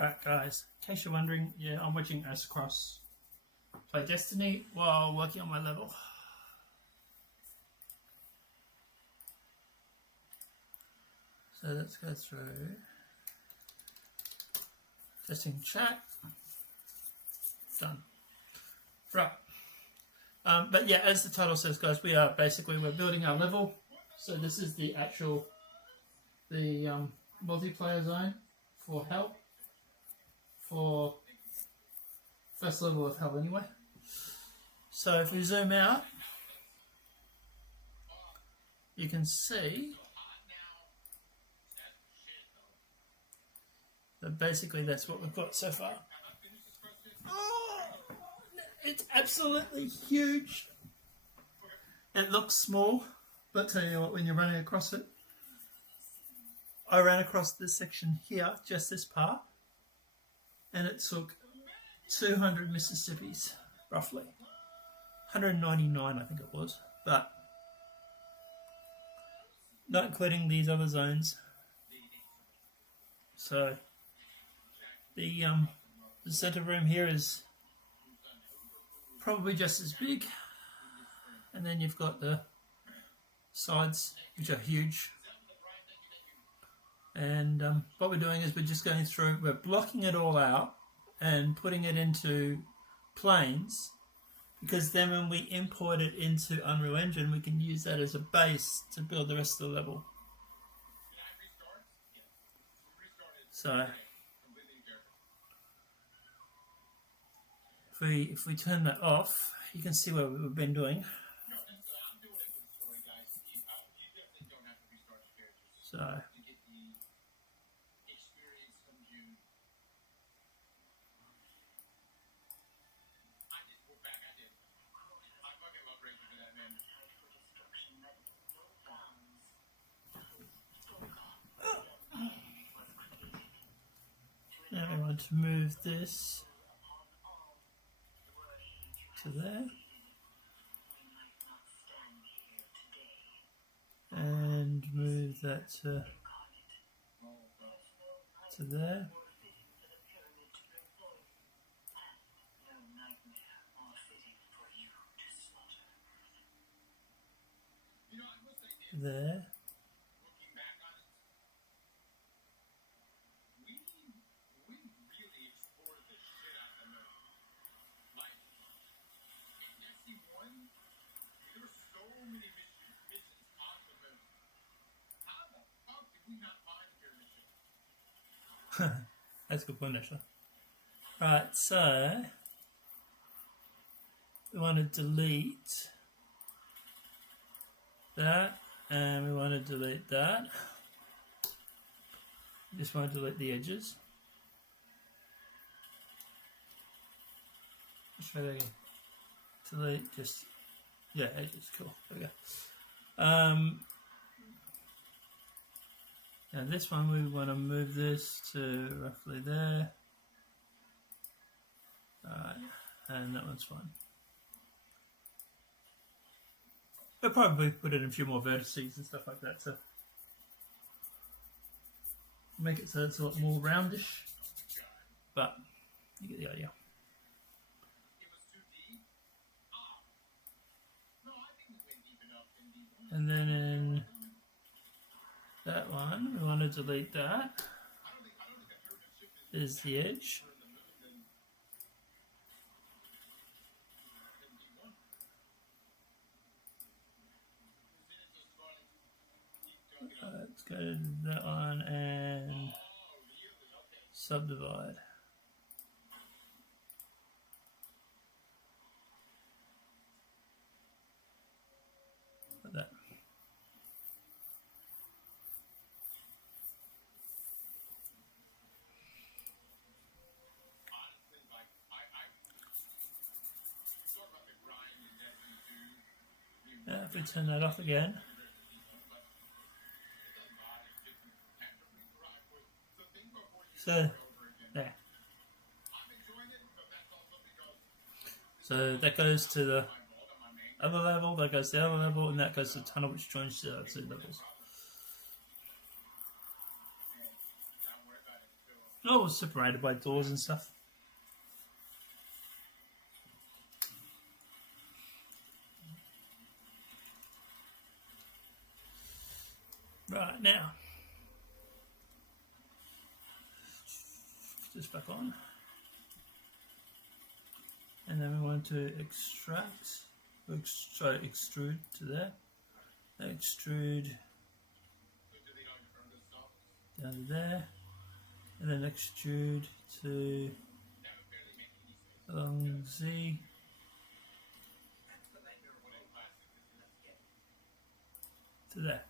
Alright guys, in case you're wondering, yeah, I'm watching Ascross play Destiny while working on my level. So let's go through testing chat. Done. Right. But yeah, as the title says, guys, we're building our level. So this is the actual multiplayer zone for Hell. For first level of Hell anyway. So if we zoom out, you can see that basically that's what we've got so far. Oh, it's absolutely huge. It looks small, but tell you what, when you're running across it, I ran across this section here, just this part, and it took 200 Mississippis, roughly. 199, I think it was, but not including these other zones. So the center room here is probably just as big, and then you've got the sides, which are huge. And what we're doing is we're just going through, we're blocking it all out and putting it into planes, because then when we import it into Unreal Engine, we can use that as a base to build the rest of the level. So if we turn that off, you can see what we've been doing. So now we want to move this to there, and move that to there. There. That's a good point, actually. Right, so we want to delete that, and we want to delete that. Just want to delete the edges. Let's try that again. Delete just, yeah, edges, cool. There we go. Now this one we want to move this to roughly there. Alright, and that one's fine. We'll probably put in a few more vertices and stuff like that, so make it so it's a lot more roundish, but you get the idea. And then in that one, we want to delete that. Is the edge. Let's go to that one and subdivide. Like that. If we turn that off again, so there. So that goes to the other level, that goes to the other level, and that goes to the tunnel which joins the other two levels. all was separated by doors and stuff. Right, now, just back on. And then we want to extract, extrude to there. Extrude down to there. And then extrude to along Z. To there.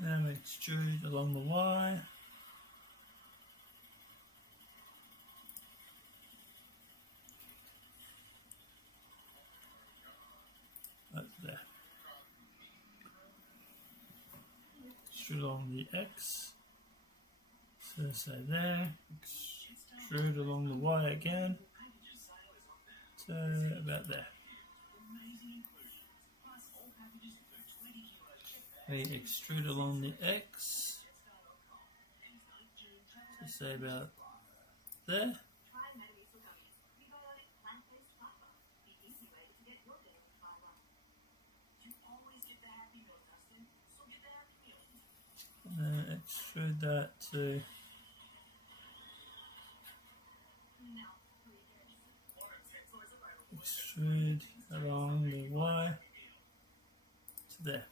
Then we extrude along the Y. That's there. Extrude along the X. So say there. Extrude along the Y again. So about there. We extrude along the X. So say about there. And then extrude that to extrude along the Y to there.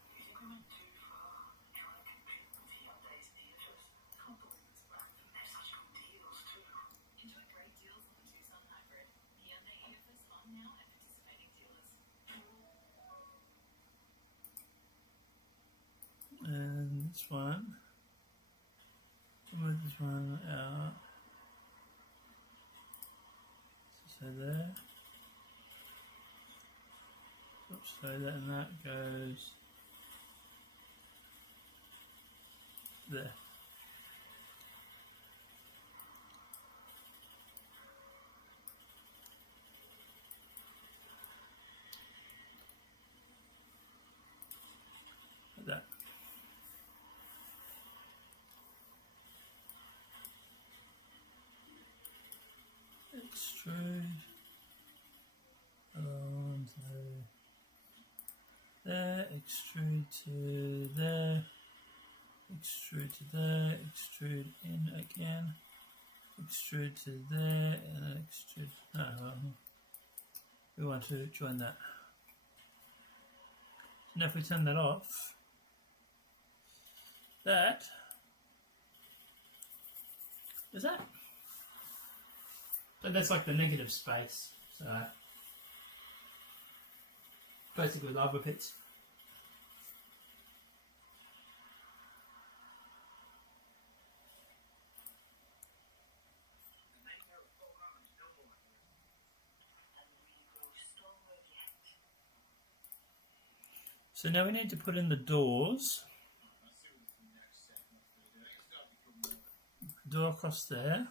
And this one, move this one out. So there. Oops, so that and that goes there. Like that. Extrude along to there, extrude to there, extrude to there, extrude in again, extrude to there, and then extrude. No, we want to join that. So now if we turn that off, that is that. But that's like the negative space, so basically lava pits. So now we need to put in the doors. Door across there.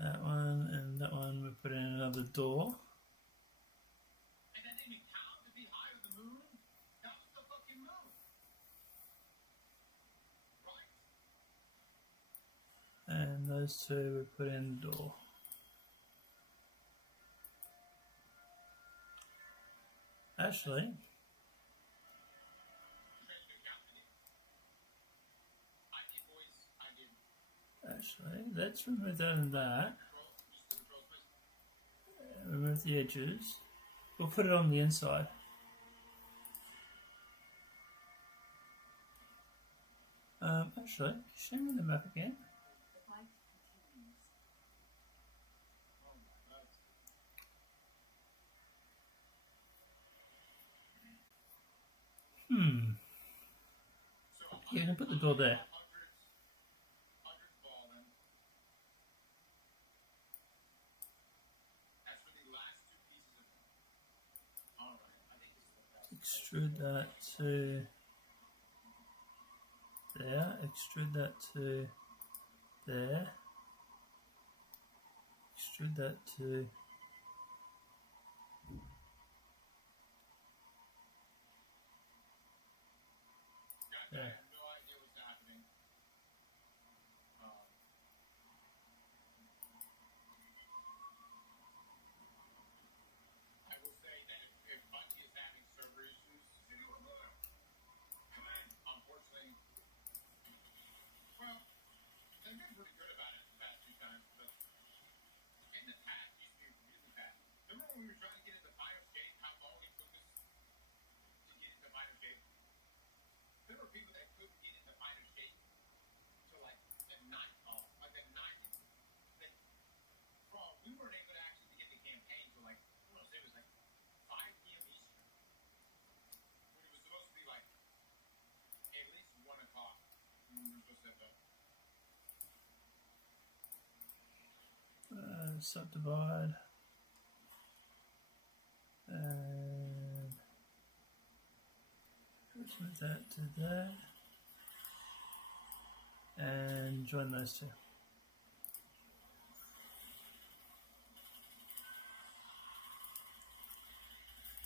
That one and that one, we put in another door. And those two, we put in the door. Actually, let's remove that and that. Remove the edges. We'll put it on the inside. Actually, show me the map again. You can put the door there. Extrude that to there, extrude that to there, extrude that to Yeah. Subdivide and move that to that and join those two.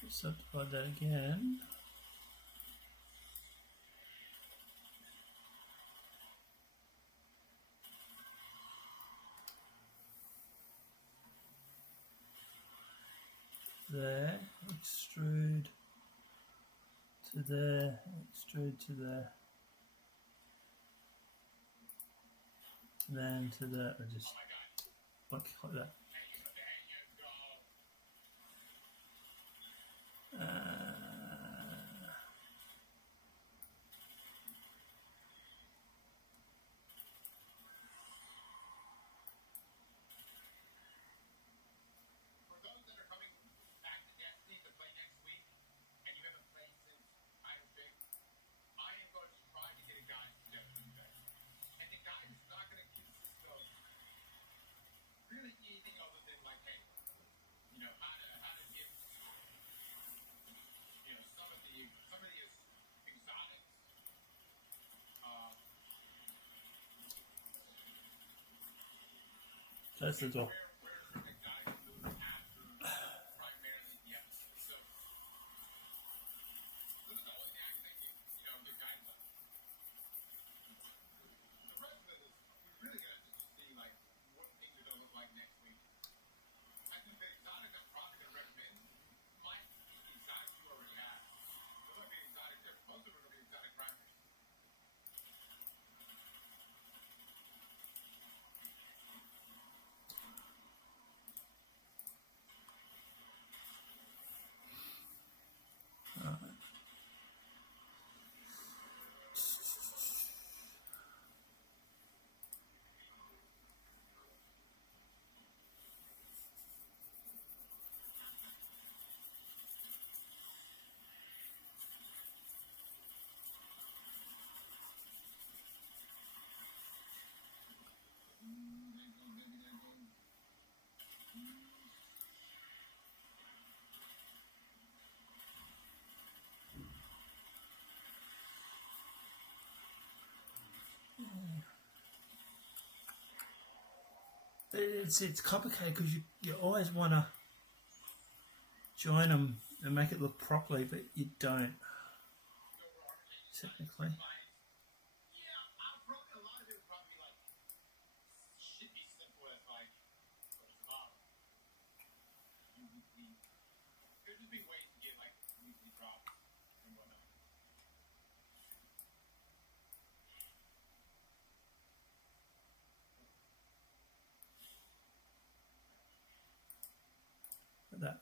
Subdivide that again. There, extrude to there, extrude to there, then to there, or just like that. That's the door. It's complicated because you always want to join them and make it look properly, but you don't technically. That.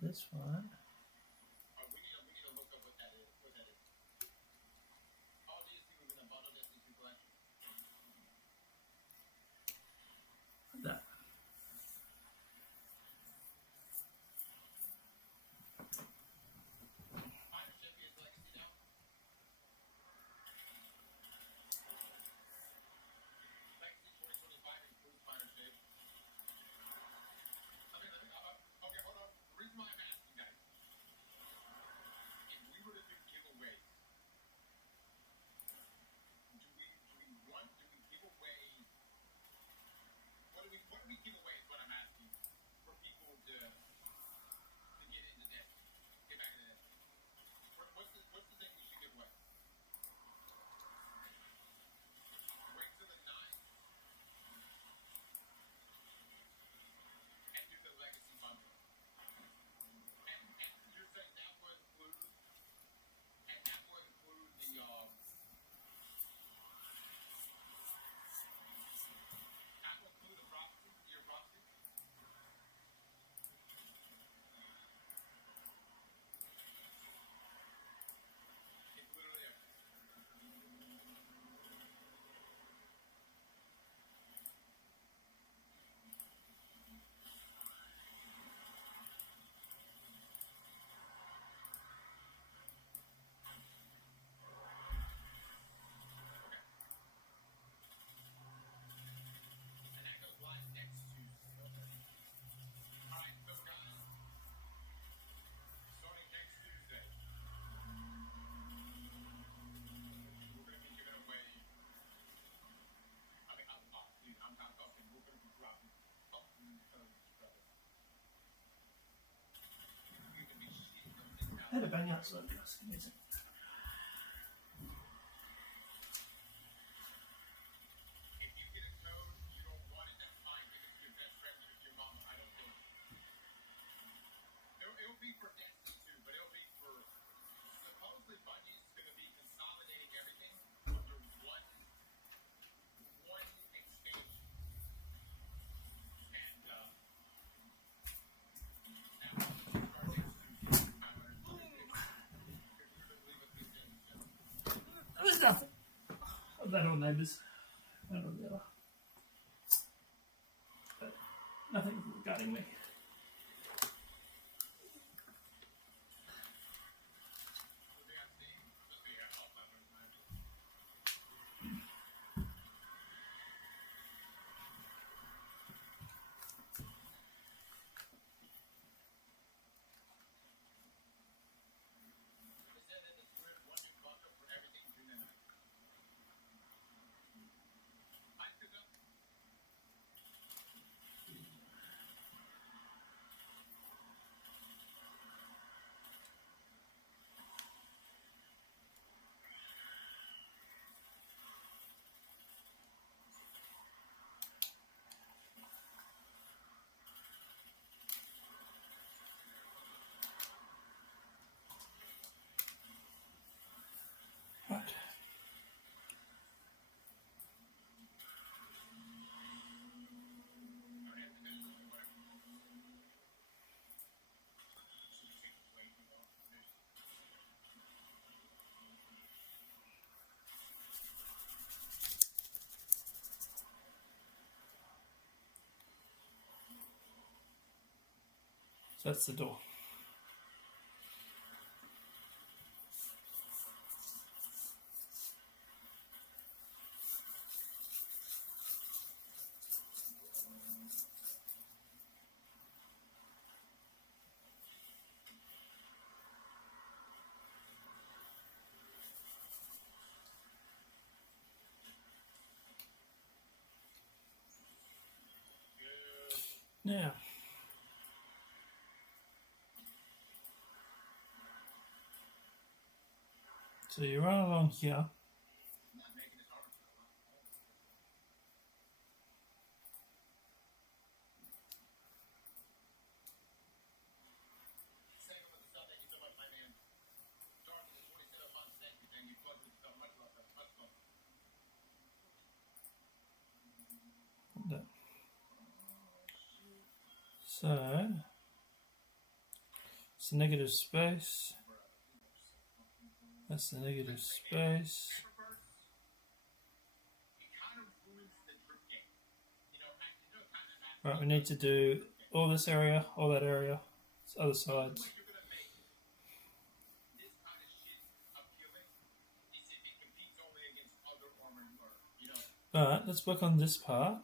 this one. That. I had a bang outside. That's amazing. There's nothing of that on neighbours. One or the other. But nothing regarding me. Right. So that's the door. Now, so you run along here. So It's a negative space. That's the negative space. Right, we need to do all this area, all that area, other sides. But let's work on this part.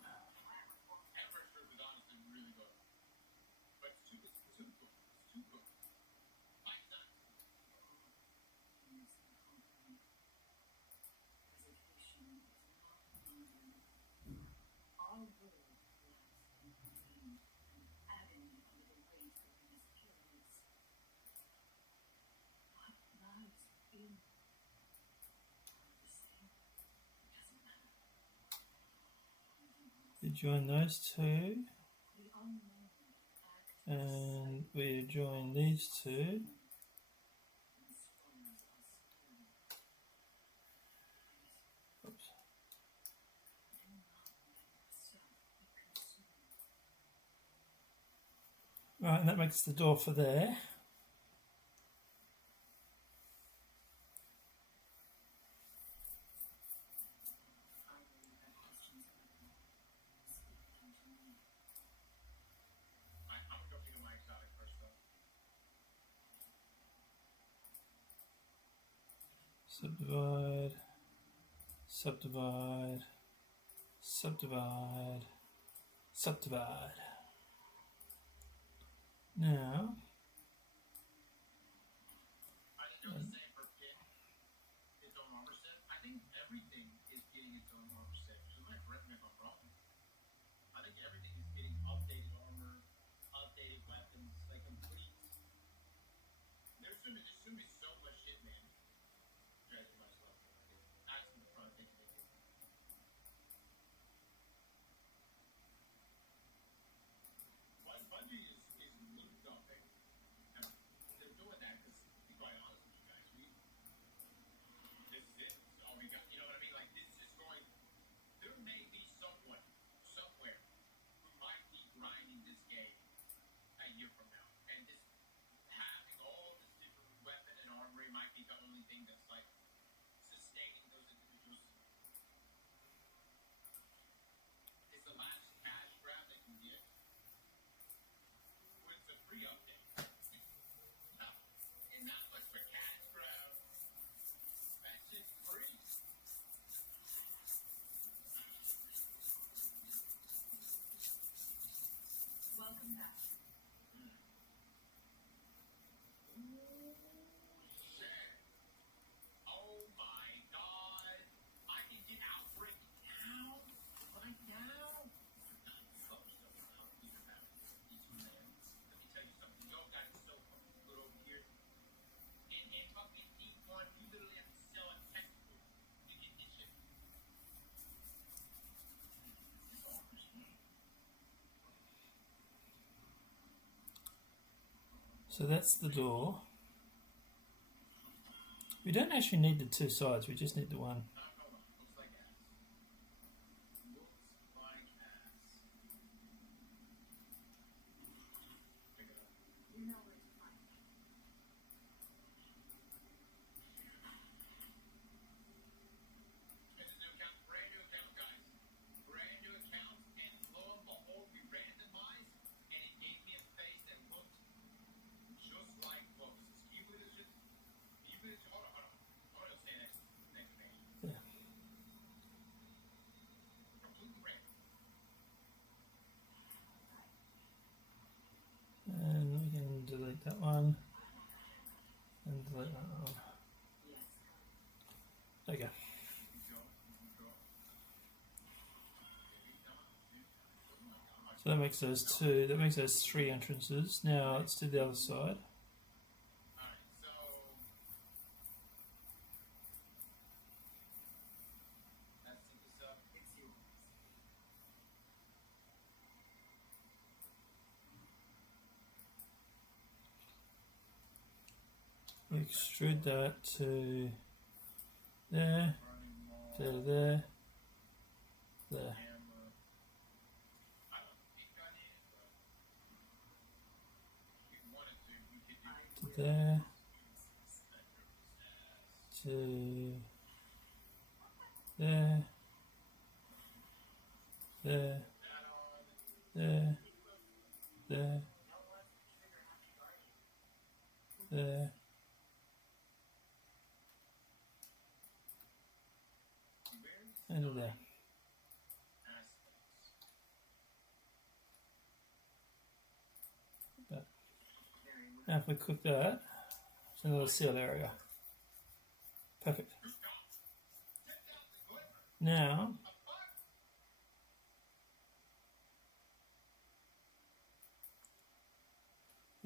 We join those two, and we join these two. Oops. Right, and that makes the door for there. Subdivide, subdivide, subdivide, subdivide. Now, so that's the door. We don't actually need the two sides, we just need the one. And we can delete that one and delete that one. Okay. So that makes those two, that makes those three entrances. Now let's do the other side. We extrude that to there, to there, there. there to there, there, there, there, there, and there. But now if we click that, it's another seal area. Perfect. Now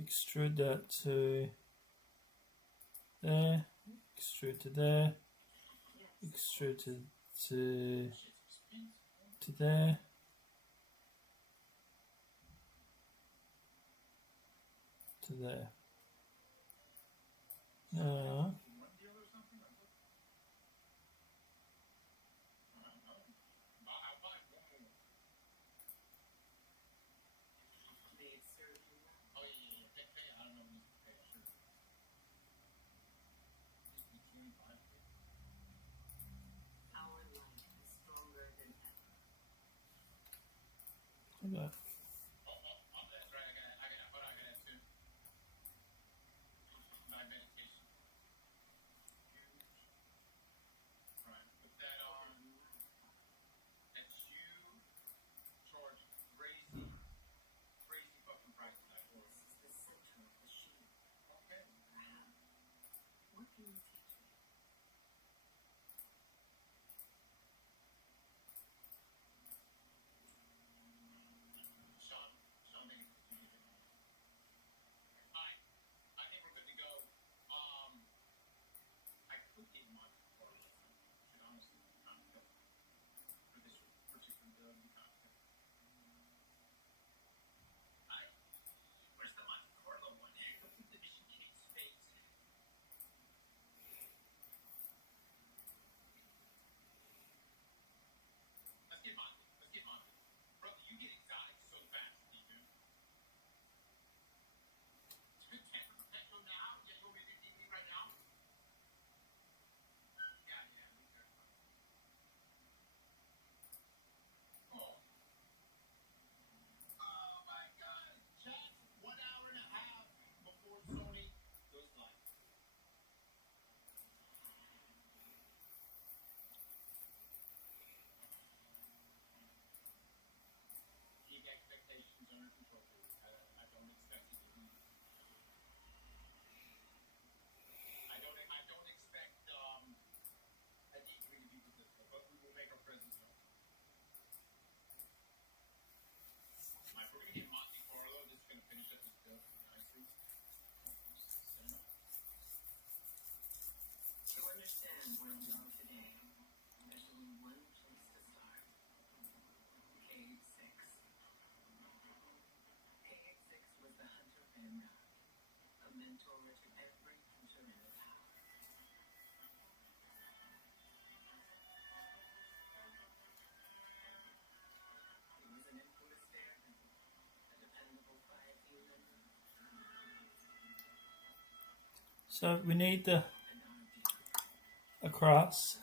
extrude that to there, extrude to there, extrude to there, to there. Now look at that. So we need the across.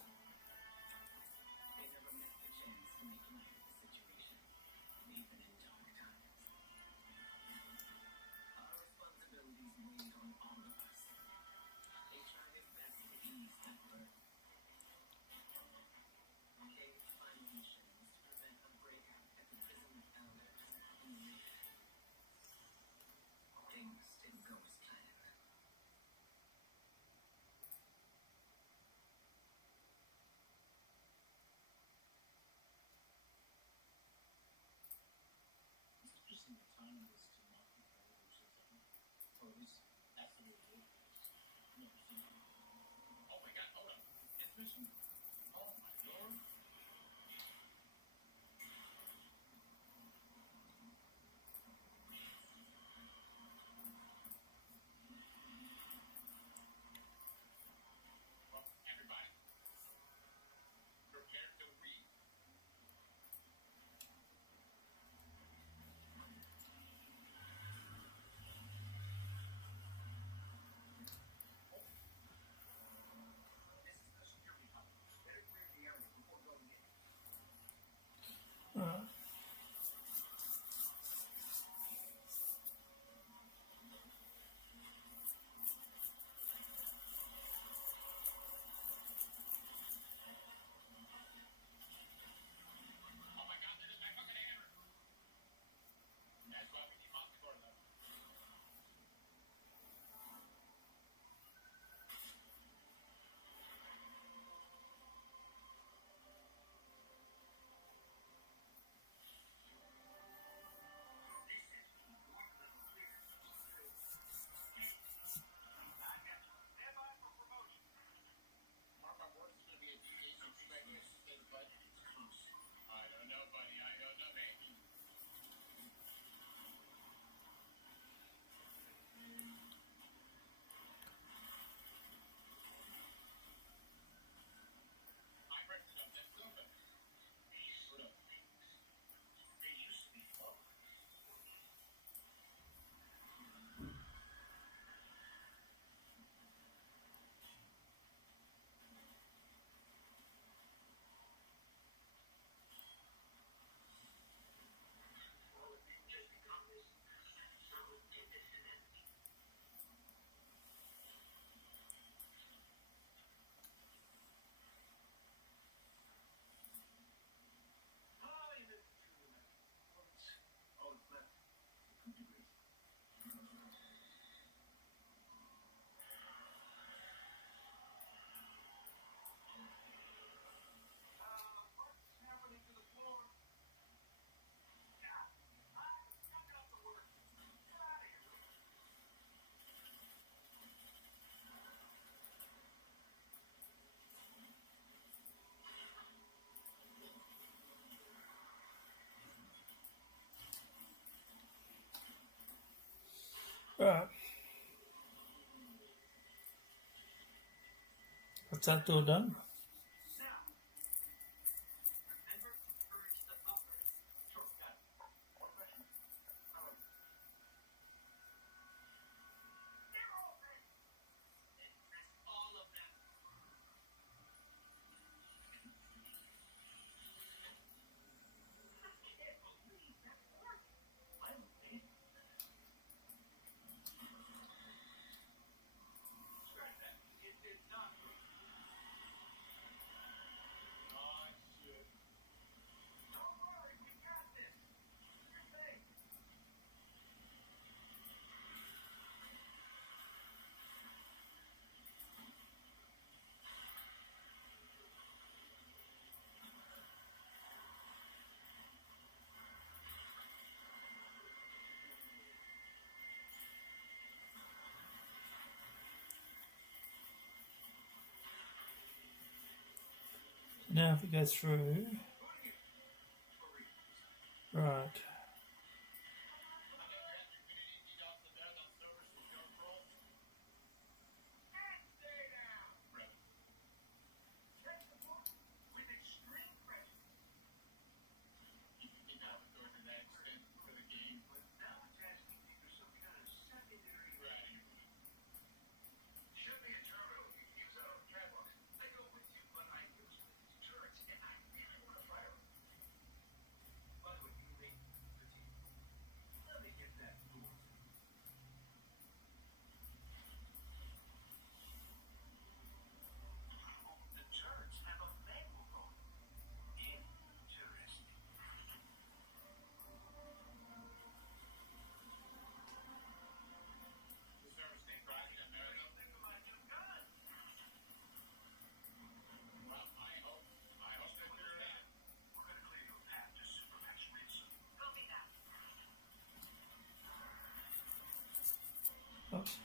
Right. What's that door done? Now if we go through, right. Oops.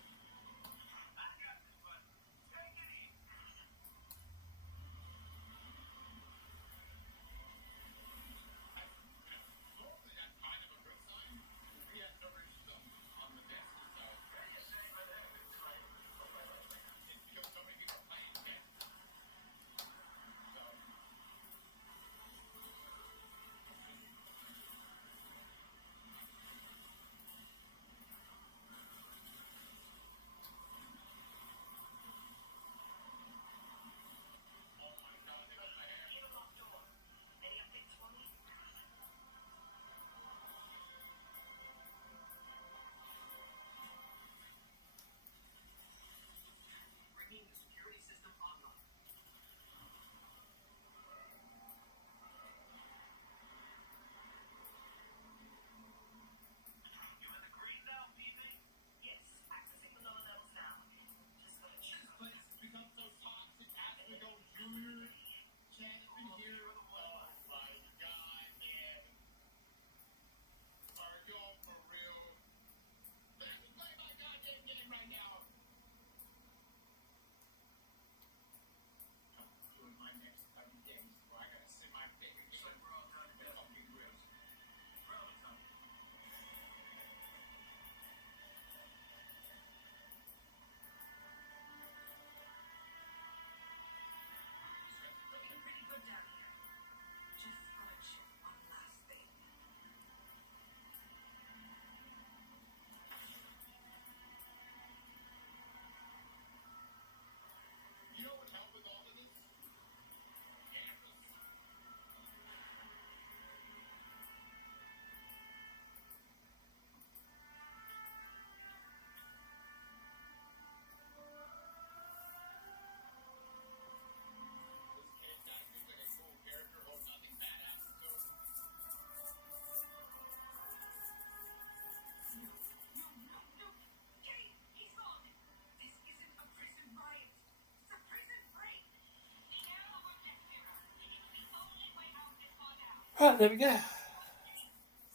Right, there we go.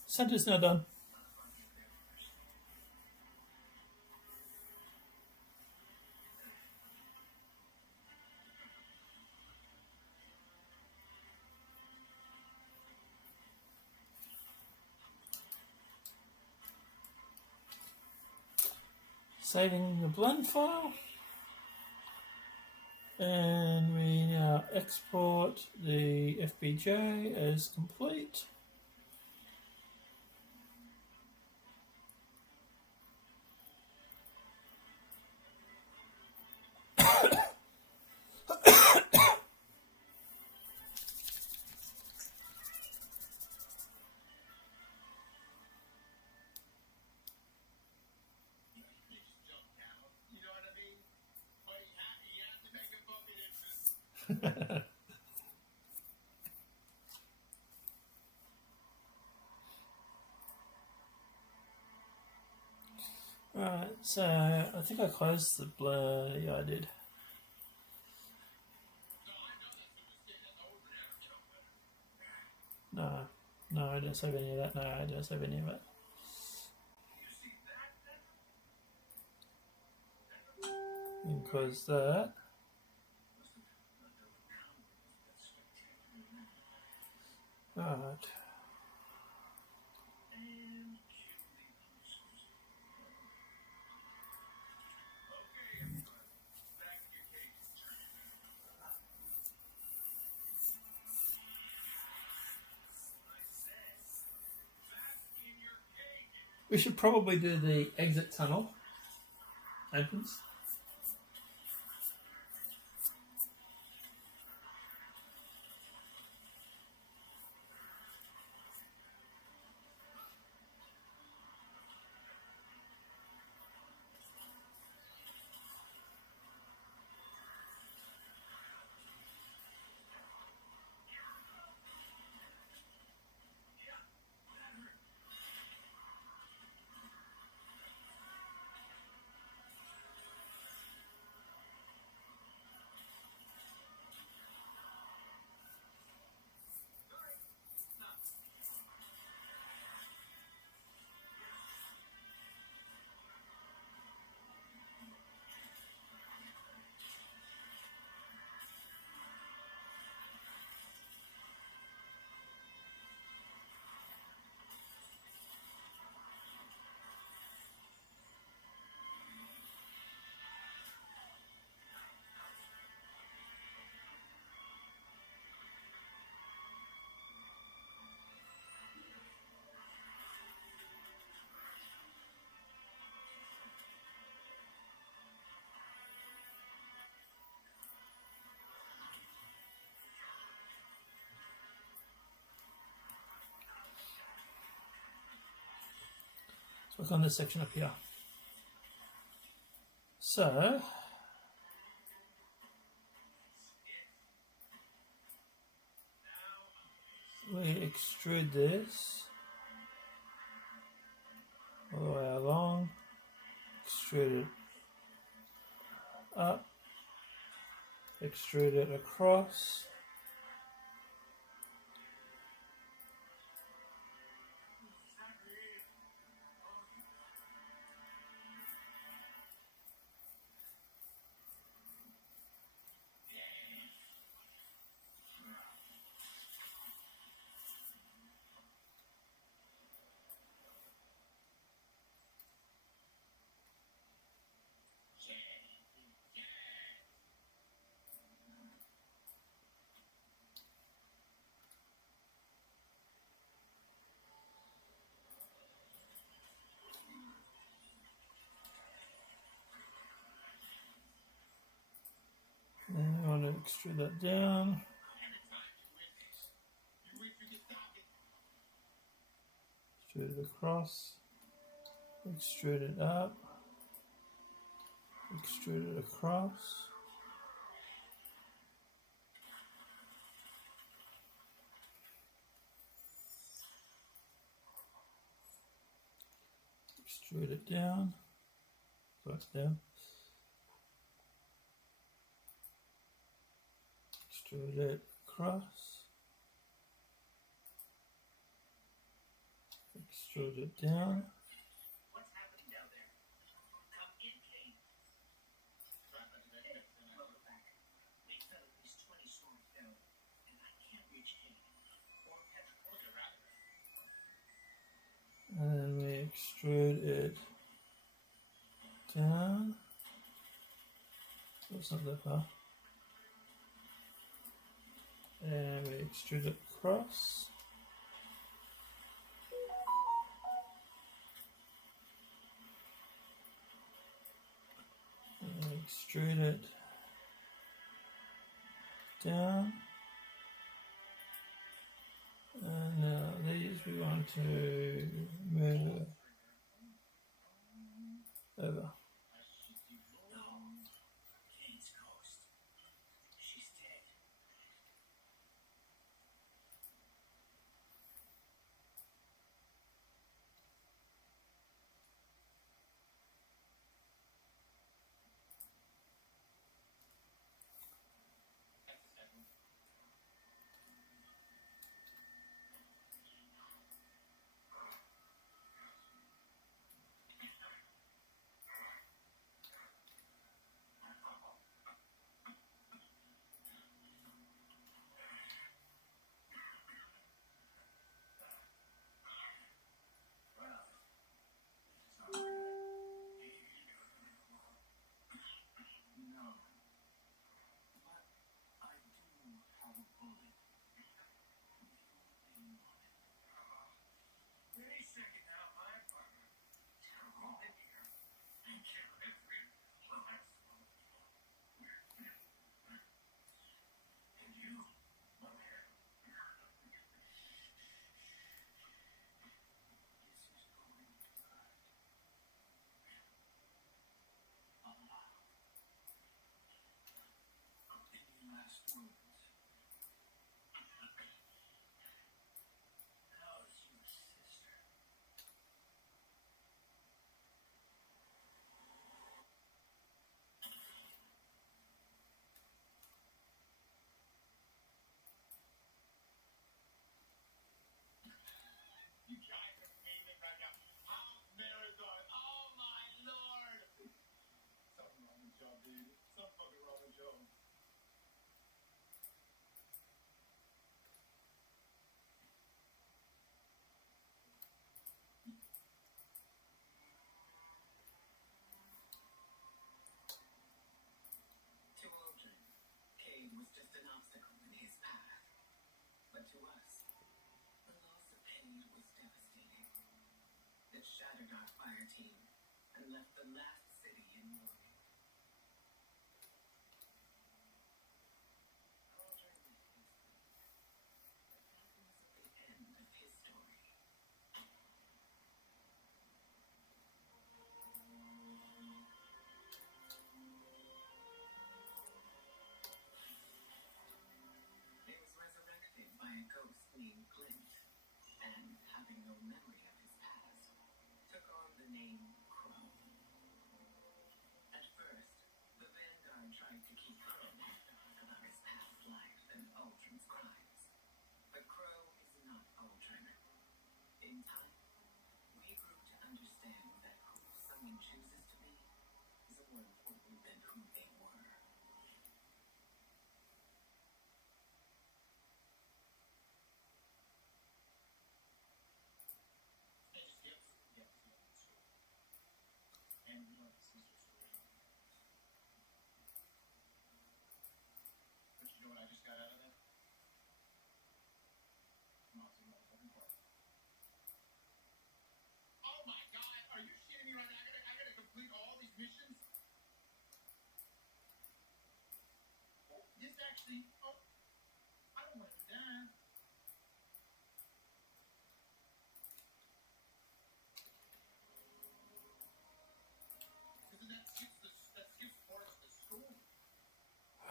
Centre's now done. saving the blend file, and we now export the FBJ as complete. Right, so I think I closed the blur. Yeah, I did. No, I didn't save any of that. No, I didn't save any of it. You can close that. Right. We should probably do the exit tunnel opens. Let's work on this section up here. So we extrude this all the way along, extrude it up, extrude it across, and I want to extrude that down. Extrude it across, extrude it up, extrude it across, extrude it down, so it's down, extrude it across, extrude it down. And then we extrude it down. it's not that far. And we extrude it across. And extrude it down. And now these we want to move over.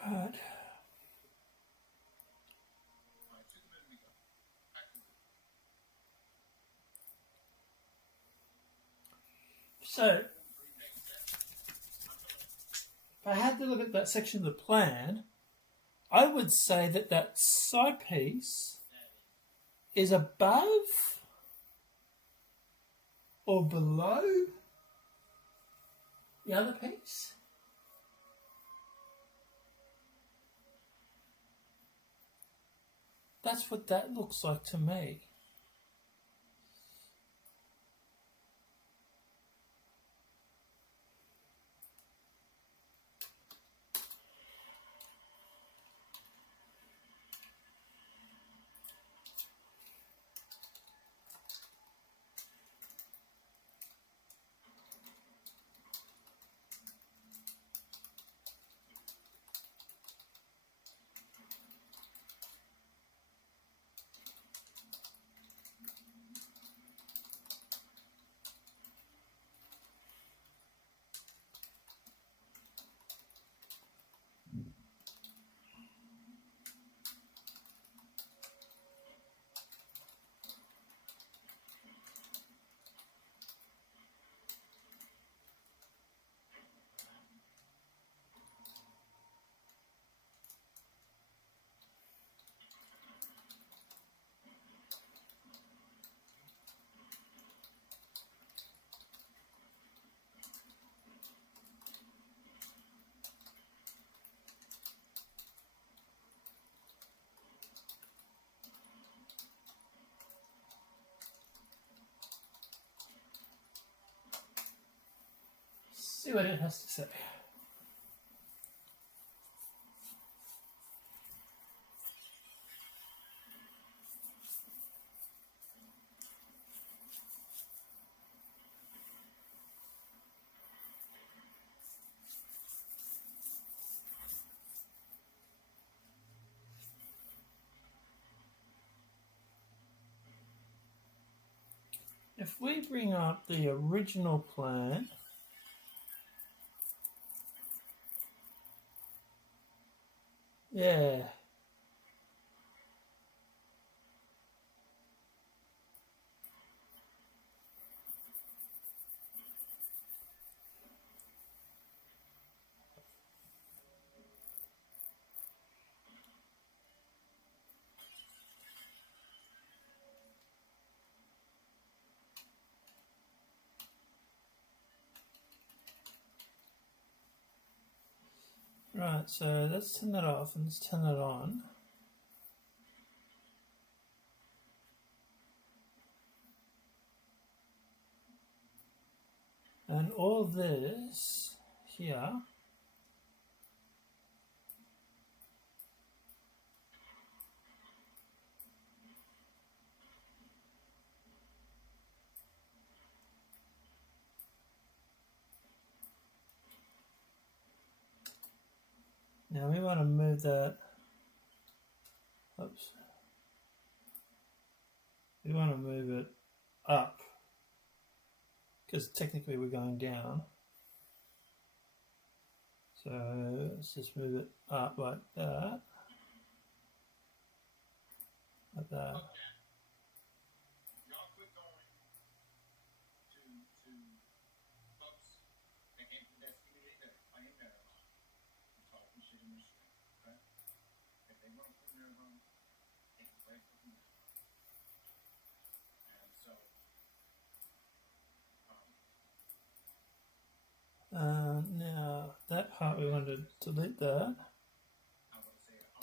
Right. So, if I had to look at that section of the plan, I would say that that side piece is above or below the other piece. That's what that looks like to me. see what it has to say. If we bring up the original plan, yeah, right, so let's turn that off and let's turn it on. And all this here now we want to move that, oops, we want to move it up because technically we're going down. So let's just move it up like that. Like that. Now that part we want to delete that.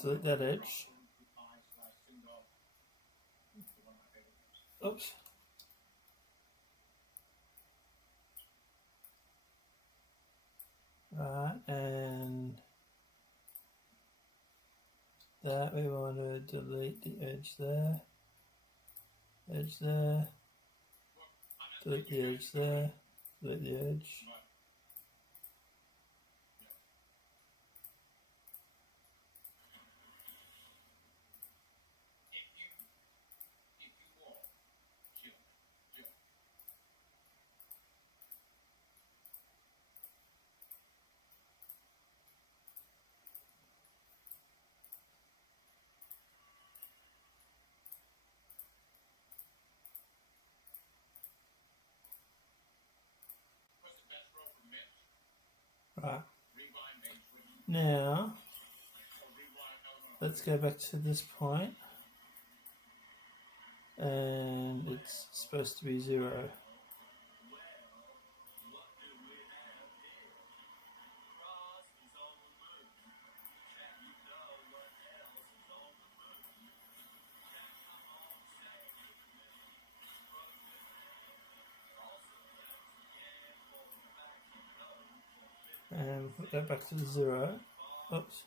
Delete that edge. Oops. Right, and that we want to delete the edge there. Edge there. Delete the edge there. Delete the edge. Right. Now, let's go back to this point, and it's supposed to be 0. And put that back to 0. Oops.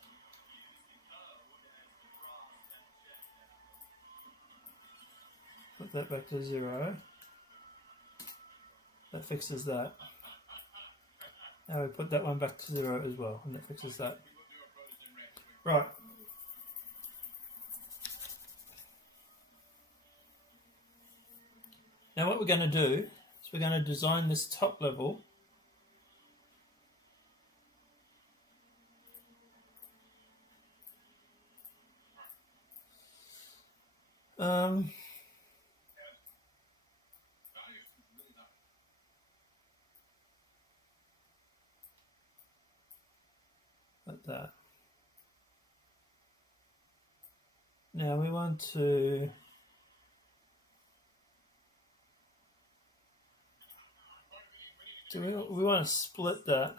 Put that back to 0. That fixes that. Now we put that one back to 0 as well, and that fixes that. Right. Now what we're going to do is we're going to design this top level. Like that. Now we want to we want to split that.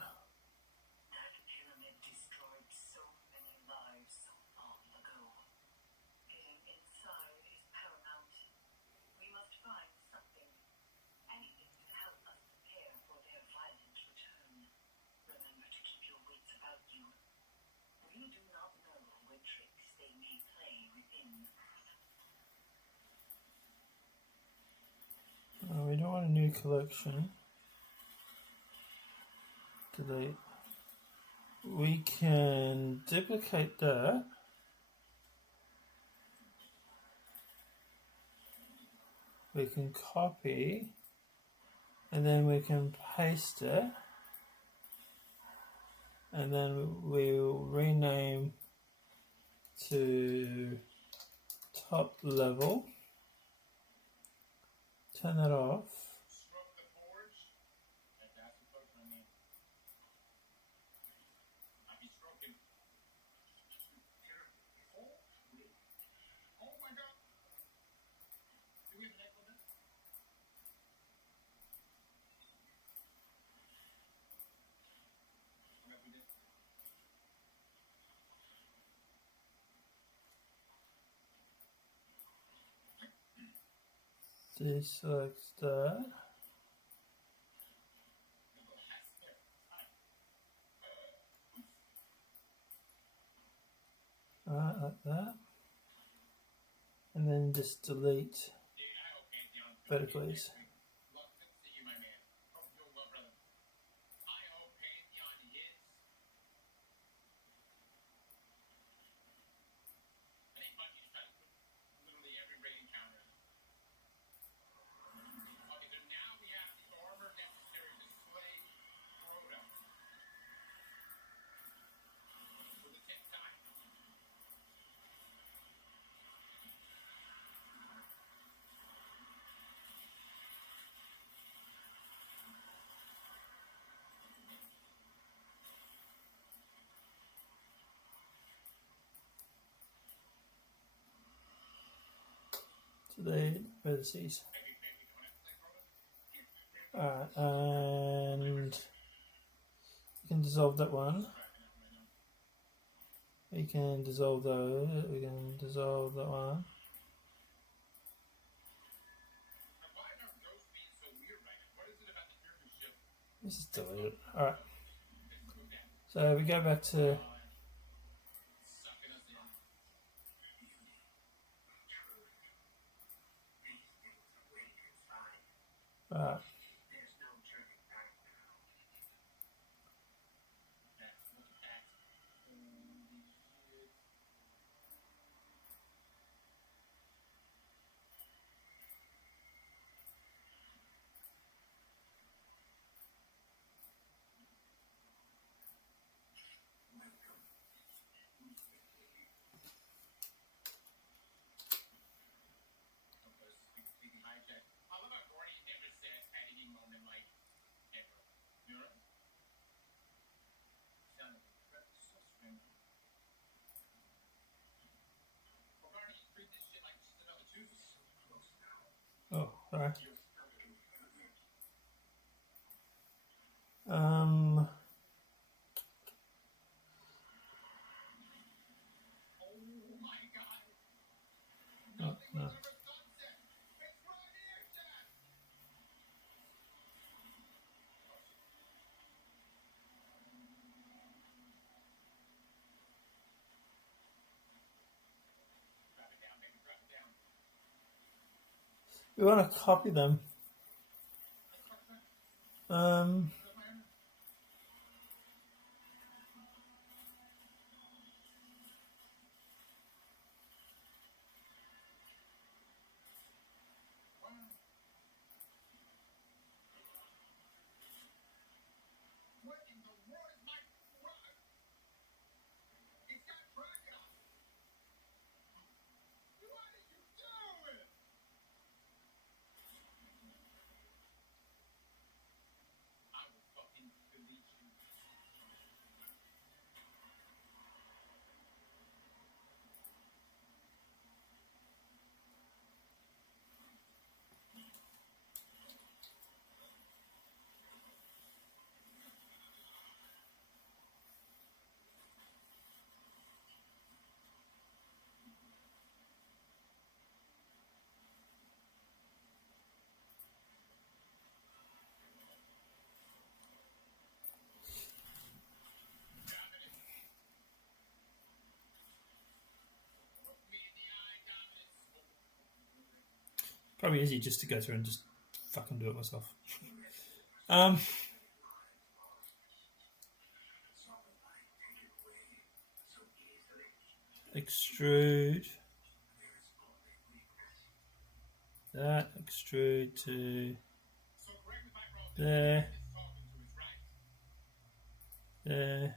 new collection. Delete. We can duplicate that. We can copy, and then we can paste it, and then we'll rename to top level. Turn that off. Deselect that. Alright, like that. And then just delete vertically. The vertices. And you can dissolve that one. We can dissolve those. We can dissolve that one. This is deleted. Alright. So we go back to oh, sorry. Oh, no. We want to copy them. Probably easy just to go through and just fucking do it myself. Extrude that, extrude to there, there.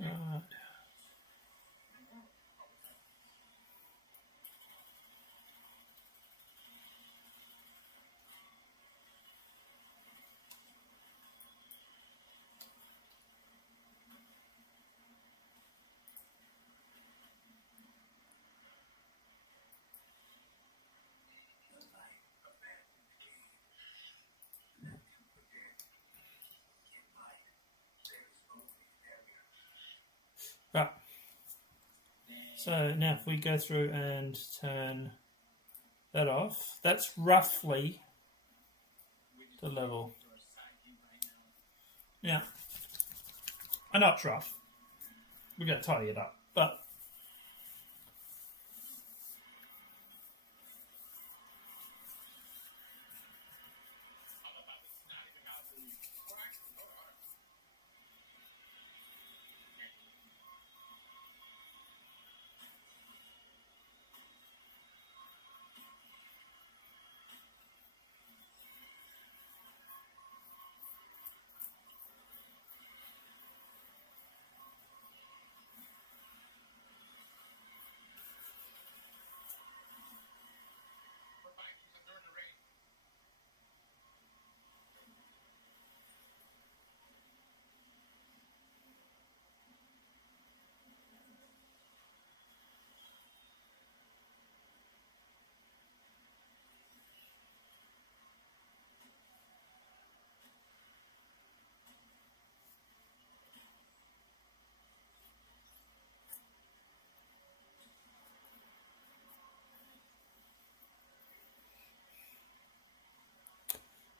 Right. Right. So now if we go through and turn that off, that's roughly the level. Yeah. I know it's rough. We're going to tidy it up. But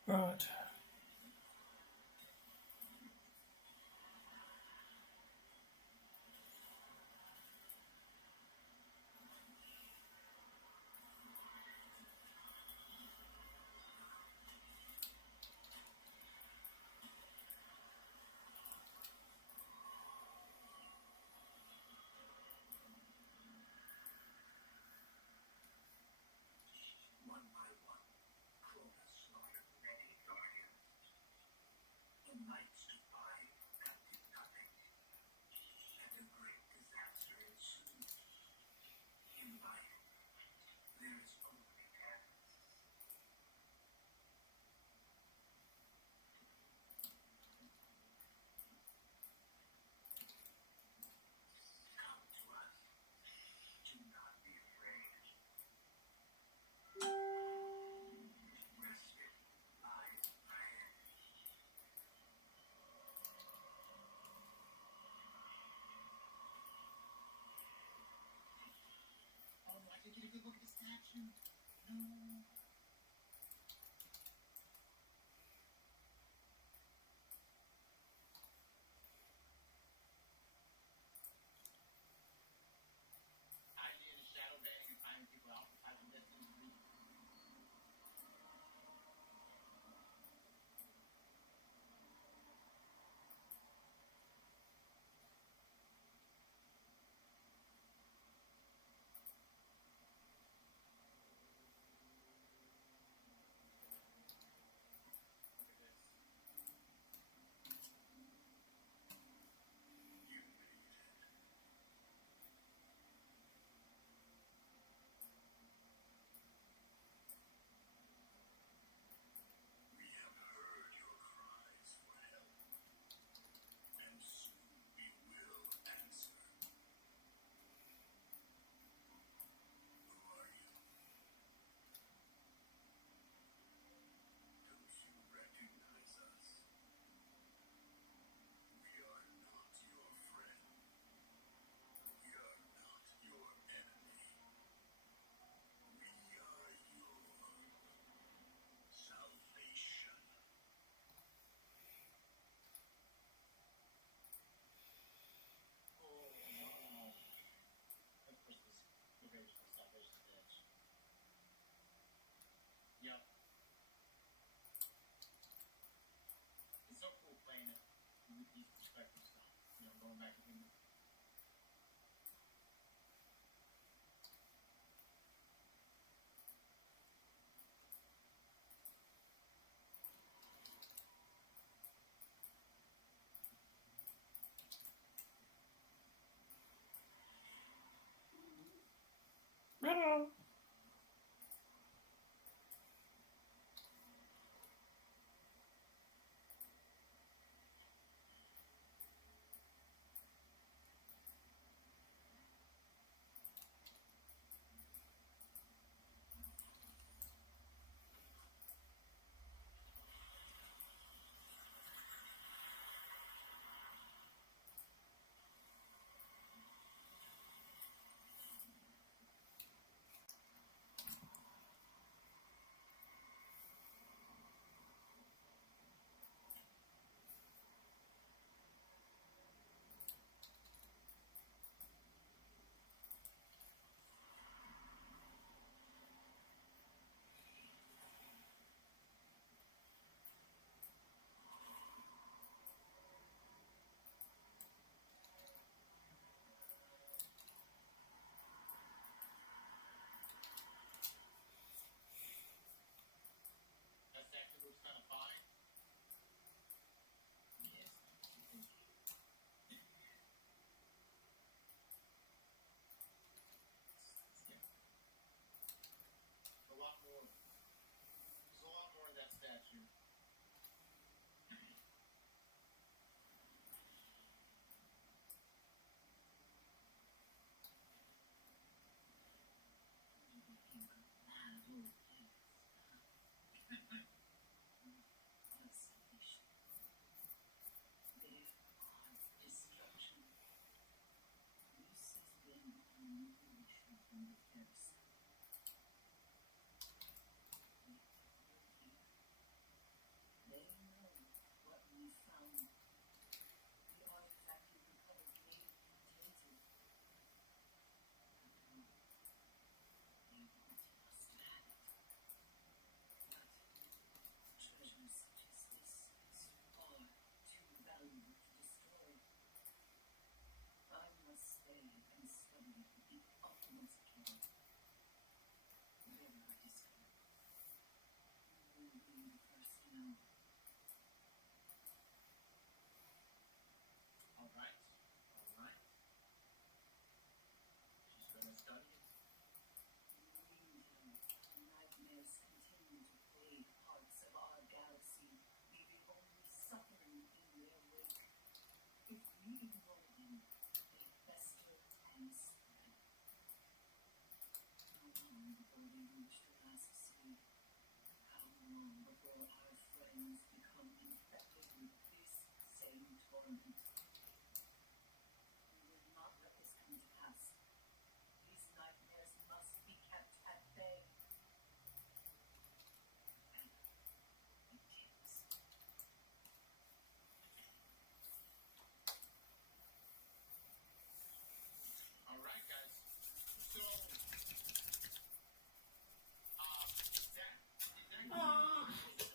right.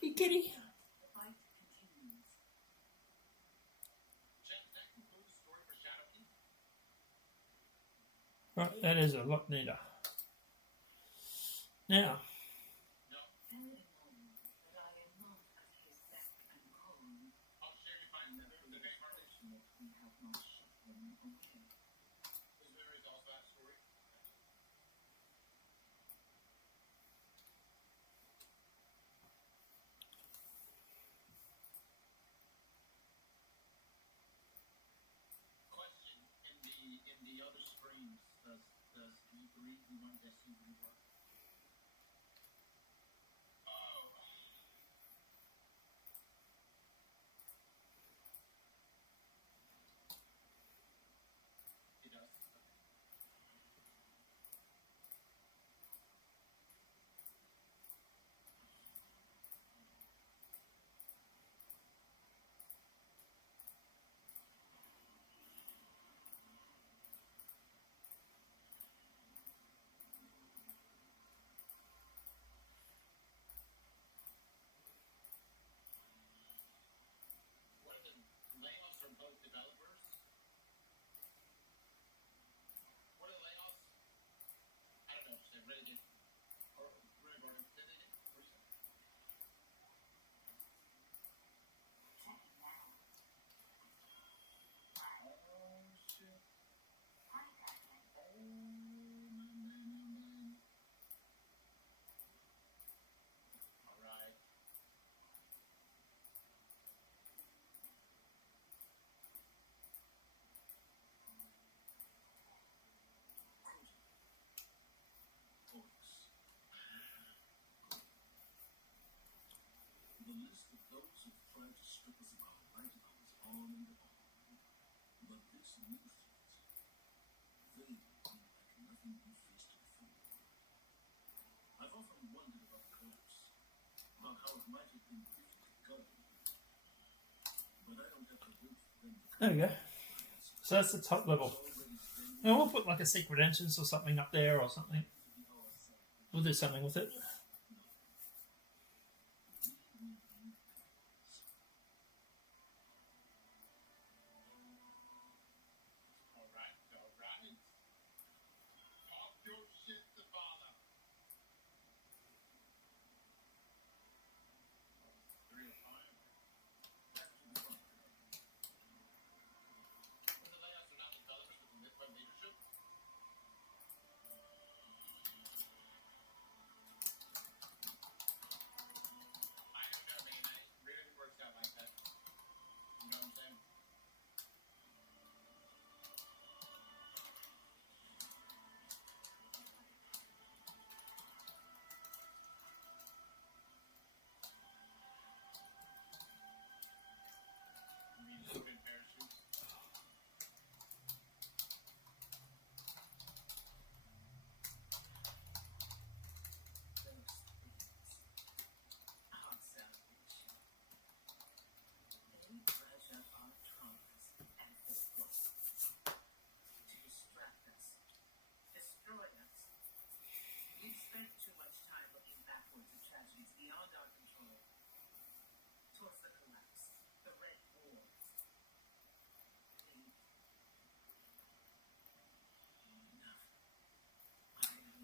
Hey, kitty. Right, that is a lot neater. Now, There we go. So that's the top level. And we'll put like a secret entrance or something up there or something. We'll do something with it.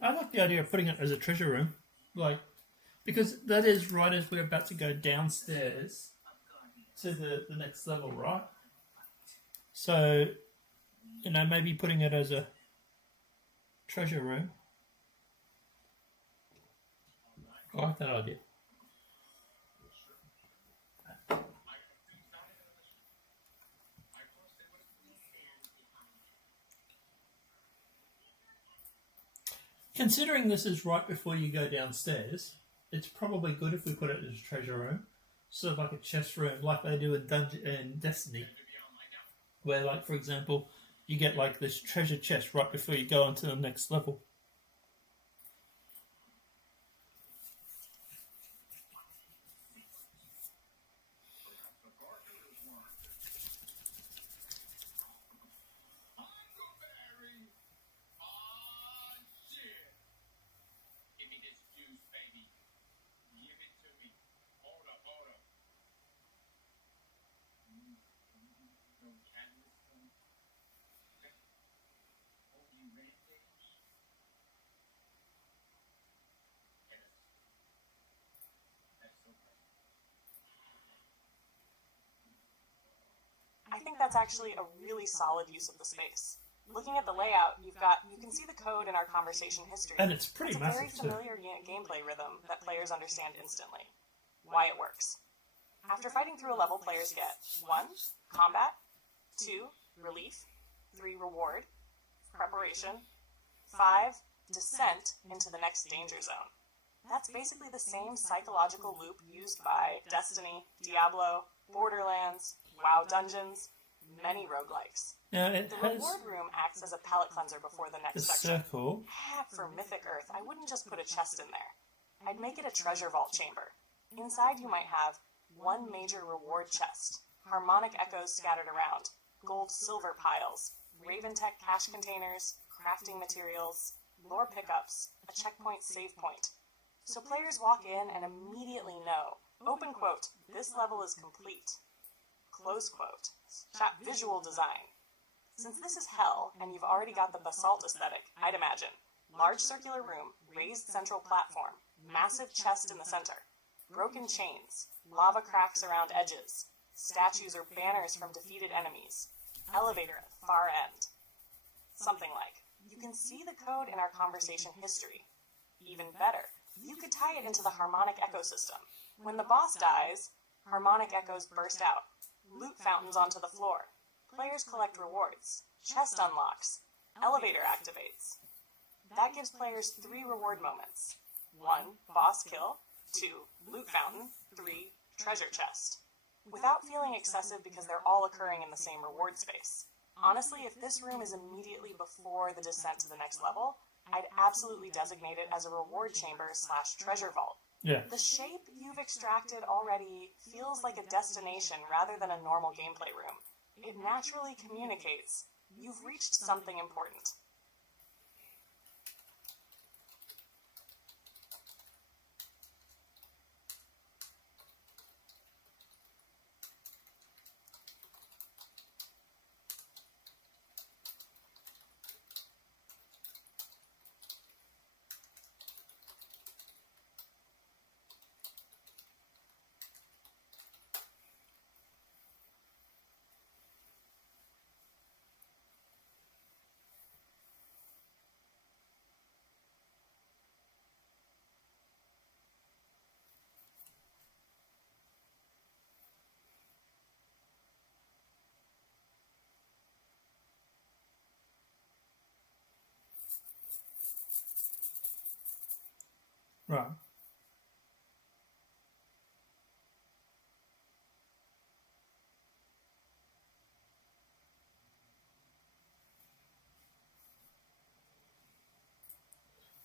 I like the idea of putting it as a treasure room, like, because that is right as we're about to go downstairs to the next level, right? So, maybe putting it as a treasure room. I like that idea. Considering this is right before you go downstairs, it's probably good if we put it as a treasure room, sort of like a chest room, like they do in Destiny, where, like, for example, you get like this treasure chest right before you go onto the next level. I think that's actually a really solid use of the space. Looking at the layout, you can see the code in our conversation history. And it's pretty It's a massive very familiar gameplay rhythm that players understand instantly. Why it works. After fighting through a level, players get 1. Combat, 2. Relief, 3. Reward, preparation, 5. Descent into the next danger zone. That's basically the same psychological loop used by Destiny, Diablo, Borderlands, WoW Dungeons, many roguelikes. Now it The has reward room acts as a palate cleanser before the the next section. circle. For Mythic Earth, I wouldn't just put a chest in there. I'd make it a treasure vault chamber. Inside you might have one major reward chest, harmonic echoes scattered around, gold silver piles, Raventech cache containers, crafting materials, lore pickups, a checkpoint save point. So players walk in and immediately know, open quote, this level is complete. Close quote. Visual design. Since this is hell, and you've already got the basalt aesthetic, I'd imagine. Large circular room, raised central platform, massive chest in the center, broken chains, lava cracks around edges, statues or banners from defeated enemies, elevator at the far end. Something like. You can see the code in our conversation history. Even better, you could tie it into the harmonic ecosystem. When the boss dies, harmonic echoes burst out. Loot fountains onto the floor. Players collect rewards. Chest unlocks. Elevator activates. That gives players 3 reward moments. 1. Boss kill. 2. Loot fountain. 3. Treasure chest. Without feeling excessive because they're all occurring in the same reward space. Honestly, if this room is immediately before the descent to the next level, I'd absolutely designate it as a reward chamber / treasure vault. Yeah. The shape you've extracted already feels like a destination rather than a normal gameplay room. It naturally communicates, "You've reached something important." Right.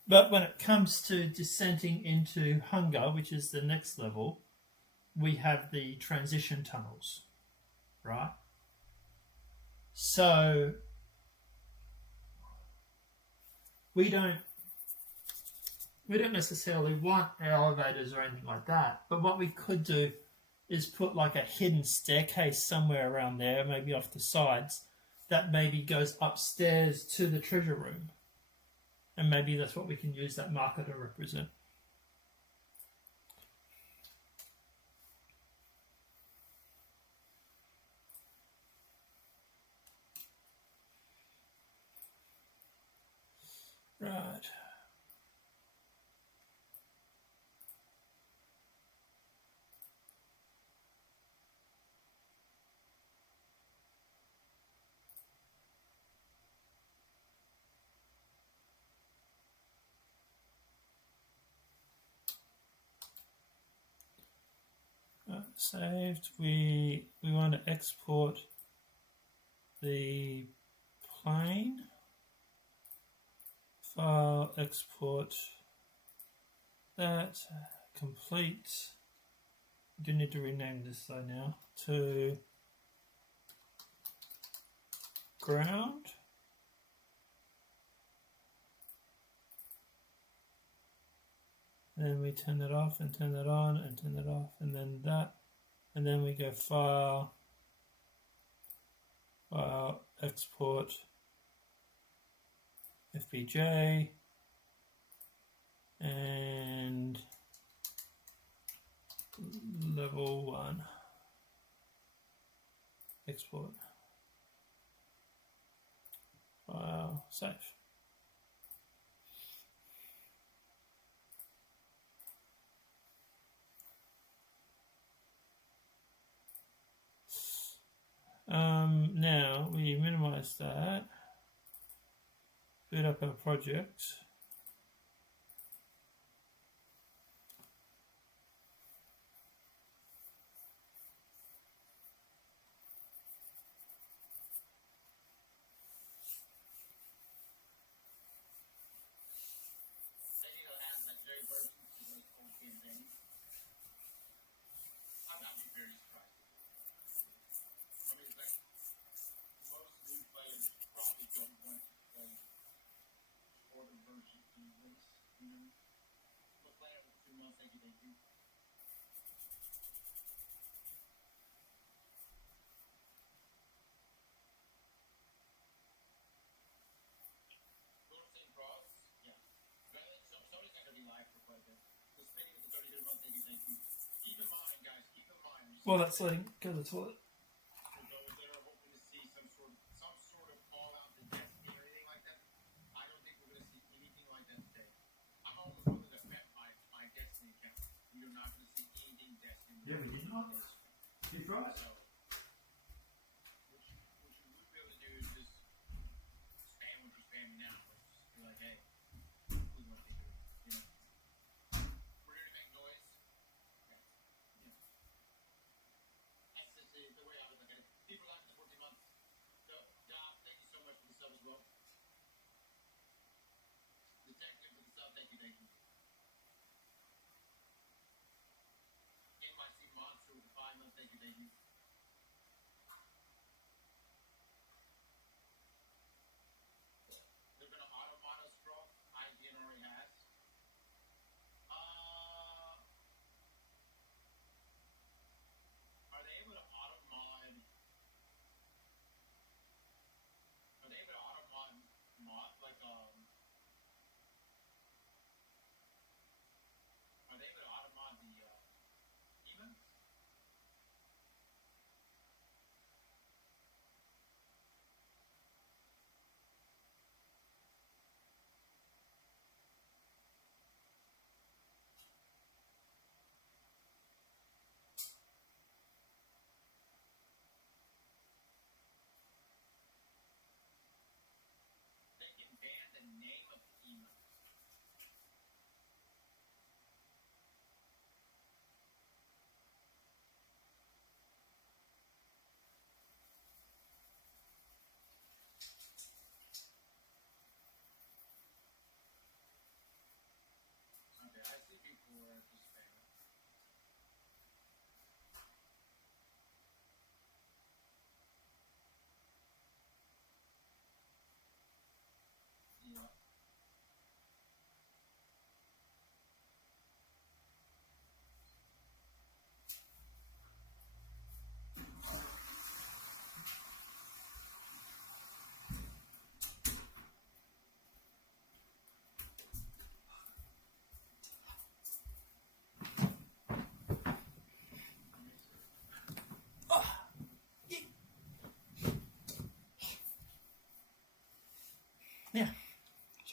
But when it comes to descending into hunger, which is the next level, we have the transition tunnels, right? So we don't necessarily want elevators or anything like that. But what we could do is put like a hidden staircase somewhere around there, maybe off the sides, that maybe goes upstairs to the treasure room. And maybe that's what we can use that marker to represent. Right. Saved. We want to export the plane. File, export that, complete. We do need to rename this though now to ground. Then we turn that off and turn that on and turn that off and then that. And then we go file, export, FBJ, and level 1. Export. File, save. Now we minimize that, boot up our project. Well, that's letting go to the toilet. Yeah, we did not. She's right.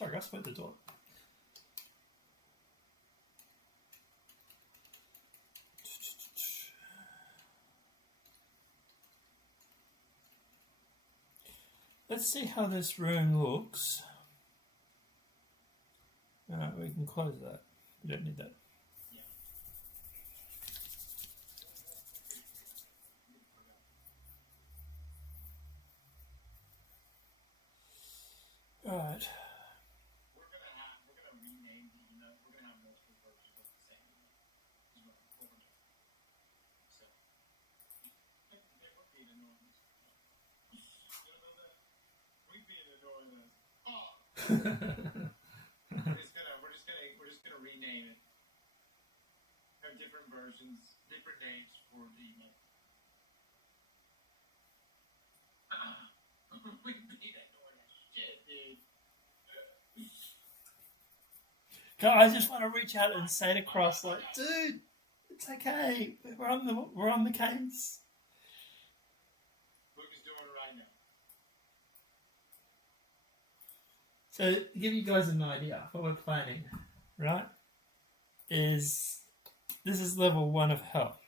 Sorry, Russ, went the door. Let's see how this room looks. Alright, we can close that. We don't need that. Alright. We're gonna rename the email. We're gonna have multiple versions of the same email. Is what we're doing. So they would be annoying. You don't know that? We'd be annoying as we're just gonna rename it. Have different versions, different names for the email. We'd be annoying as shit, dude. I just want to reach out and say to Cross, like, dude, it's okay. We're on the case. Luke is doing it right now. So to give you guys an idea, what we're planning, right, is this is level 1 of hell.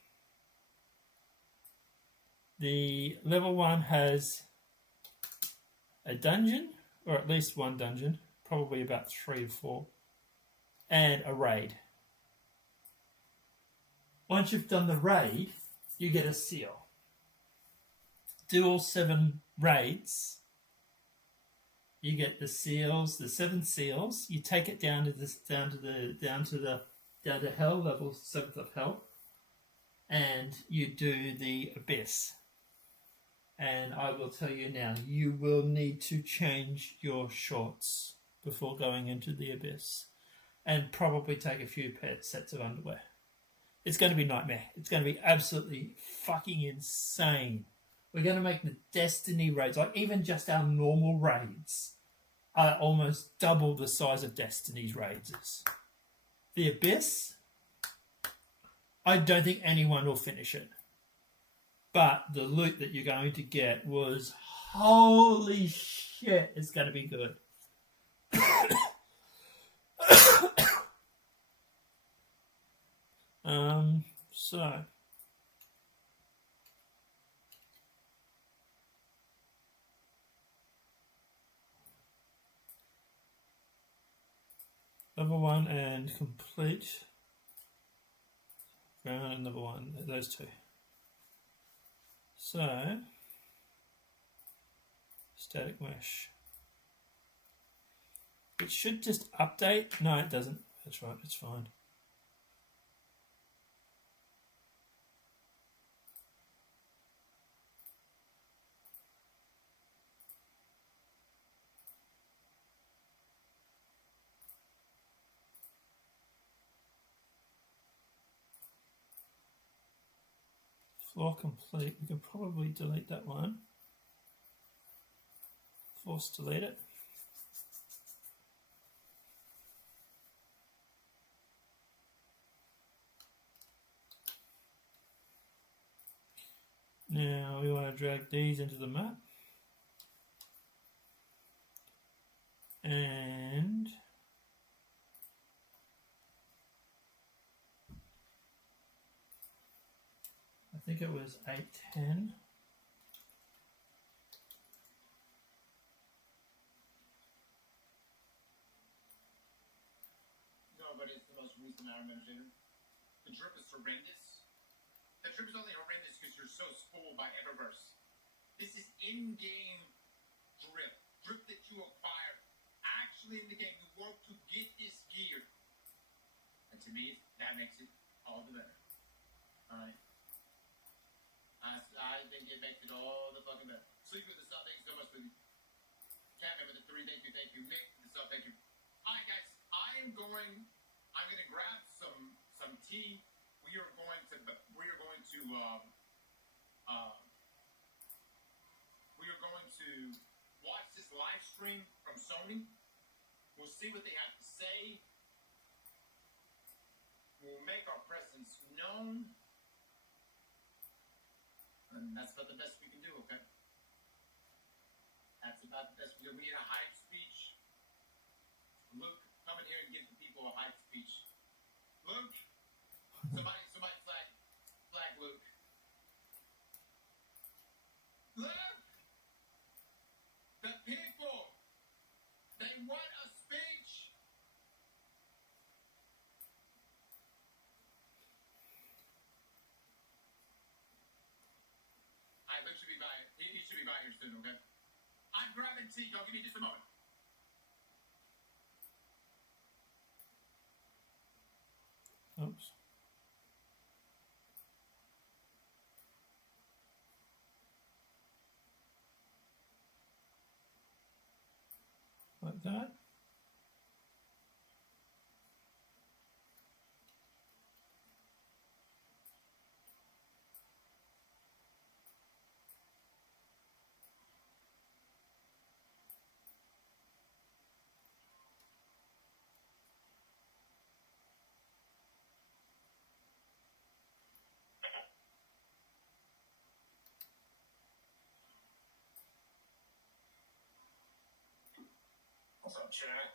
The level 1 has a dungeon, or at least one dungeon, probably about 3 or 4, and a raid. Once you've done the raid, you get a seal. Do all 7 raids. You get the seals, the 7 seals. You take it down to hell, level 7th of hell, and you do the abyss. And I will tell you now, you will need to change your shorts before going into the abyss, and probably take a few sets of underwear. It's going to be a nightmare. It's going to be absolutely fucking insane. We're going to make the Destiny raids, like even just our normal raids, are almost double the size of Destiny's raids is. The Abyss, I don't think anyone will finish it. But the loot that you're going to get was, holy shit, it's going to be good. So level 1 and complete ground and level 1, those 2. So static mesh. It should just update. No, it doesn't. That's right, it's fine. Floor complete. We can probably delete that one. Force delete it. Now we want to drag these into the map. And I think it was 810. No, but it's the most recent Iron Man shader. The drip is horrendous. The drip is only horrendous because you're so spoiled by Eververse. This is in-game drip. Drip that you acquire actually in the game. You work to get this gear. And to me, that makes it all the better. Alright. I think it makes it all the fucking better. Sleep with the sub, thank you so much for the Catman with the 3, thank you. Mick with the sub, thank you. Alright guys, I'm gonna grab some tea. We are going to watch this live stream from Sony. We'll see what they have to say. We'll make our presence known. And that's about the best we can do, okay? That's about the best we can do. We need a hype speech. Luke, come in here and give the people a hype speech. Luke, somebody flag Luke. Luke, the people, they want a speech. All right, Luke should be by. He should be by here soon. Okay. I'm grabbing tea. Y'all give me just a moment. Oops. Like that. What's up, chat?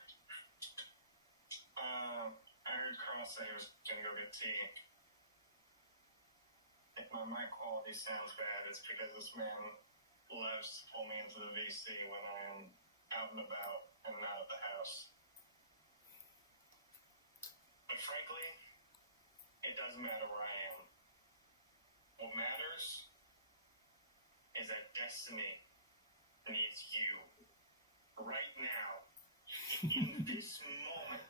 I heard Carl say he was gonna go get tea. If my mic quality sounds bad, it's because this man loves to pull me into the VC when I am out and about and not at the house. But frankly, it doesn't matter where I am. What matters is that Destiny needs you right now. In this moment,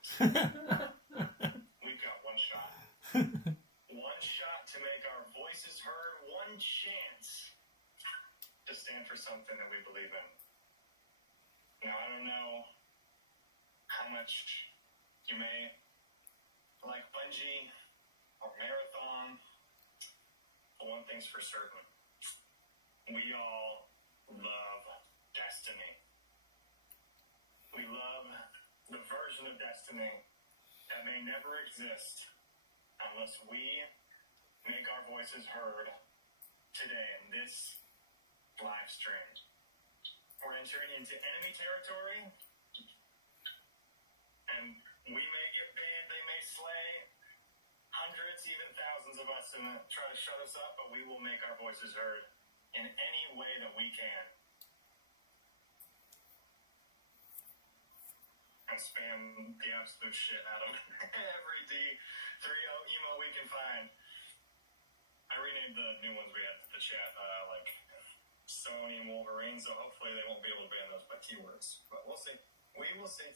we've got one shot. One shot to make our voices heard, one chance to stand for something that we believe in. Now, I don't know how much you may like Bungie or Marathon, but one thing's for certain. We all love Destiny. We love the version of Destiny that may never exist unless we make our voices heard today in this live stream. We're entering into enemy territory, and we may get banned, they may slay hundreds, even thousands of us and try to shut us up, but we will make our voices heard in any way that we can. And spam the absolute shit out of every D3O emo we can find. I renamed the new ones we had to the chat, like Sony and Wolverine, so hopefully they won't be able to ban those by keywords. But we'll see. We will see.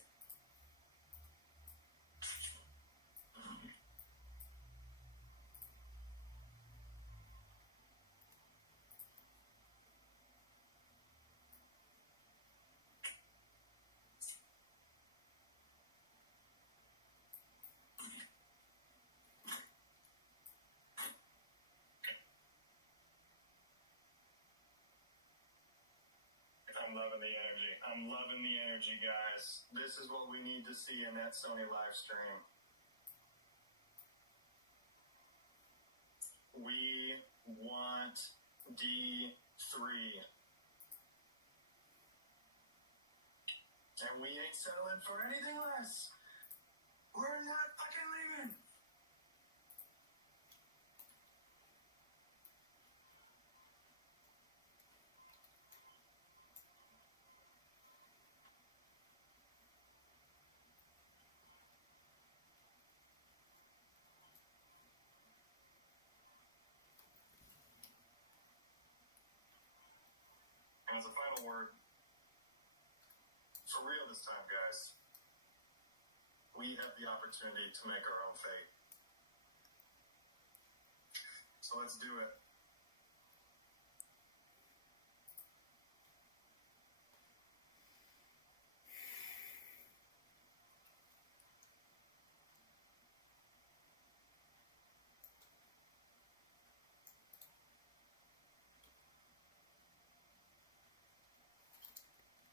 I'm loving the energy. I'm loving the energy, guys. This is what we need to see in that Sony live stream. We want D3. And we ain't settling for anything less. We're not fucking leaving. And as a final word, for real this time, guys, we have the opportunity to make our own fate. So let's do it.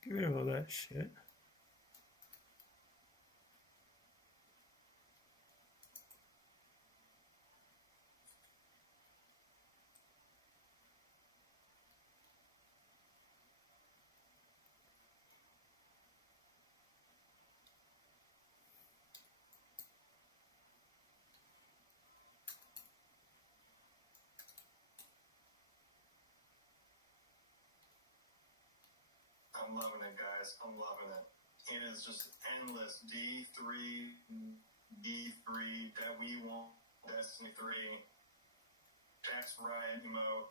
Get rid of all that shit. I'm loving it, guys. I'm loving it. It is just endless. D3, D3, that we want, Destiny 3, Jack's Riot emote.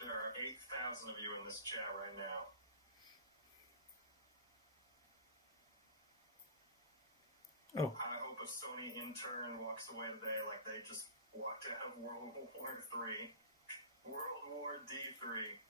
There are 8,000 of you in this chat right now. Oh, I hope a Sony intern walks away today like they just walked out of World War III. World War D3.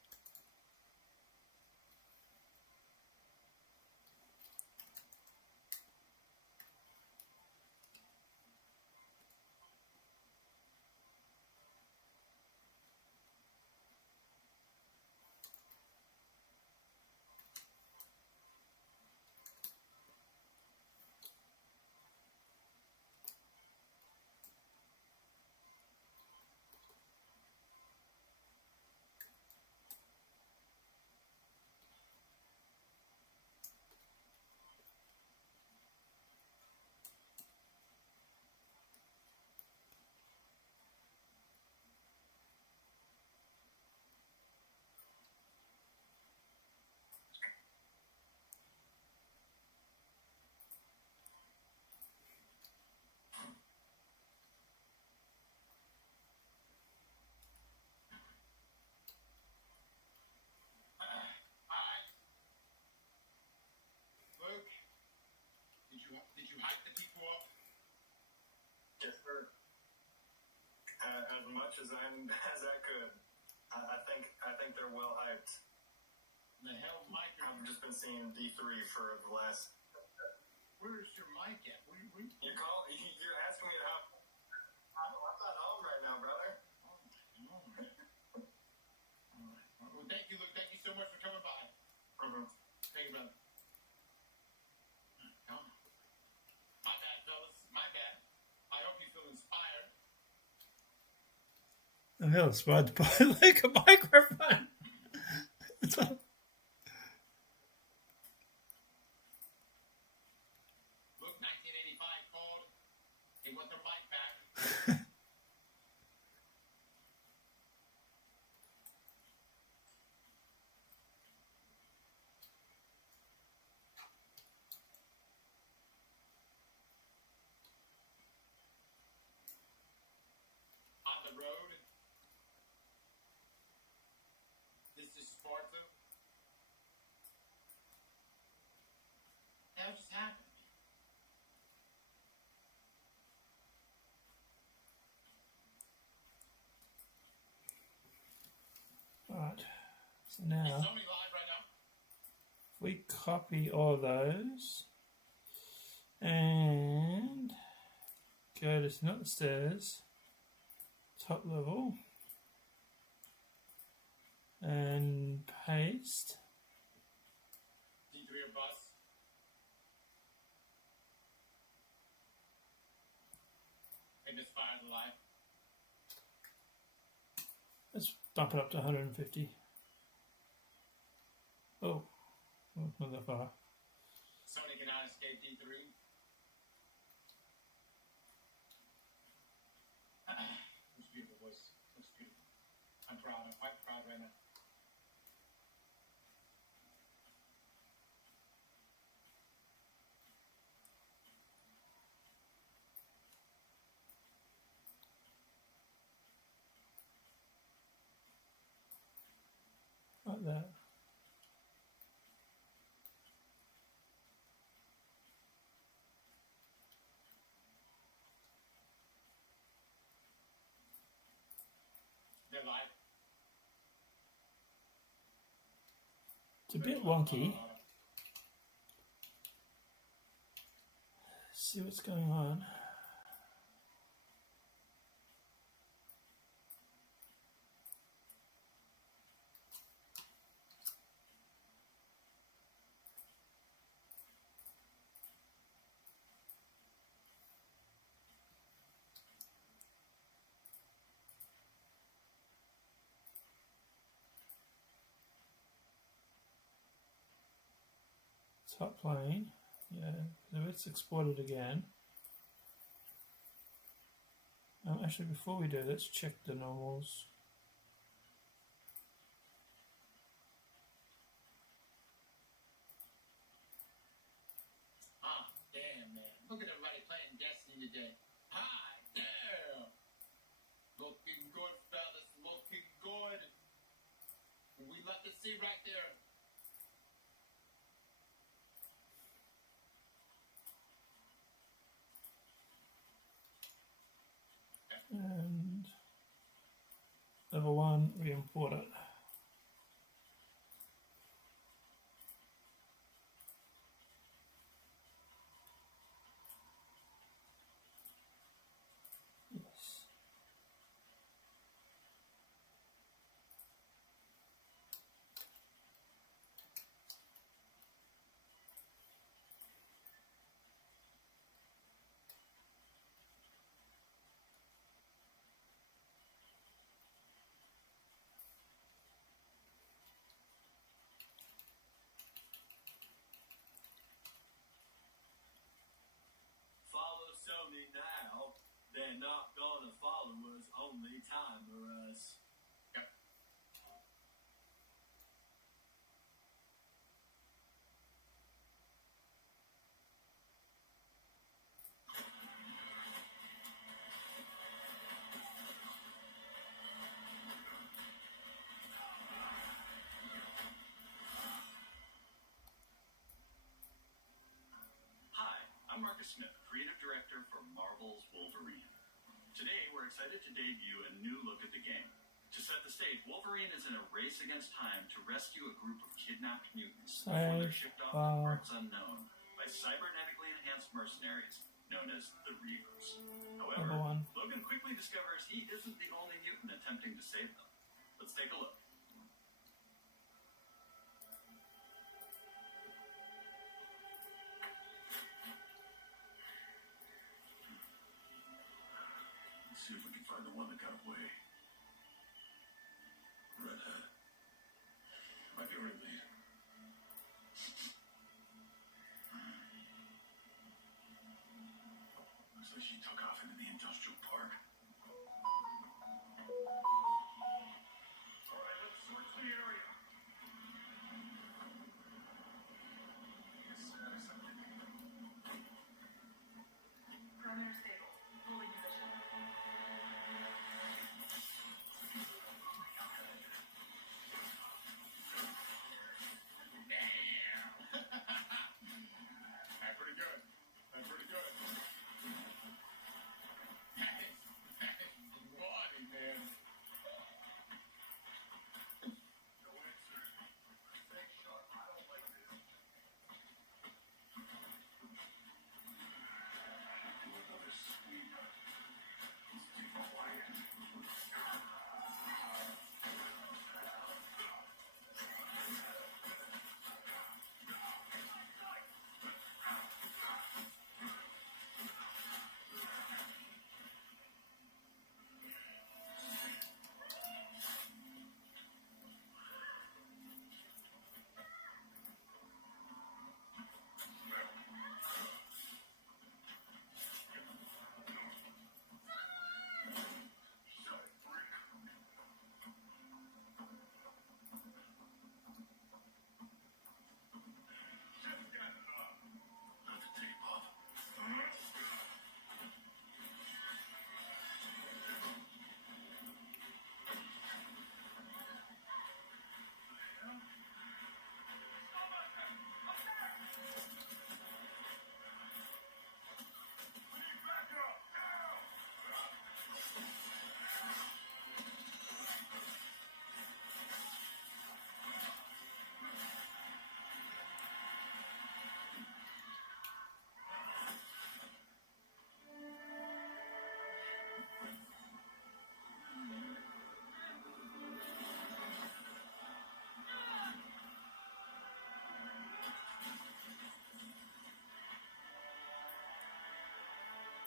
Luke, did you hype the people up? Yes, sir. As much as I could. I think they're well hyped. The hell, Mike? I've just been seeing D3 for the last. Where's your mic at? You're asking me how. I'm not home right now, brother. All right. Well, thank you, Luke. Thank you so much for coming by. Mm-hmm. Thank you, brother. Come on. My bad, fellas. My bad. I hope you feel inspired. I'm hell inspired to buy like a microphone. Luke, 1985 called. They want their mic back. On the road. This is Sparta. That just happened. Right. So Is now, Sony live right now? if we copy all those and go to not the stairs, top level, and paste. D3 or bus? And just fire the live. Let's bump it up to 150. Oh, not that far. Sony cannot escape D3. Looks beautiful, boys. Looks beautiful. I'm proud. I'm quite proud right now. Like that. They're live. It's a bit wonky. Let's see what's going on. Top plane. Yeah, so it's exported again. Actually, before we do, let's check the normals. You left the C right there. And level 1, re-import it. Yes. Follow Sony now. They're not gonna follow us, only timer us. Yep. Hi, I'm Marcus Smith, creative director for Marvel's Wolverine. Today, we're excited to debut a new look at the game. To set the stage, Wolverine is in a race against time to rescue a group of kidnapped mutants before they're shipped off to parts unknown by cybernetically enhanced mercenaries known as the Reavers. However, Level 1. Logan quickly discovers he isn't the only mutant attempting to save them. Let's take a look. Let's see if we can find the one that got away. Redhead. Might be Ridley. Looks like she took off into the industrial park. Alright, let's search the area. Perimeter stable. Holding position. That's pretty good. That's pretty good. That is bloody, man. No answer. Thanks, Sharp. I don't like this. Do another sweep. Let's keep quiet. Not the tape off.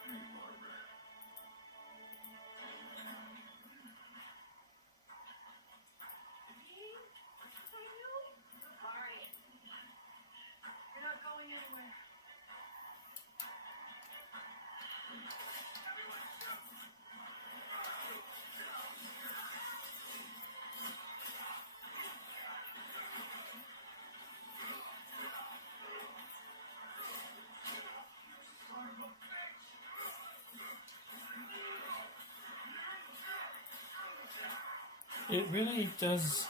Hey, Barbara. Sorry. You're not going anywhere. It really does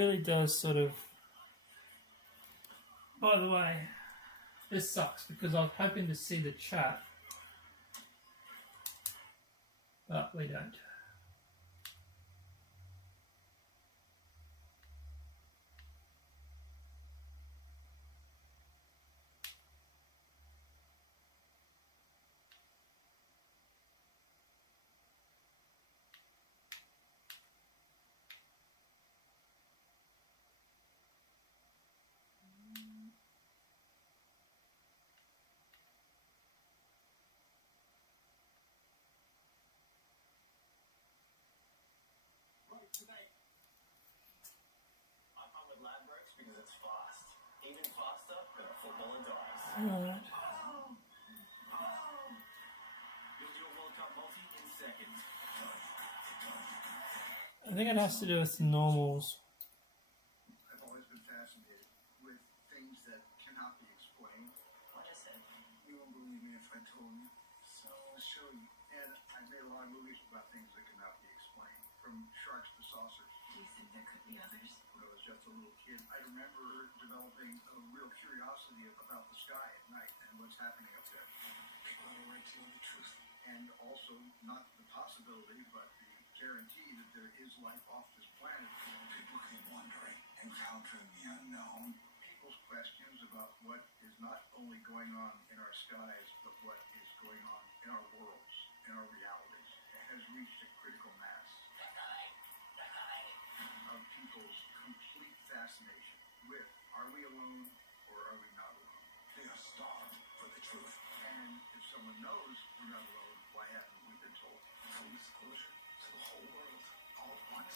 really does sort of. By the way, this sucks because I was hoping to see the chat, but we don't. Right, today. I fun with Ladbrokes because it's fast. Even faster than a football and dice. Alright. You'll do a World Cup multi in seconds. I think it has to do with normals. I've always been fascinated with things that cannot be explained. What is it? You won't believe me if I told you. So I'll show you. And I've made a lot of movies about things that cannot be explained, from sharks to saucers. Do you think there could be others? When I was just a little kid, I remember developing a real curiosity about the sky at night and what's happening up there. People have a right to know the truth. And also, not the possibility, but the guarantee that there is life off this planet. People keep wondering, encountering the unknown. People's questions about what is not only going on in our skies, but what is going on in our worlds, in our realities, has reached a critical mass of people's complete fascination with, are we alone or are we not alone? They are starved for the truth. And if someone knows we're not alone, why haven't we been told? Full disclosure to the whole world all at once.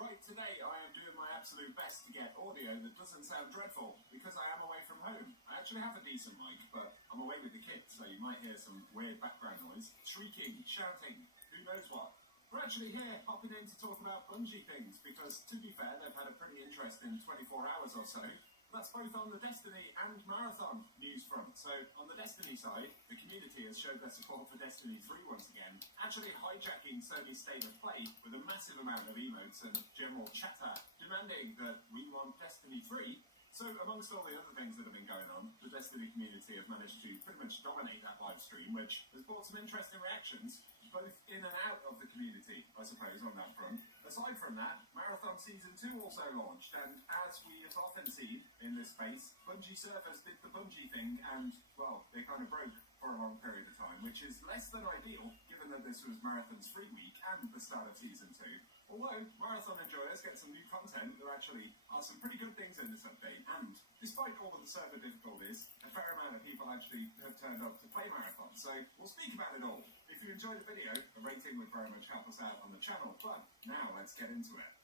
Right, today I am doing my absolute best to get audio that doesn't sound dreadful because I am away from home. I actually have a decent mic, but I'm away with the kids, so you might hear some weird background noise. Shrieking, shouting, who knows what. We're actually here hopping in to talk about Bungie things because, to be fair, they've had a pretty interesting 24 hours or so. That's both on the Destiny and Marathon news front. So, on the Destiny side, the community has showed their support for Destiny 3 once again, actually hijacking Sony's State of Play with a massive amount of emotes and general chatter, demanding that we want Destiny 3. So, amongst all the other things that have been going on, the Destiny community have managed to pretty much dominate that live stream, which has brought some interesting reactions, both in and out of the community, I suppose, on that front. Aside from that, Marathon Season 2 also launched, and as we have often seen in this space, Bungie servers did the Bungie thing, and, well, they kind of broke for a long period of time, which is less than ideal, given that this was Marathon's free week and the start of Season 2. Although, Marathon enjoyers get some new content, there actually are some pretty good things in this update, and despite all of the server difficulties, a fair amount of people actually have turned up to play Marathon, so we'll speak about it all. If you enjoyed the video, a rating would very much help us out on the channel, but now let's get into it.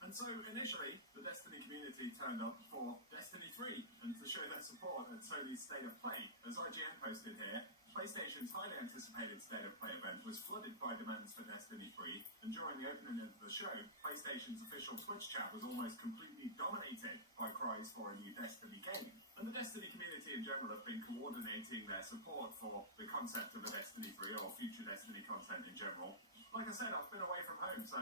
And so, initially, the Destiny community turned up for Destiny 3, and to show their support at Sony's State of Play. As IGN posted here, PlayStation's highly anticipated State of Play event was flooded by demands for Destiny 3, and during the opening of the show, PlayStation's official Twitch chat was almost completely dominated by cries for a new Destiny game. And the Destiny community in general have been coordinating their support for the concept of a Destiny 3 or future Destiny content in general. Like I said, I've been away from home, so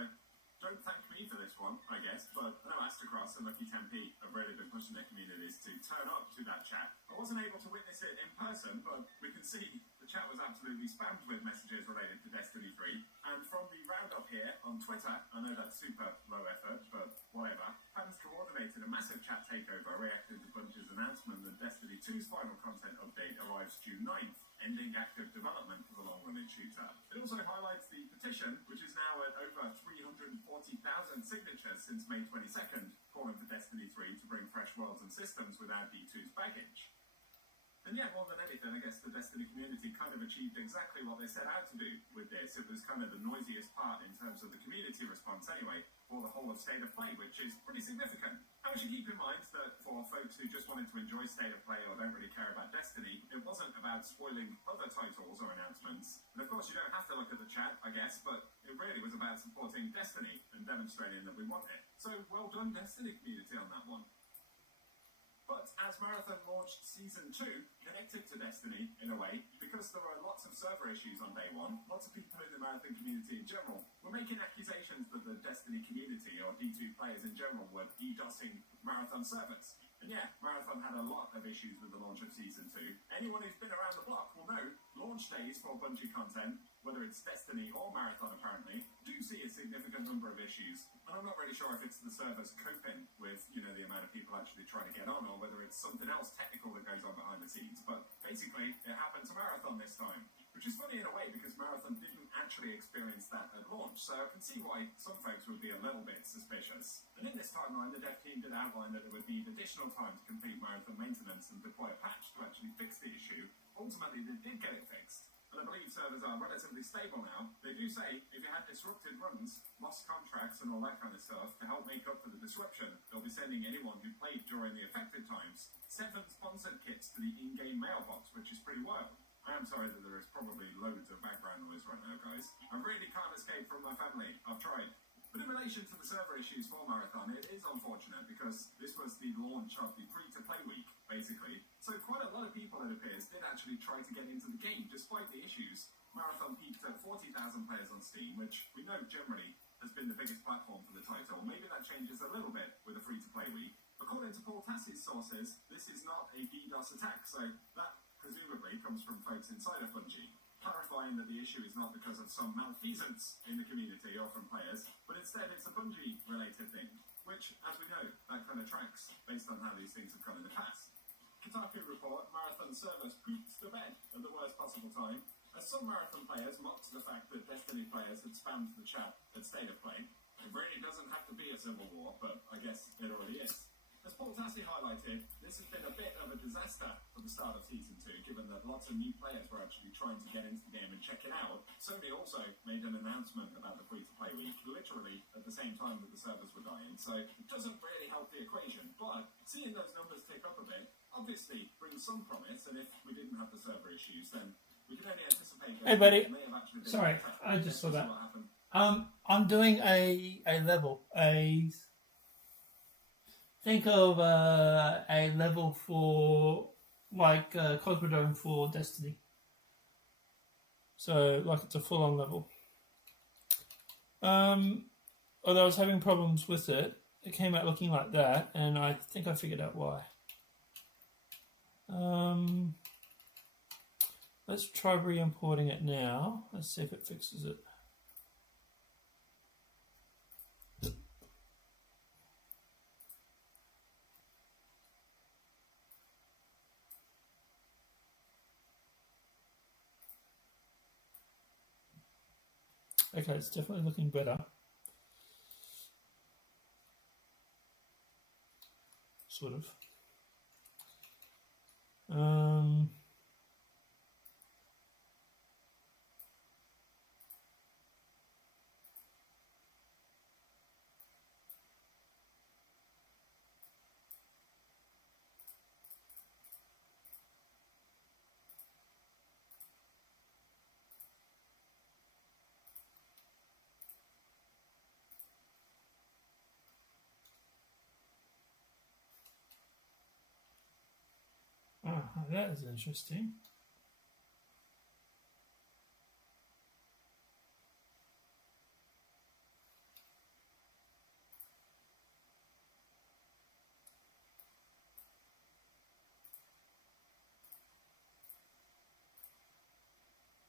don't thank me for this one, I guess, but I know Astacross and Lucky Tempe have really been pushing their communities to turn up to that chat. I wasn't able to witness it in person, but we can see the chat was absolutely spammed with messages related to Destiny 3. And from the roundup here on Twitter, I know that's super low effort, but whatever, fans coordinated a massive chat takeover reacting to Bungie's announcement that Destiny 2's final content update arrives June 9th, ending active development for the long-running shooter. It also highlights the petition, which is now at over 340,000 signatures since May 22nd, calling for Destiny 3 to bring fresh worlds and systems without D2's baggage. And yeah, more than anything, I guess the Destiny community kind of achieved exactly what they set out to do with this. It was kind of the noisiest part in terms of the community response anyway, for the whole of State of Play, which is pretty significant. And we should keep in mind that for folks who just wanted to enjoy State of Play or don't really care about Destiny, it wasn't about spoiling other titles or announcements. And of course, you don't have to look at the chat, I guess, but it really was about supporting Destiny and demonstrating that we want it. So well done, Destiny community, on that one. But as Marathon launched Season 2, connected to Destiny in a way, because there were lots of server issues on day one, lots of people in the Marathon community in general were making accusations that the Destiny community, or D2 players in general, were DDoSing Marathon servers. And yeah, Marathon had a lot of issues with the launch of Season 2. Anyone who's been around the block will know launch days for Bungie content, whether it's Destiny or Marathon apparently, do see a significant number of issues. And I'm not really sure if it's the servers coping with, the amount of people actually trying to get on, or whether it's something else technical that goes on behind the scenes. But basically, it happened to Marathon this time. Which is funny in a way, because Marathon didn't actually experience that at launch, so I can see why some folks would be a little bit suspicious. And in this timeline, the dev team did outline that it would need additional time to complete Marathon maintenance and deploy a patch to actually fix the issue. Ultimately, they did get it fixed. And I believe servers are relatively stable now. They do say if you had disrupted runs, lost contracts and all that kind of stuff, to help make up for the disruption, they'll be sending anyone who played during the affected times 7 sponsored kits to the in-game mailbox, which is pretty wild. I am sorry that there is probably loads of background noise right now, guys. I really can't escape from my family. I've tried. But in relation to the server issues for Marathon, it is unfortunate because this was the launch of the free-to-play week, basically. So quite a lot of people, it appears, did actually try to get into the game despite the issues. Marathon peaked at 40,000 players on Steam, which we know generally has been the biggest platform for the title. Maybe that changes a little bit with a free-to-play week. According to Paul Tassie's sources, this is not a DDoS attack, so that presumably comes from folks inside of Bungie, clarifying that the issue is not because of some malfeasance in the community or from players, but instead it's a Bungie-related thing, which, as we know, that kind of tracks based on how these things have gone in the past. Kotaku report Marathon servers pooped the bed at the worst possible time, as some Marathon players mocked the fact that Destiny players had spammed the chat at State of Play. It really doesn't have to be a civil war, but I guess it already is. As Paul Tassie highlighted, this has been a bit of a disaster for the start of Season 2, given that lots of new players were actually trying to get into the game and check it out. Sony also made an announcement about the free-to-play week, literally at the same time that the servers were dying, so it doesn't really help the equation. But seeing those numbers tick up a bit obviously brings some promise, and if we didn't have the server issues, then we could only anticipate that Hey, buddy. it may have actually been Sorry, better. I just saw that. What happened. I'm doing a level. Think of a level for like Cosmodrome for Destiny. So like it's a full-on level. Although I was having problems with it, it came out looking like that, and I think I figured out why. Let's try re-importing it now. Let's see if it fixes it. Okay, it's definitely looking better. Sort of. That is interesting.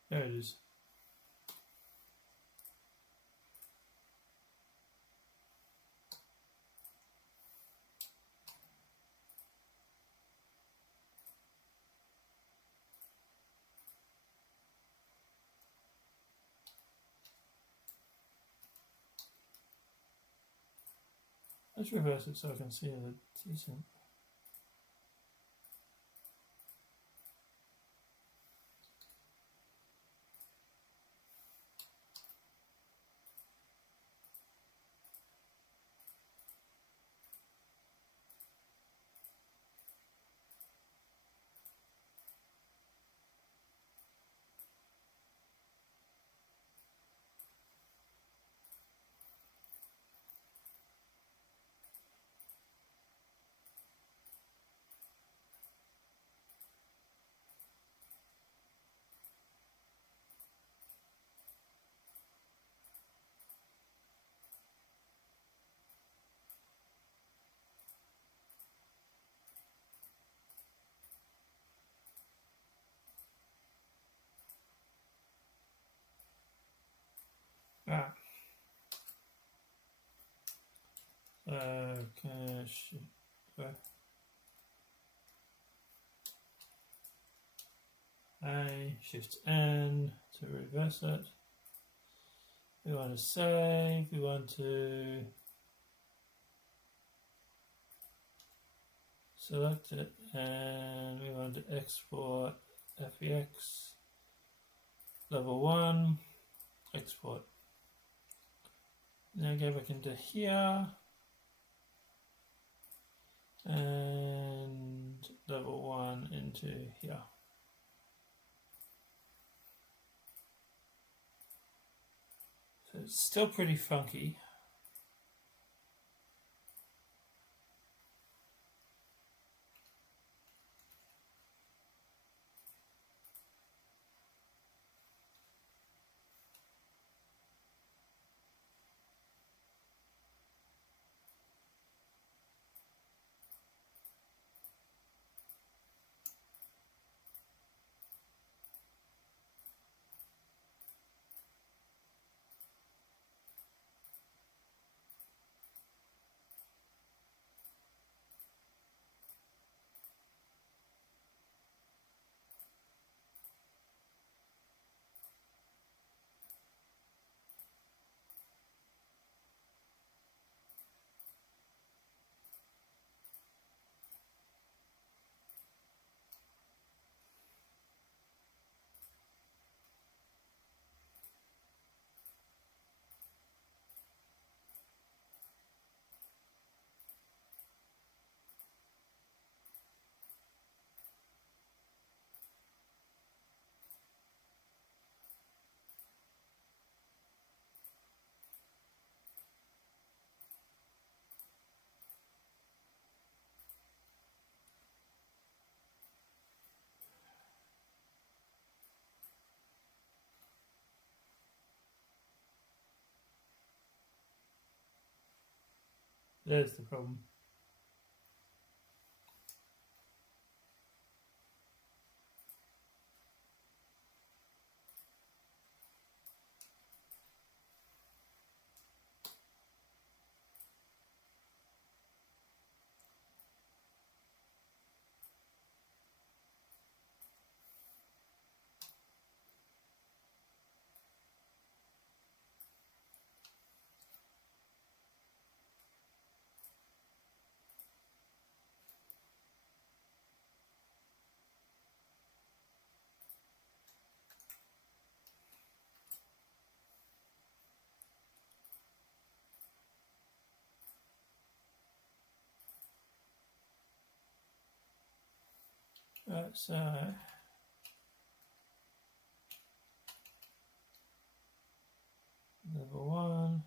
There it is. Let's reverse it so I can see that it isn't. Shift N to reverse it. We want to save, we want to select it, and we want to export FEX level 1, export. Now go back into here, and level 1 into here. So it's still pretty funky. There's the problem. Right, so level 1.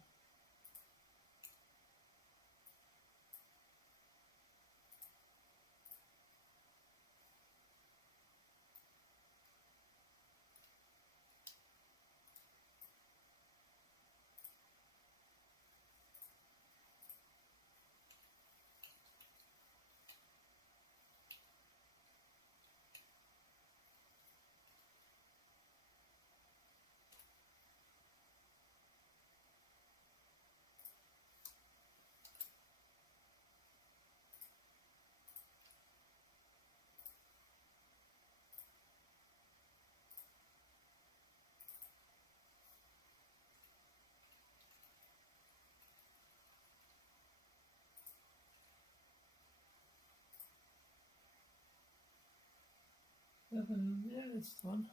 Yeah, that's the one.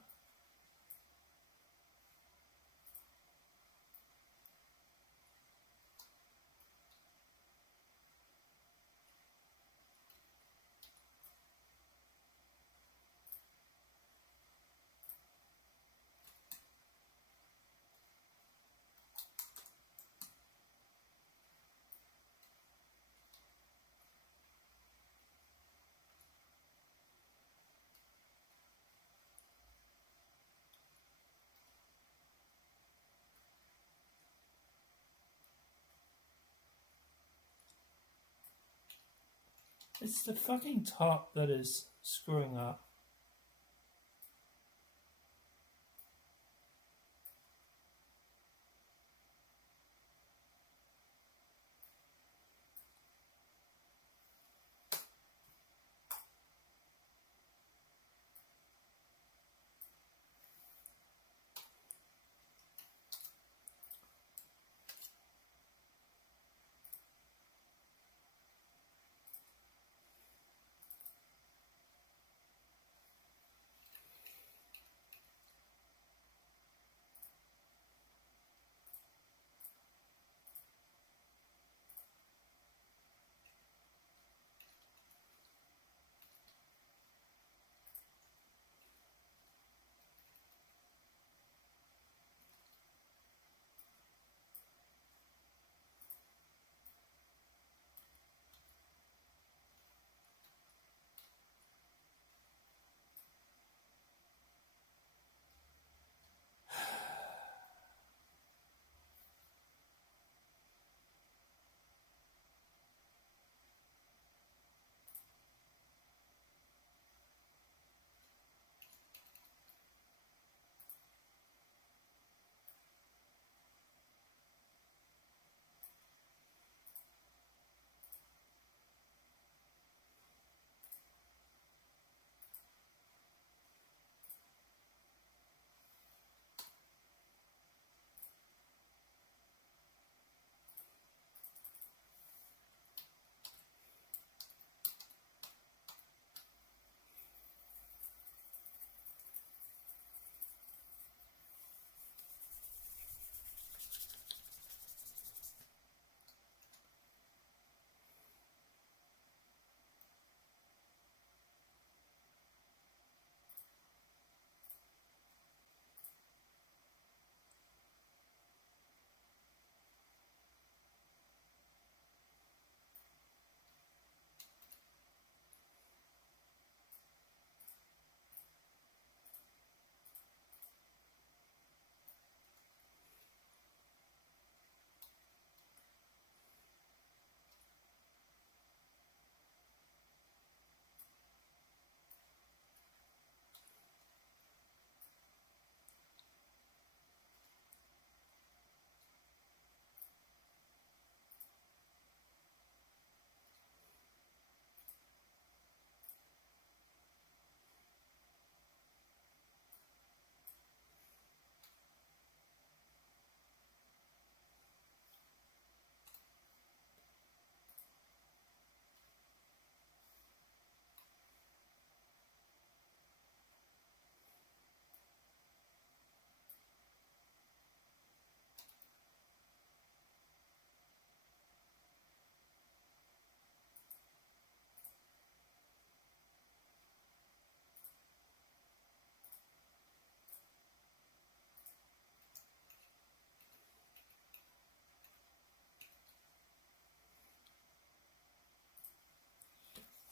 It's the fucking top that is screwing up.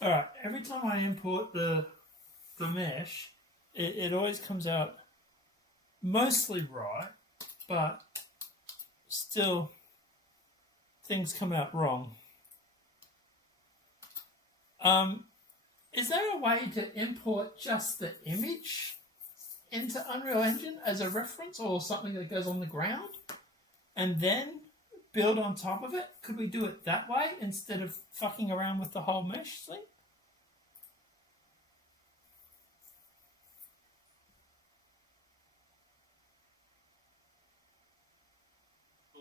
Alright, every time I import the mesh, it always comes out mostly right, but still things come out wrong. Is there a way to import just the image into Unreal Engine as a reference or something that goes on the ground and then build on top of it? Could we do it that way instead of fucking around with the whole mesh thing?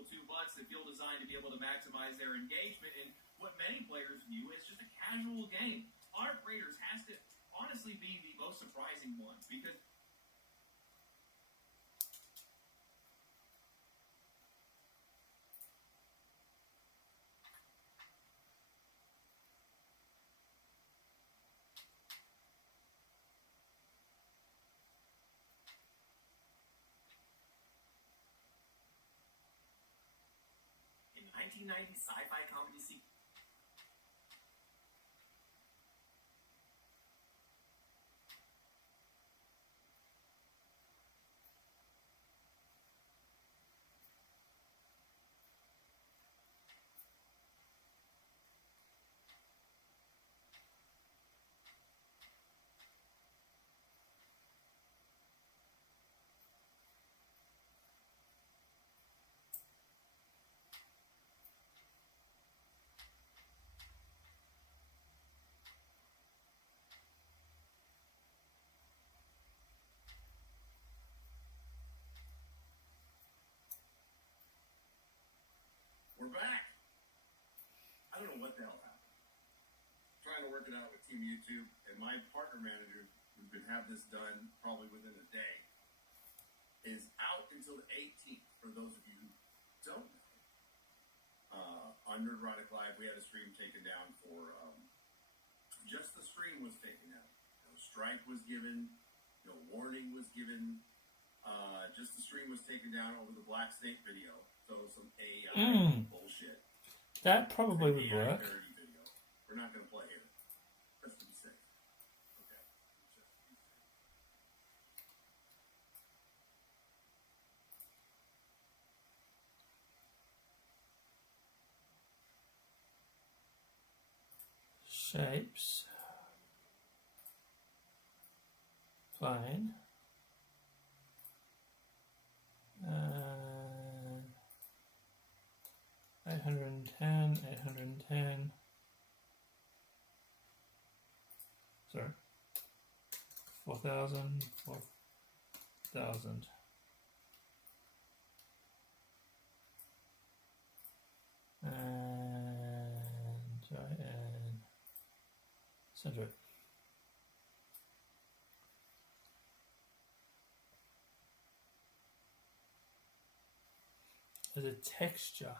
$2 that feel designed to be able to maximize their engagement in what many players view as just a casual game. Honor Raiders has to honestly be the most surprising one because in 1990 sci-fi comedy sequel. We're back. I don't know what the hell happened. Trying to work it out with Team YouTube, and my partner manager, who could have this done probably within a day, is out until the 18th. For those of you who don't know, on Nerdrotic Live, we had a stream taken down for just the stream was taken down. No strike was given, no warning was given. Just the stream was taken down over the Black Snake video. So some AI bullshit. That probably would AI work. parody video. We're not going to play it. Just to be safe. Okay. Just to be safe. Shapes. Plane. 810, 810. Sorry. 4,000, 4,000. And try and center it. As a texture.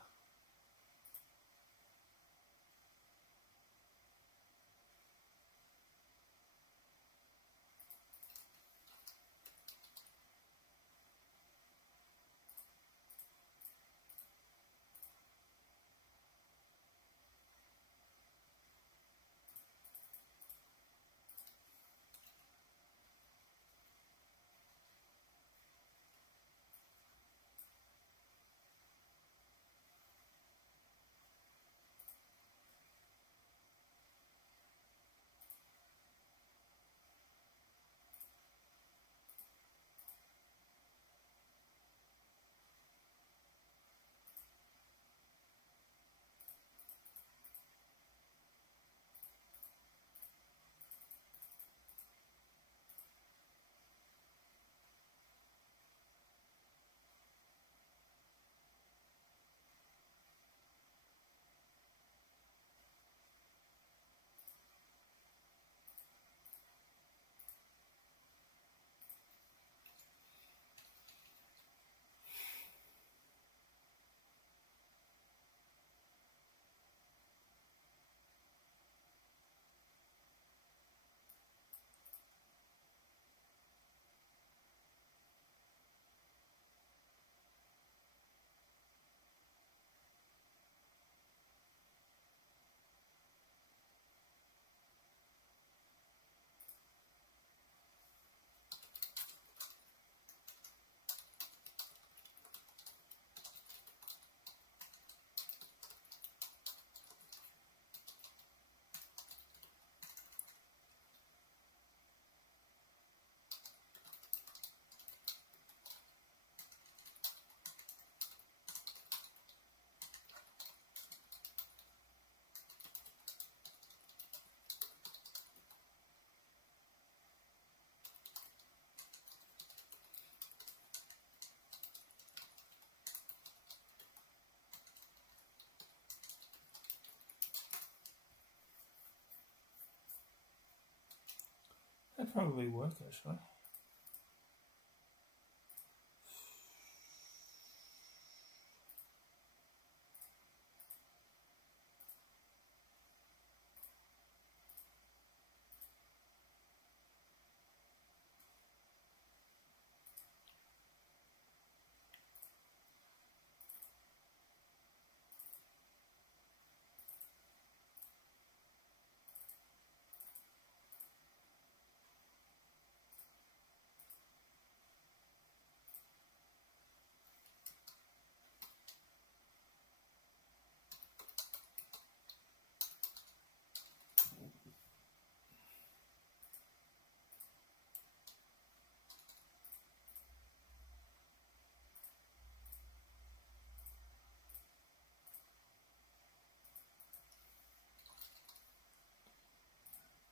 That'd probably work actually.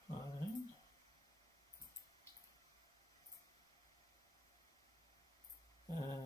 Fine. And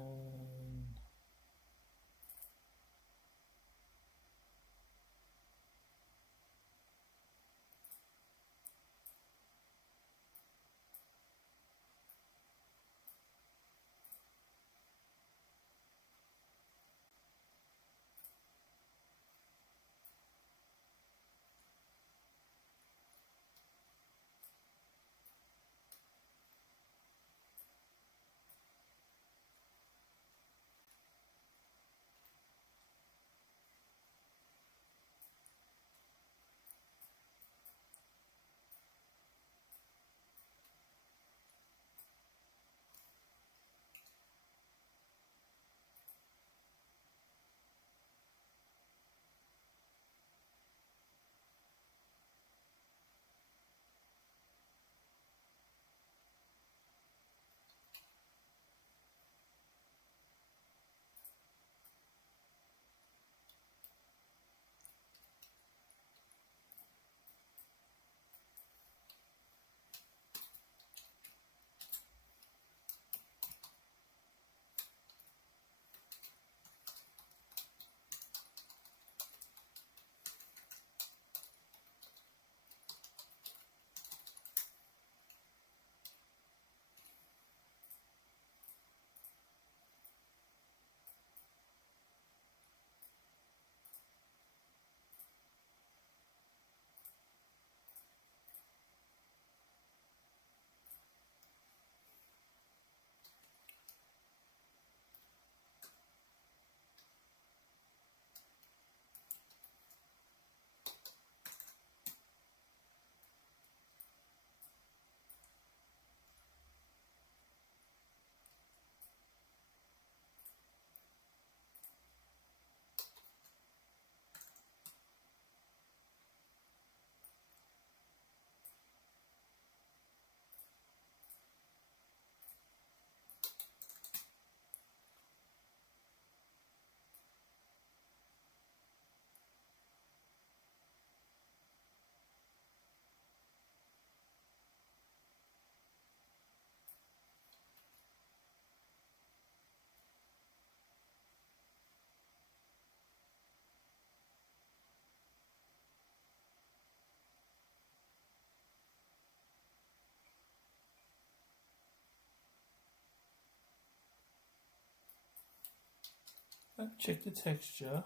check the texture.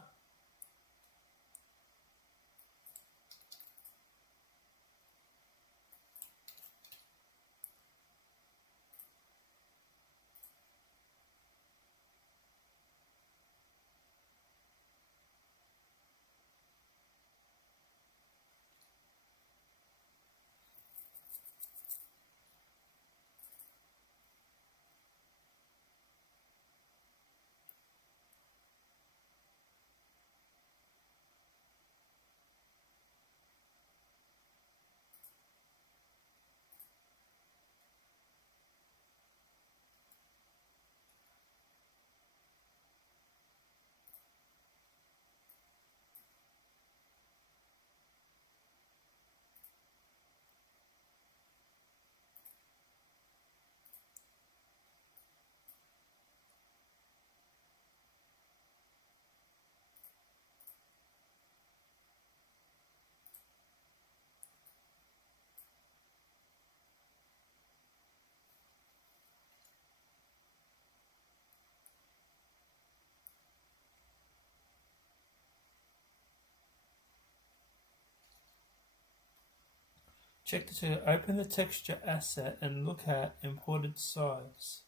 Check to open the texture asset and look at imported size.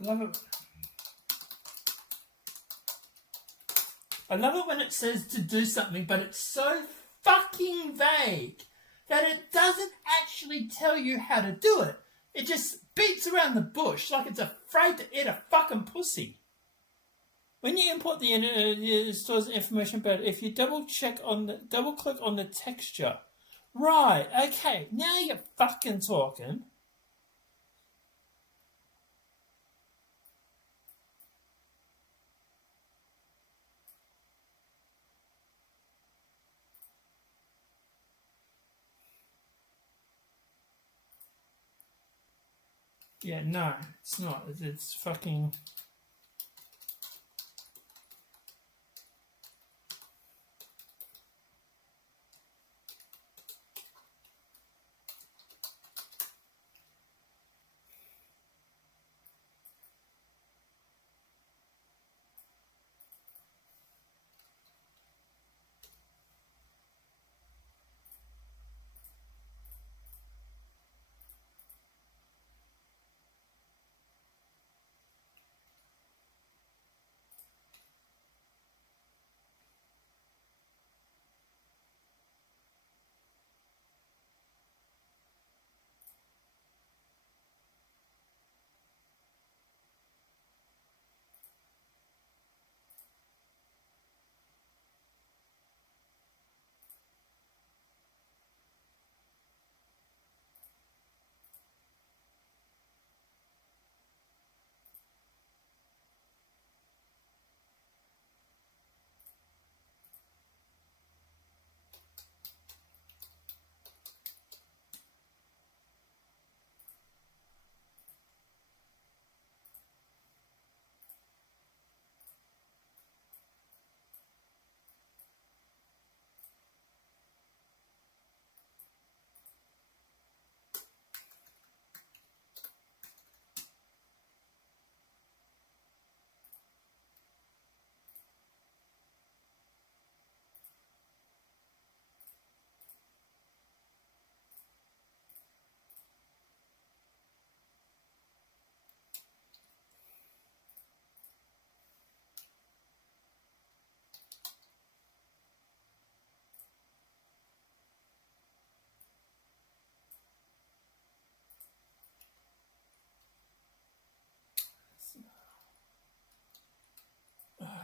I love it. I love it when it says to do something, but it's so fucking vague that it doesn't actually tell you how to do it. It just beats around the bush like it's afraid to eat a fucking pussy. When you import the it stores information about it. If you double click on the texture, right? Okay, now you're fucking talking. Yeah, no, it's not. It's fucking...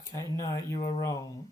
Okay, no, you were wrong.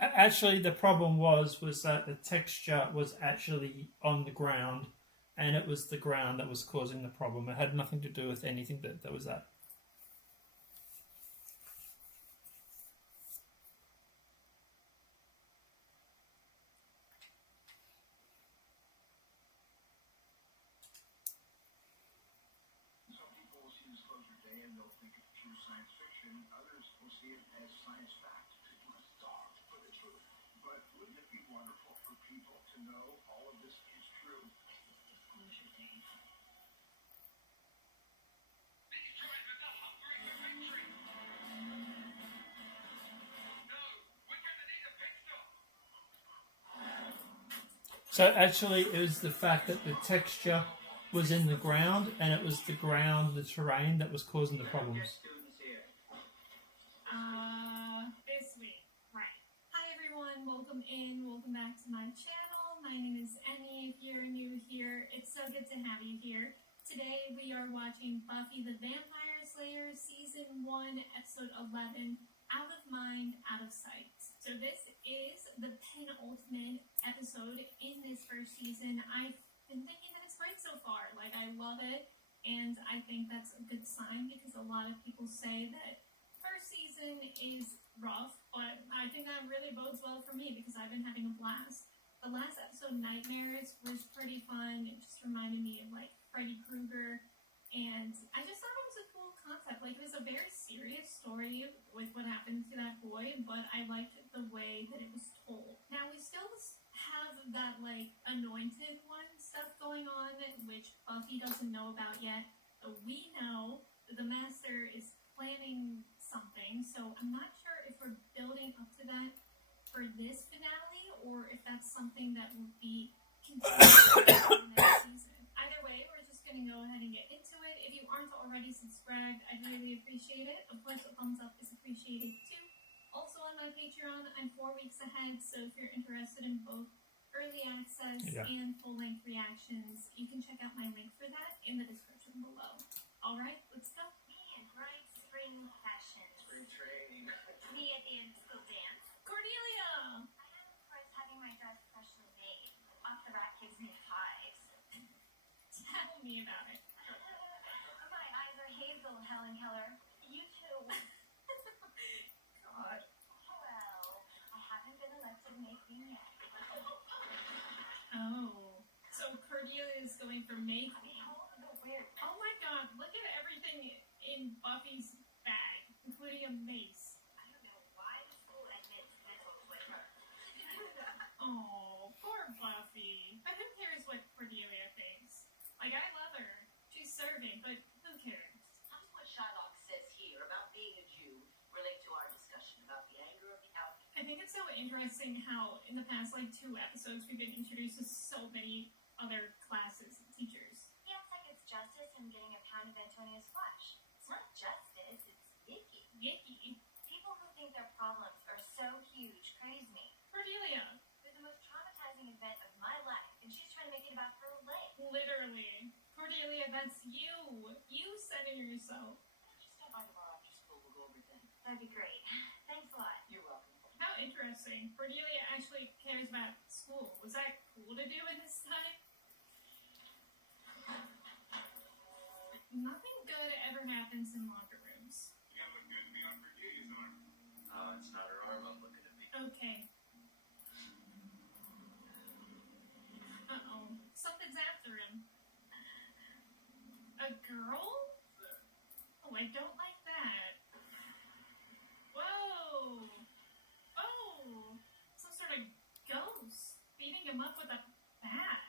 Actually, the problem was that the texture was actually on the ground, and it was the ground that was causing the problem. It had nothing to do with anything that was that. science fiction. Others will see it as science fact. People are starved for the truth. But wouldn't it be wonderful for people to know all of this is true? So actually, it was the fact that the texture was in the ground, and it was the ground, the terrain, that was causing the problems. This week, right. Hi everyone, welcome in, welcome back to my channel. My name is Emmy. If you're new here, it's so good to have you here. Today we are watching Buffy the Vampire Slayer Season 1, Episode 11, Out of Mind, Out of Sight. So this is the penultimate episode in this first season. I've been thinking that it's great so far. Like, I love it, and I think that's a good sign because a lot of people say that first season is rough, but I think that really bodes well for me because I've been having a blast. The last episode, Nightmares, was pretty fun. It just reminded me of, like, Freddy Krueger, and I just thought it was a cool concept. Like, it was a very serious story with what happened to that boy, but I liked the way that it was told. Now, we still have that, like, Anointed One stuff going on, which Buffy doesn't know about yet, but we know that the Master is planning something, so I'm not sure if we're building up to that for this finale, or if that's something that will be continued in the next season. Either way, we're just going to go ahead and get into it. If you aren't already subscribed, I'd really appreciate it. Of course, a thumbs up is appreciated too. Also on my Patreon, I'm 4 weeks ahead, so if you're interested in both early access and full-length reactions, you can check out my link for that in the description below. Alright, let's go. Man, bright spring fashions. Spring training. Me at the end of school dance. Cordelia! I am, of course, having my dress freshly made. Off the rack gives me hives. Tell me about it. My eyes are hazel, Helen Keller. You too. God. Well, I haven't been elected May Queen yet. Oh. So Cordelia is going for May Queen. Weird. Oh my god, look at everything in Buffy's bag, including a mace. I don't know why the school admits missiles with her. Oh, poor Buffy. But who cares what Cordelia thinks? Like, I love her. She's serving, but who cares? How does what Shylock says here about being a Jew relate to our discussion about the anger of the outcast? I think it's so interesting how in the past, like, 2 episodes, we've been introduced to so many other classes and teachers. He acts like it's justice him getting a pound of Antonia's flesh. It's not justice, it's icky. Yicky. People who think their problems are so huge praise me. Cordelia. It was the most traumatizing event of my life, and she's trying to make it about her leg. Literally. Cordelia, that's you. You said it yourself. Just stop by tomorrow after school. We'll go over then. That'd be great. Thanks a lot. You're welcome. How interesting. Cordelia actually cares about school. Was that cool to do in this time? Nothing good ever happens in locker rooms. You gotta look good to be on Cordelia's arm. Oh, it's not her arm I'm looking at. Okay. Uh-oh. Something's after him. A girl? Oh, I don't like that. Whoa! Oh! Some sort of ghost beating him up with a bat.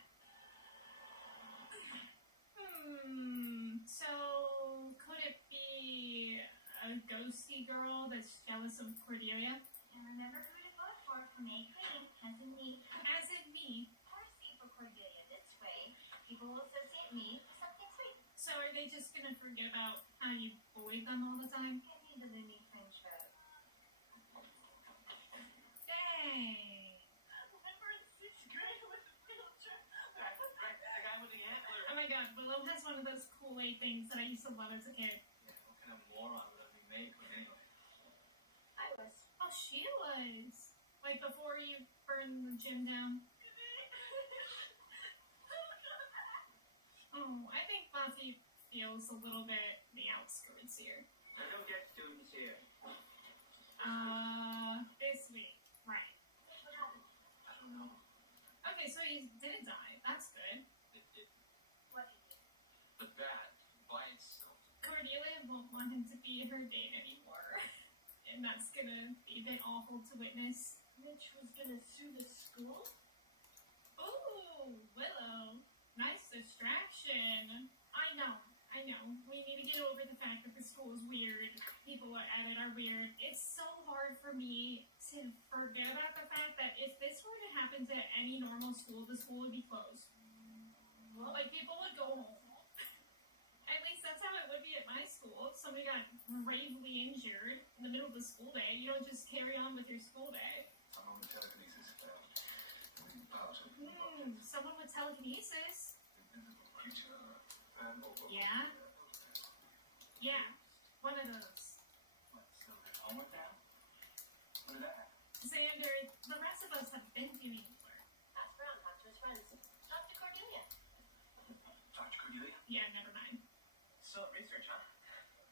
So, could it be a ghosty girl that's jealous of Cordelia? And remember who to vote for May Queen, as in me. As in me. Or C for Cordelia this way. People will associate me with something sweet. So are they just gonna forget about how you bullied them all the time? I need the Looney Fringe vote. Dang. Remember in 6th grade with the wheelchair? Right, the guy with the antler. Oh my god, Willow has one of those Kool-Aid things that I used to love as a kid. Yeah, what kind of moron would that be made anyway? I was. Oh, she was. Like before you burned the gym down. Oh, I think Buffy feels a little bit the outskirts here. I don't get students here. This week. Right. What happened? I don't know. Okay, so he didn't die. That's good. What did you? The bat by itself. Cordelia won't want want him to be her date anymore. And that's gonna be a bit awful to witness. Mitch was gonna sue the school? Ooh, Willow. Nice distraction. I know. We need to get over the fact that the school is weird. People at it are weird. It's so hard for me to forget about the fact that if this were to happen to any normal school, the school would be closed. Well, like, people would go home. At least that's how it would be at my school. If somebody got gravely injured in the middle of the school day, you don't just carry on with your school day. Someone with telekinesis failed. Powers of Someone with telekinesis. invisible creature and over. Yeah. Yeah, one of those. What, so they're home with that? When did that happen? Xander, the rest of us have been doing work. Ask around, talk to his friends. Talk to Cordelia. Dr. Cordelia? Yeah, never mind. So, research, huh?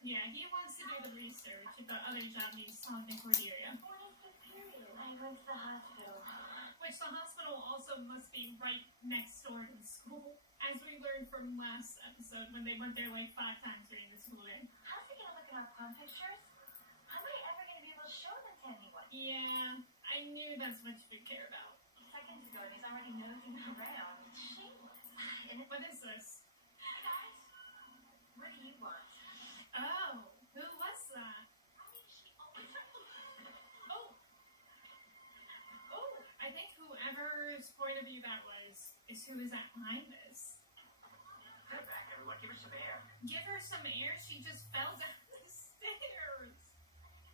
Yeah, he wants to do the research if the other job needs talking to Cordelia. What is the period? I went to the hospital. Which the hospital also must be right next door to the school. As we learned from last episode when they went there like 5 times during the school day. How's he gonna look at our prom pictures? How am I ever gonna be able to show them to anyone? Yeah, I knew that's what you would care about. Seconds ago, he's already nosing around. It's shameless. And if, What is this? hey guys, what do you want? Oh, who was that? I mean, she always. Oh, I think whoever's point of view that was is who is at behind this. Get back, everyone. Give her some air. Give her some air, she just fell down the stairs.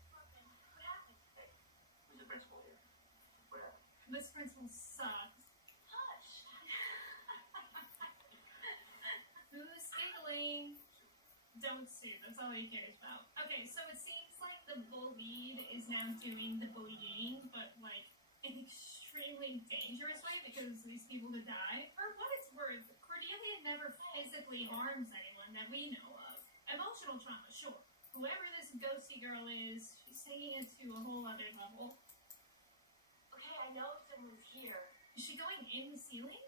What happened? Who's the principal here? What happened? This principal sucks. Hush. Who's giggling? Don't sue, that's all he cares about. Okay, so it seems like the bullied is now doing the bullying, but like in an extremely dangerous way because these people could die. For what it's worth, Cordelia never physically harms anyone that we know of. Emotional trauma, sure. Whoever this ghosty girl is, she's taking it to a whole other level. Okay, I know someone's here. Is she going in the ceiling?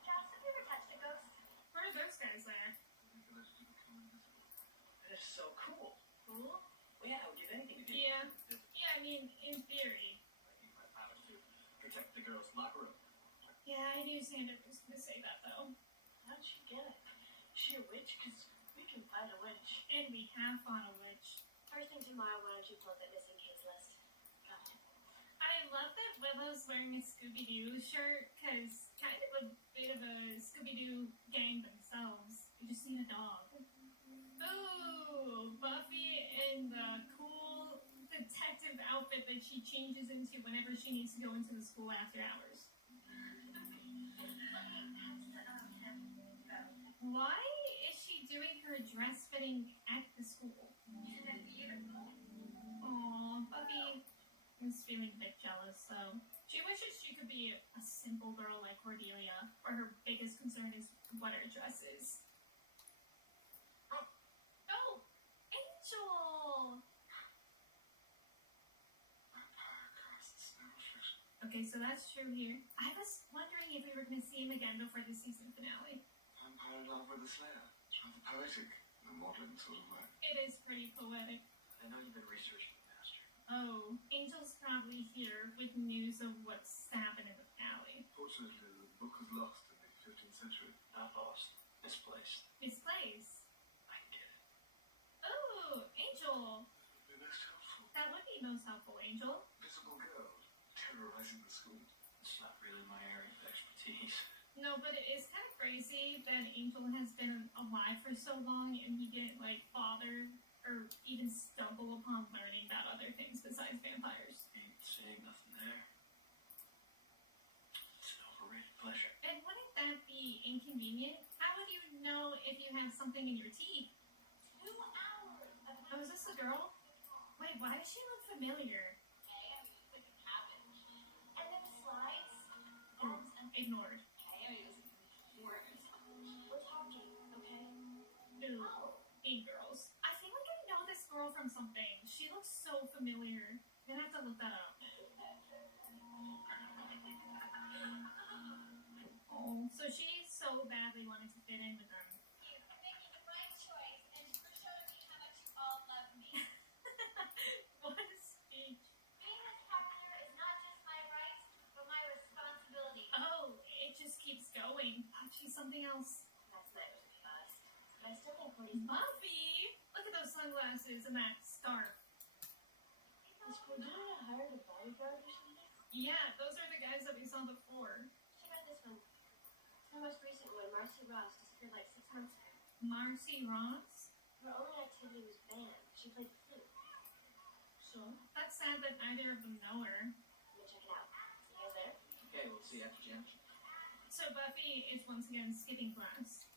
Josh, have you ever touched a ghost? Where are those guys there? Manipulation to become invisible. This is so cool. Cool? Well, yeah, I would give anything to do. Yeah. Yeah, I mean, in theory. I use my powers to protect the girls' locker room. Yeah, I knew Xander was going to say that, though. How'd she get it? Is she a witch? Because we can find a witch. And we have fought a witch. First thing tomorrow, why don't you pull up that missing kids list? Got it. I love that Willow's wearing a Scooby-Doo shirt, because kind of a bit of a Scooby-Doo gang themselves. You just need a dog. Ooh, Buffy in the cool detective outfit that she changes into whenever she needs to go into the school after hours. Why is she doing her dress fitting at the school? Isn't it beautiful? Aw, Buffy is feeling a bit jealous, so she wishes she could be a simple girl like Cordelia, where her biggest concern is what her dress is. Oh, Angel! Vampire casts no fish. Okay, so that's true here. I was wondering if we were going to see him again before the season finale. Vampire in love with a slayer. It's rather poetic in a maudlin sort of way. It is pretty poetic. I know you've been researching the master. Oh, Angel's probably here with news of what's happened in the finale. Fortunately, the book was lost in the 15th century. Not lost. Misplaced. His place. I can get it. Oh, Angel! It'd be most helpful. That would be most helpful, Angel. Visible girl terrorizing the school. It's not really my area of expertise. No, but it is kind of crazy that Angel has been alive for so long and he didn't, like, bother or even stumble upon learning about other things besides vampires. Ain't seeing nothing there. It's an overrated pleasure. And wouldn't that be inconvenient? How would you know if you have something in your teeth? 2 hours of Oh, is this a girl? Wait, why does she look familiar? okay, I mean, it could happen. And then slides. Oh, ignored. Okay, I mean, it was words. We're talking, okay? Ooh, Oh, Mean Girls. I feel like I know this girl from something. She looks so familiar. I'm gonna have to look that up. Oh, so she so badly wanted to fit in with them. you're making the right choice, and for showing me how much going. She's something else. Last night was a bust. But I still think Cody's Buffy! Look at those sunglasses and that scarf. Is Cordelia hired a bodyguard or something? Yeah, those are the guys that we saw before. Check out this one. It's the most recent one. Marcy Ross disappeared like 6 months ago. Marcy Ross? Her only activity was band. She played the flute. So? That's sad that neither of them know her. I'm gonna check it out. See you guys later. Okay, we'll see you after gym. So Buffy is once again skipping class.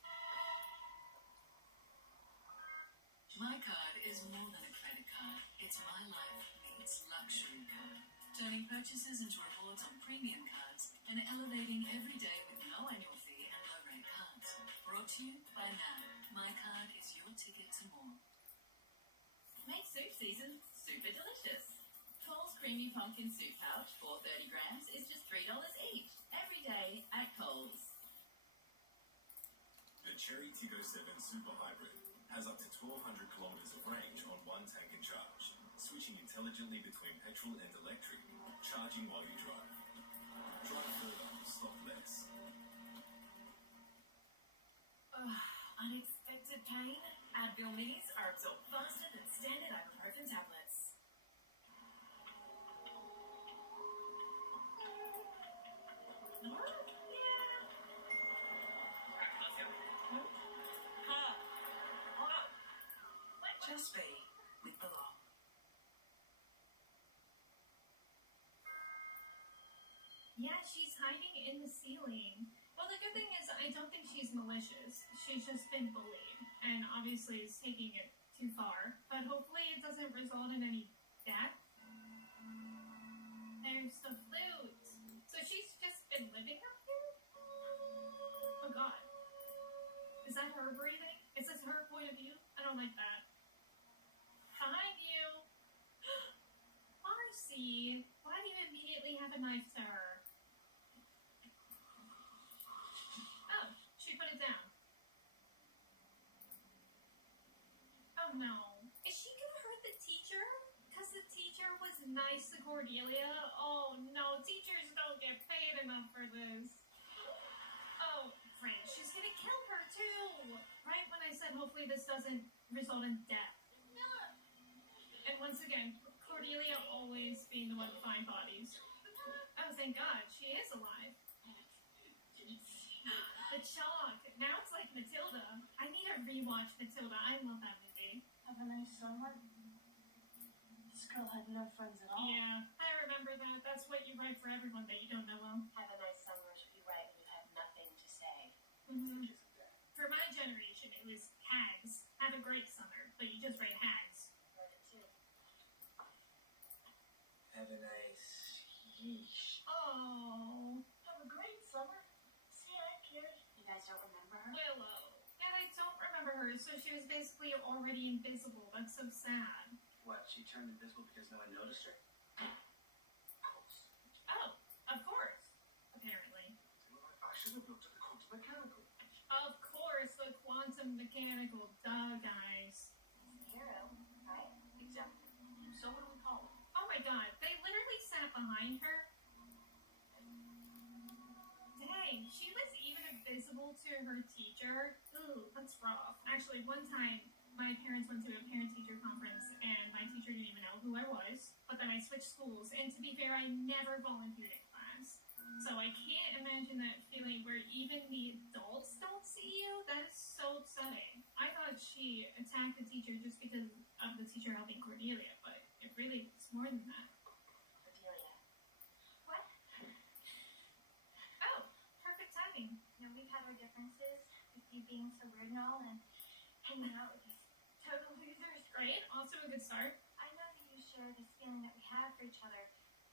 My card is more than a credit card. It's my life meets luxury card. Turning purchases into rewards on premium cards and elevating every day with no annual fee and low rate cards. Brought to you by Now. My card is your ticket to more. Makes soup season super delicious. Cole's Creamy Pumpkin Soup Pouch, 430 grams, is just $3 each. Every day at Cole's. The Cherry Tiggo 7 Super Hybrid has up to 1,200 kilometers of range on one tank and charge, switching intelligently between petrol and electric, charging while you drive. Drive further, stop less. Unexpected pain? Advil minis are absorbed faster than standard ibuprofen tablets. Just be with Belong. Yeah, she's hiding in the ceiling. Well, the good thing is I don't think she's malicious. She's just been bullied and obviously is taking it too far. But hopefully it doesn't result in any death. There's the flute. So she's just been living up here? Oh god. Is that her breathing? Is this her point of view? I don't like that. Behind you! Marcy! Why do you immediately have a knife to her? Oh, she put it down. Oh no. Is she gonna hurt the teacher? Because the teacher was nice to Cordelia? Oh no, teachers don't get paid enough for this. Oh, great. She's gonna kill her too! Right when I said hopefully this doesn't result in death. And once again, Cordelia always being the one to find bodies. Oh, thank God, she is alive. The chalk. Now it's like Matilda. I need to rewatch Matilda. I love that movie. Have a nice summer. This girl had no friends at all. Yeah, I remember that. That's what you write for everyone that you don't know well. Have a nice summer is what you write when you have nothing to say. Mm-hmm. For my generation, it was hags. Have a great summer, but you just write hags. Wrote it too. Have a nice yeesh. Oh, Have a great summer. See, I care. You guys don't remember her? Willow. And I don't remember her, so she was basically already invisible. That's so sad. What, she turned invisible because no one noticed her? Oh, of course. Apparently. I should have looked at the quantum mechanical. Of course, the quantum mechanical. Duh, guys. Hero, right? Exactly. So what do we call it? Oh my god, they literally sat behind her. Dang, she was even invisible to her teacher. Ooh, that's rough. Actually, one time, my parents went to a parent-teacher conference, and my teacher didn't even know who I was. But then I switched schools, and to be fair, I never volunteered in class. So I can't imagine that feeling where even the adults don't see you. That is so upsetting. I thought she attacked the teacher just because of the teacher helping Cordelia, but it really was more than that. Cordelia. What? Oh, perfect timing. You know, we've had our differences, with you being so weird and all, and hanging out with these total losers. Great, also a good start. I know that you share this feeling that we have for each other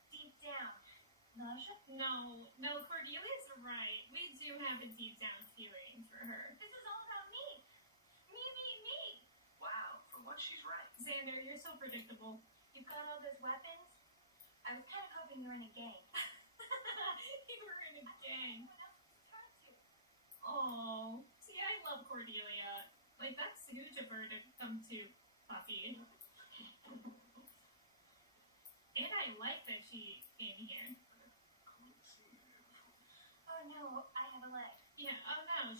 deep down. Nausea? No, Cordelia's right. We do have a deep down feeling for her. This is all about me. Me. Wow, for once she's right. Xander, you're so predictable. You've got all those weapons. I was kind of hoping you were in a gang. You were in a gang. Everyone else was trying to. Oh, see, I love Cordelia. Like, that's huge of her to come to Buffy. And I like that she came here. Oh no, I have a leg. Yeah,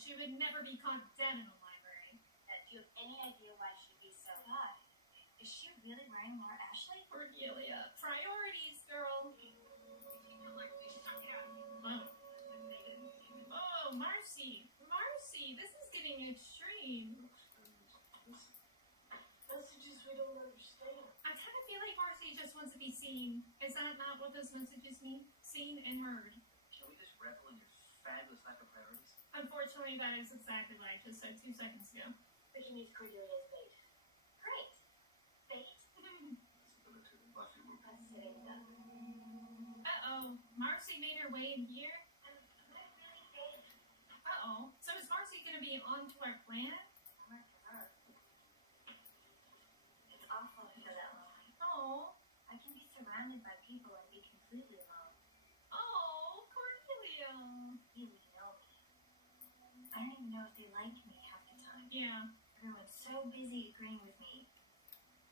she would never be caught dead in a library. Do you have any idea why she'd be so bad? Is she really wearing more Ashley? Cordelia. Priorities, girl. Oh, Marcy. Marcy, this is getting extreme. Messages we don't understand. I kind of feel like Marcy just wants to be seen. Is that not what those messages mean? Seen and heard. Shall we just revel in your fabulous lack of priorities? Unfortunately, that is exactly what I just said 2 seconds ago. But he needs Cordelia's bait. Great. Bait? That's sitting duck. Uh-oh. Marcy made her way in here? I'm really big. Uh-oh. So is Marcy gonna be onto our planet? I'm like her. It's awful to feel that lonely. Oh. I can be surrounded by people and be completely alone. Oh, Cordelia. You know me. I don't even know if they like me half the time. Yeah. Everyone's so busy agreeing with me,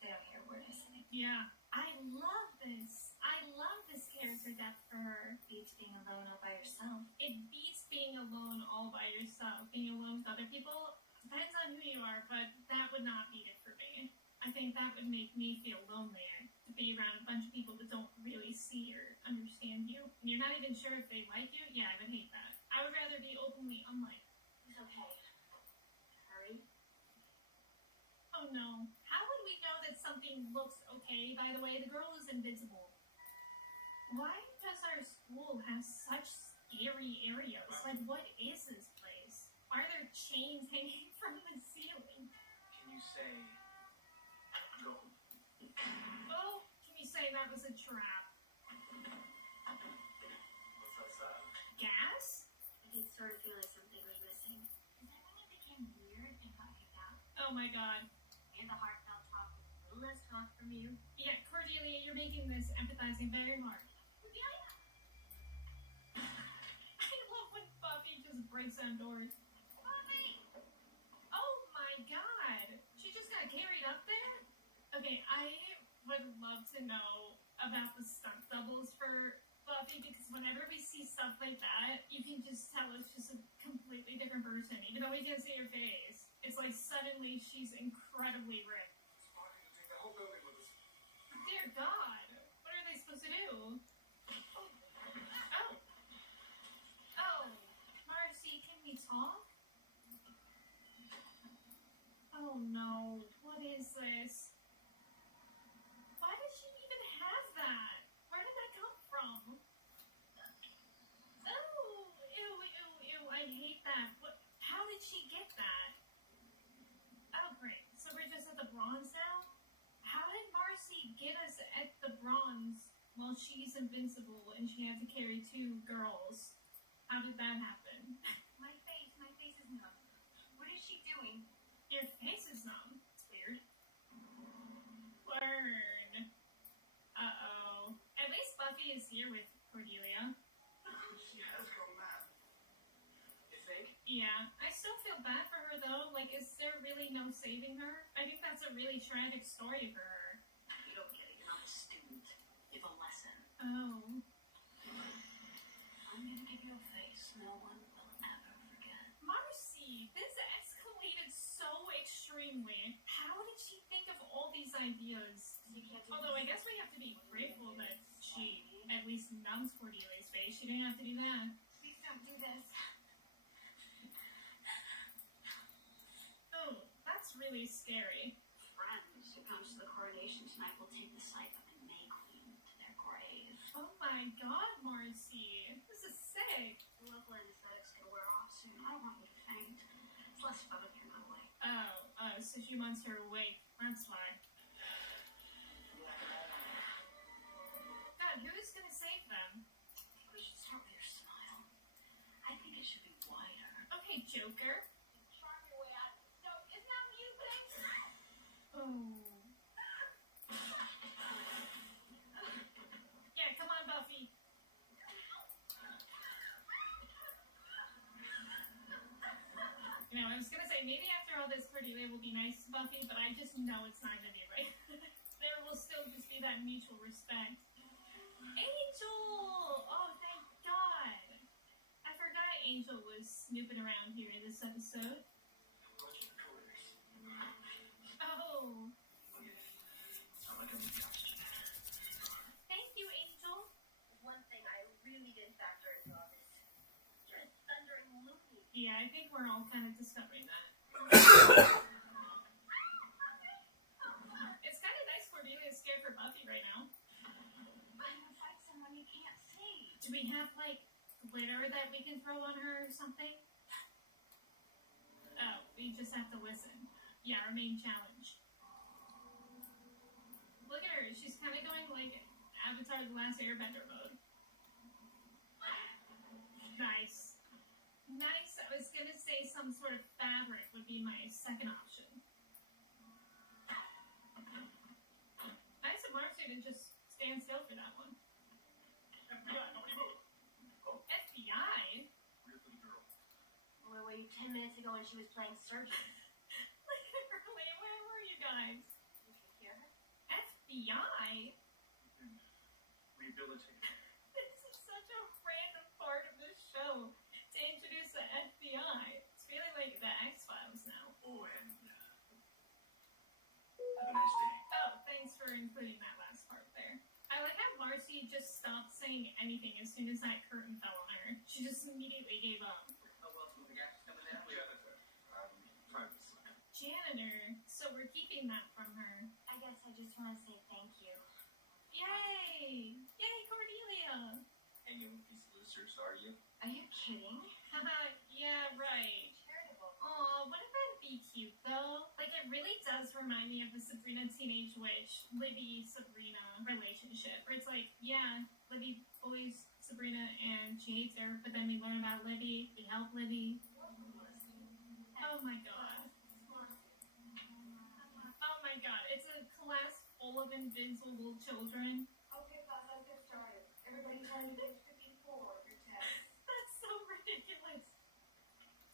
they don't hear a word I say. Yeah. I love this. I love this character depth for her. Beats being alone all by yourself. It beats being alone all by yourself. Being alone with other people depends on who you are, but that would not beat it for me. I think that would make me feel lonelier to be around a bunch of people that don't really see or understand you. And you're not even sure if they like you. Yeah, I would hate that. I would rather be openly unliked. It's okay. Hurry. Oh no. How would we know that something looks okay? By the way, the girl is invisible. Why does our school have such scary areas? Like, what is this place? Why are there chains hanging from the ceiling? Can you say go? Oh, can you say that was a trap? What's outside? Gas? I did sort of feel like something was missing. Is that when you became weird and got kicked out? Oh my god. Hear the heartfelt talk with a little less talk from you? Yeah, Cordelia, you're making this empathizing very hard. I love when Buffy just breaks down doors. Buffy! Oh my god! She just got carried up there? Okay, I would love to know about the stunt doubles for Buffy, because whenever we see stuff like that, you can just tell it's just a completely different person, even though we can't see her face. It's like suddenly she's incredibly ripped. Dear God, what are they supposed to do? Oh, Marcy, can we talk? Oh no, what is this? Why did she even have that? Where did that come from? Oh, ew, ew, ew, I hate that. What? How did she get that? Oh, great. So we're just at the bronze now? How did Marcy get us at the bronze while she's invincible and she had to carry 2 girls? How did that happen? My face is numb. What is she doing? Your face is numb. It's weird. Burn. Uh-oh. At least Buffy is here with Cordelia. She has gone mad. You think? Yeah. I still feel bad for her, though. Like, is there really no saving her? I think that's a really tragic story for her. You don't get it. You're not a student. You have a lesson. Oh. I'm gonna give you a face no one will ever forget. Marcy, this escalated so extremely. How did she think of all these ideas? You can't do Although I guess we have to be grateful that she at least numbs Cordelia's face. She didn't have to do that. Please don't do this. Oh, that's really scary. Friends who comes to the coronation tonight will take the sight of the May Queen to their grave. Oh my god, Marcy. This is sick. The local anesthetic's gonna wear off soon. I don't want you to faint. It's less fun if you're not awake. So she wants her awake. That's why. God, who is gonna save them? I think we should start with your smile. I think it should be wider. Okay, Joker. Charm your way out. No, isn't that music? Oh. Yeah, come on, Buffy. You know, I was gonna say, maybe after all this, Cordelia will be nice to Buffy, but I just know it's not gonna be right. There will still just be that mutual respect. Angel! Oh, thank God! I forgot Angel was snooping around here in this episode. Oh. Thank you, Angel. One thing I really didn't factor into all this. You're thundering loopy. Yeah, I think we're all kind of discovering that. It's kind of nice Cordelia's scared for Buffy right now. Why do you fight someone you can't see? Do we have, like, glitter that we can throw on her or something? Oh, we just have to listen. Yeah, our main challenge. Look at her. She's kind of going like Avatar The Last Airbender mode. Nice. Nice. I was going to say some sort of fabric would be my second option. Nice of Marcy to just stand still for that one. FBI, nobody move. FBI? Lily, 10 minutes ago when she was playing surgeon. Literally, where were you guys? You can hear her? FBI? Rehabilitate. This is such a random part of this show to introduce the FBI. It's feeling like the X-Files now. Oh, and have a nice day. Oh, thanks for including that last part there. I like how Marcy just stopped saying anything as soon as that curtain fell on her. She just immediately gave up. Oh, well, some of the guys coming down. Yeah, that's it. Trying to slide. Janitor, so we're keeping that from her. I guess I just want to say thank you. Yay! Yay, Cordelia! Hanging with these losers, are you? Are you kidding? Haha, yeah, right. Charitable. Aw, wouldn't that be cute though? Like, it really does remind me of the Sabrina Teenage Witch, Libby-Sabrina relationship. Where it's like, yeah, Libby bullies Sabrina and she hates her, but then we learn about Libby, we help Libby. Oh my god. Oh my god, it's a class full of invisible children. Okay, class, let's get started. Everybody turn to page 54 of your test. That's so ridiculous.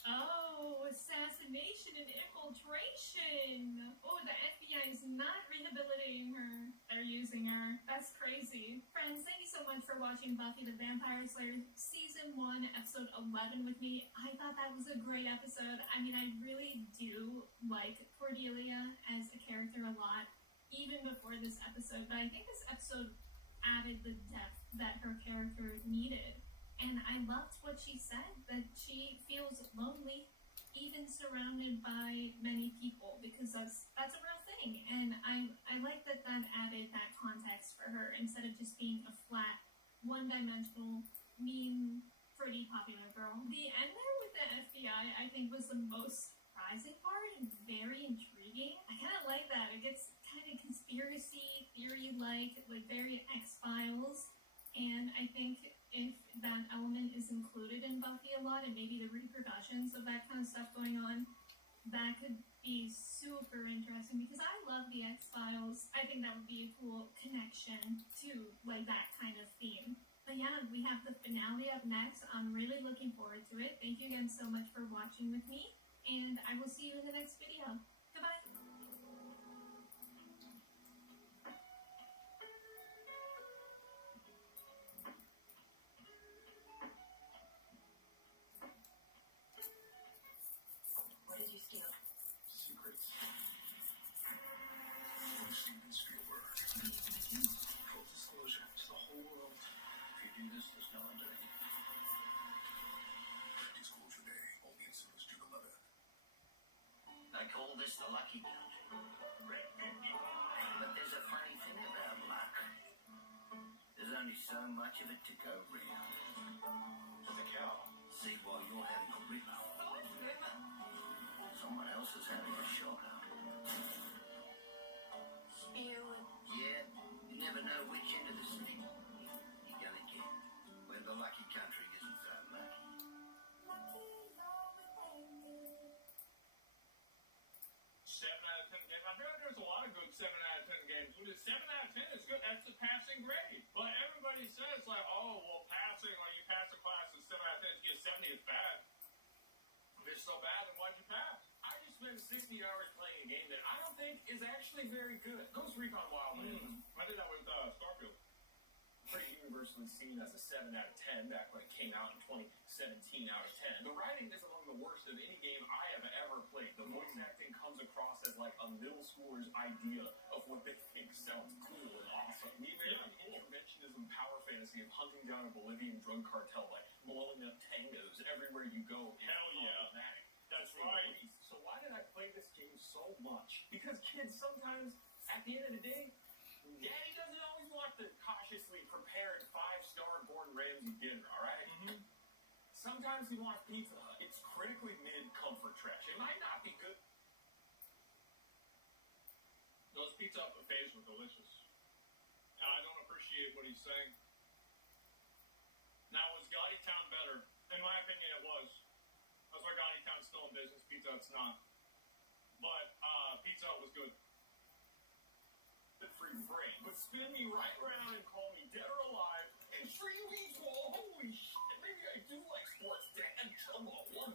Oh, assassination and infiltration. Oh, the FBI is not rehabilitating her. They're using her. That's crazy. Friends, thank you so much for watching Buffy the Vampire Slayer Season 1, Episode 11 with me. I thought that was a great episode. I mean, I really do like Cordelia as a character a lot, even before this episode. But I think this episode added the depth that her character needed. And I loved what she said, that she feels lonely, even surrounded by many people, because that's a real thing. And I like that added that context for her, instead of just being a flat, one-dimensional, mean, pretty popular girl. The end there with the FBI, I think, was the most surprising part and very intriguing. I kind of like that. It gets kind of conspiracy theory-like, like very X-Files. And I think if that element is included in Buffy a lot, and maybe the repercussions of that kind of stuff going on, that could be super interesting, because I love the X-Files. I think that would be a cool connection to like that kind of theme. But yeah, we have the finale up next. I'm really looking forward to it. Thank you again so much for watching with me, and I will see you in the next video. Goodbye! What did you steal? Secrets. Steven Spielberg. Full disclosure to the whole world. If you do this, there's no undoing it. Disclosure day. Only in cinemas June 11th. They call this the lucky country. But there's a funny thing about luck. There's only so much of it to go round. The cow. See, while you're having a rip, someone else is having a shocker. Yeah, you never know which end of the stick you're gonna get. When the lucky country isn't so lucky. 7 out of 10 games. I feel like there's a lot of good 7 out of 10 games. When it's 7 out of 10 is good. That's the passing grade. But everybody says like, oh, well, passing, like you pass a class with 7 out of 10, if you get 70, it's bad. If it's so bad, then why'd you pass? I just spent 60 hours playing a game that I don't think is actually very good. Ghost Recon Wildlands. I did that with Starfield. Pretty universally seen as a 7 out of 10 back when it came out in 2016. 17 out of 10. The writing is among the worst of any game I have ever played. The voice acting comes across as like a middle schooler's idea of what they think sounds cool and awesome. The interventionism power fantasy of hunting down a Bolivian drug cartel by blowing up tangos everywhere you go. Hell yeah. That's right. So why did I play this game so much? Because kids sometimes, at the end of the day, Daddy doesn't always want the cautiously prepared 5-star Gordon Ramsay dinner, alright? Mm-hmm. Sometimes he wants Pizza Hut. It's critically mid-comfort trash. It might not be good. Those pizza buffets were delicious. I don't appreciate what he's saying. Now, was Gotti Town better? In my opinion, it was. That's why Gotti Town's still in business. Pizza Hut's not. But Pizza Hut was good. Free brain, but spin me right round and call me dead or alive and free weeds wall. Holy shit, maybe I do like sports, Dad. Come on.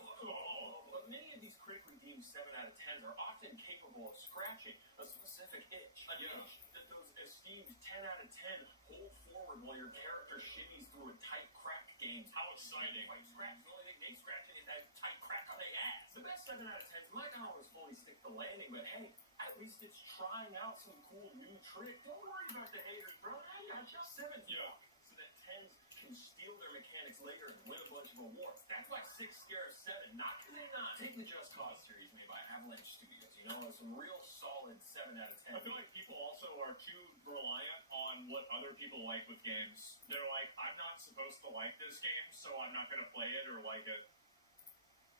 But many of these critically deemed 7 out of 10s are often capable of scratching a specific itch. An itch that those esteemed 10 out of 10 hold forward while your character shimmies through a tight crack game. How exciting. Quite scratch. The only thing they scratching is that tight crack on their ass. The best 7 out of 10s might not always fully stick the landing, but hey, at least it's trying out some cool new trick. Don't worry about the haters, bro. I got you. 7 so that 10s can steal their mechanics later and win a bunch of awards. That's why 6 scares 7, not because they're not. Take the Just Cause series made by Avalanche Studios. You know, some real solid 7 out of 10. I feel like people also are too reliant on what other people like with games. They're like, I'm not supposed to like this game, so I'm not going to play it or like it.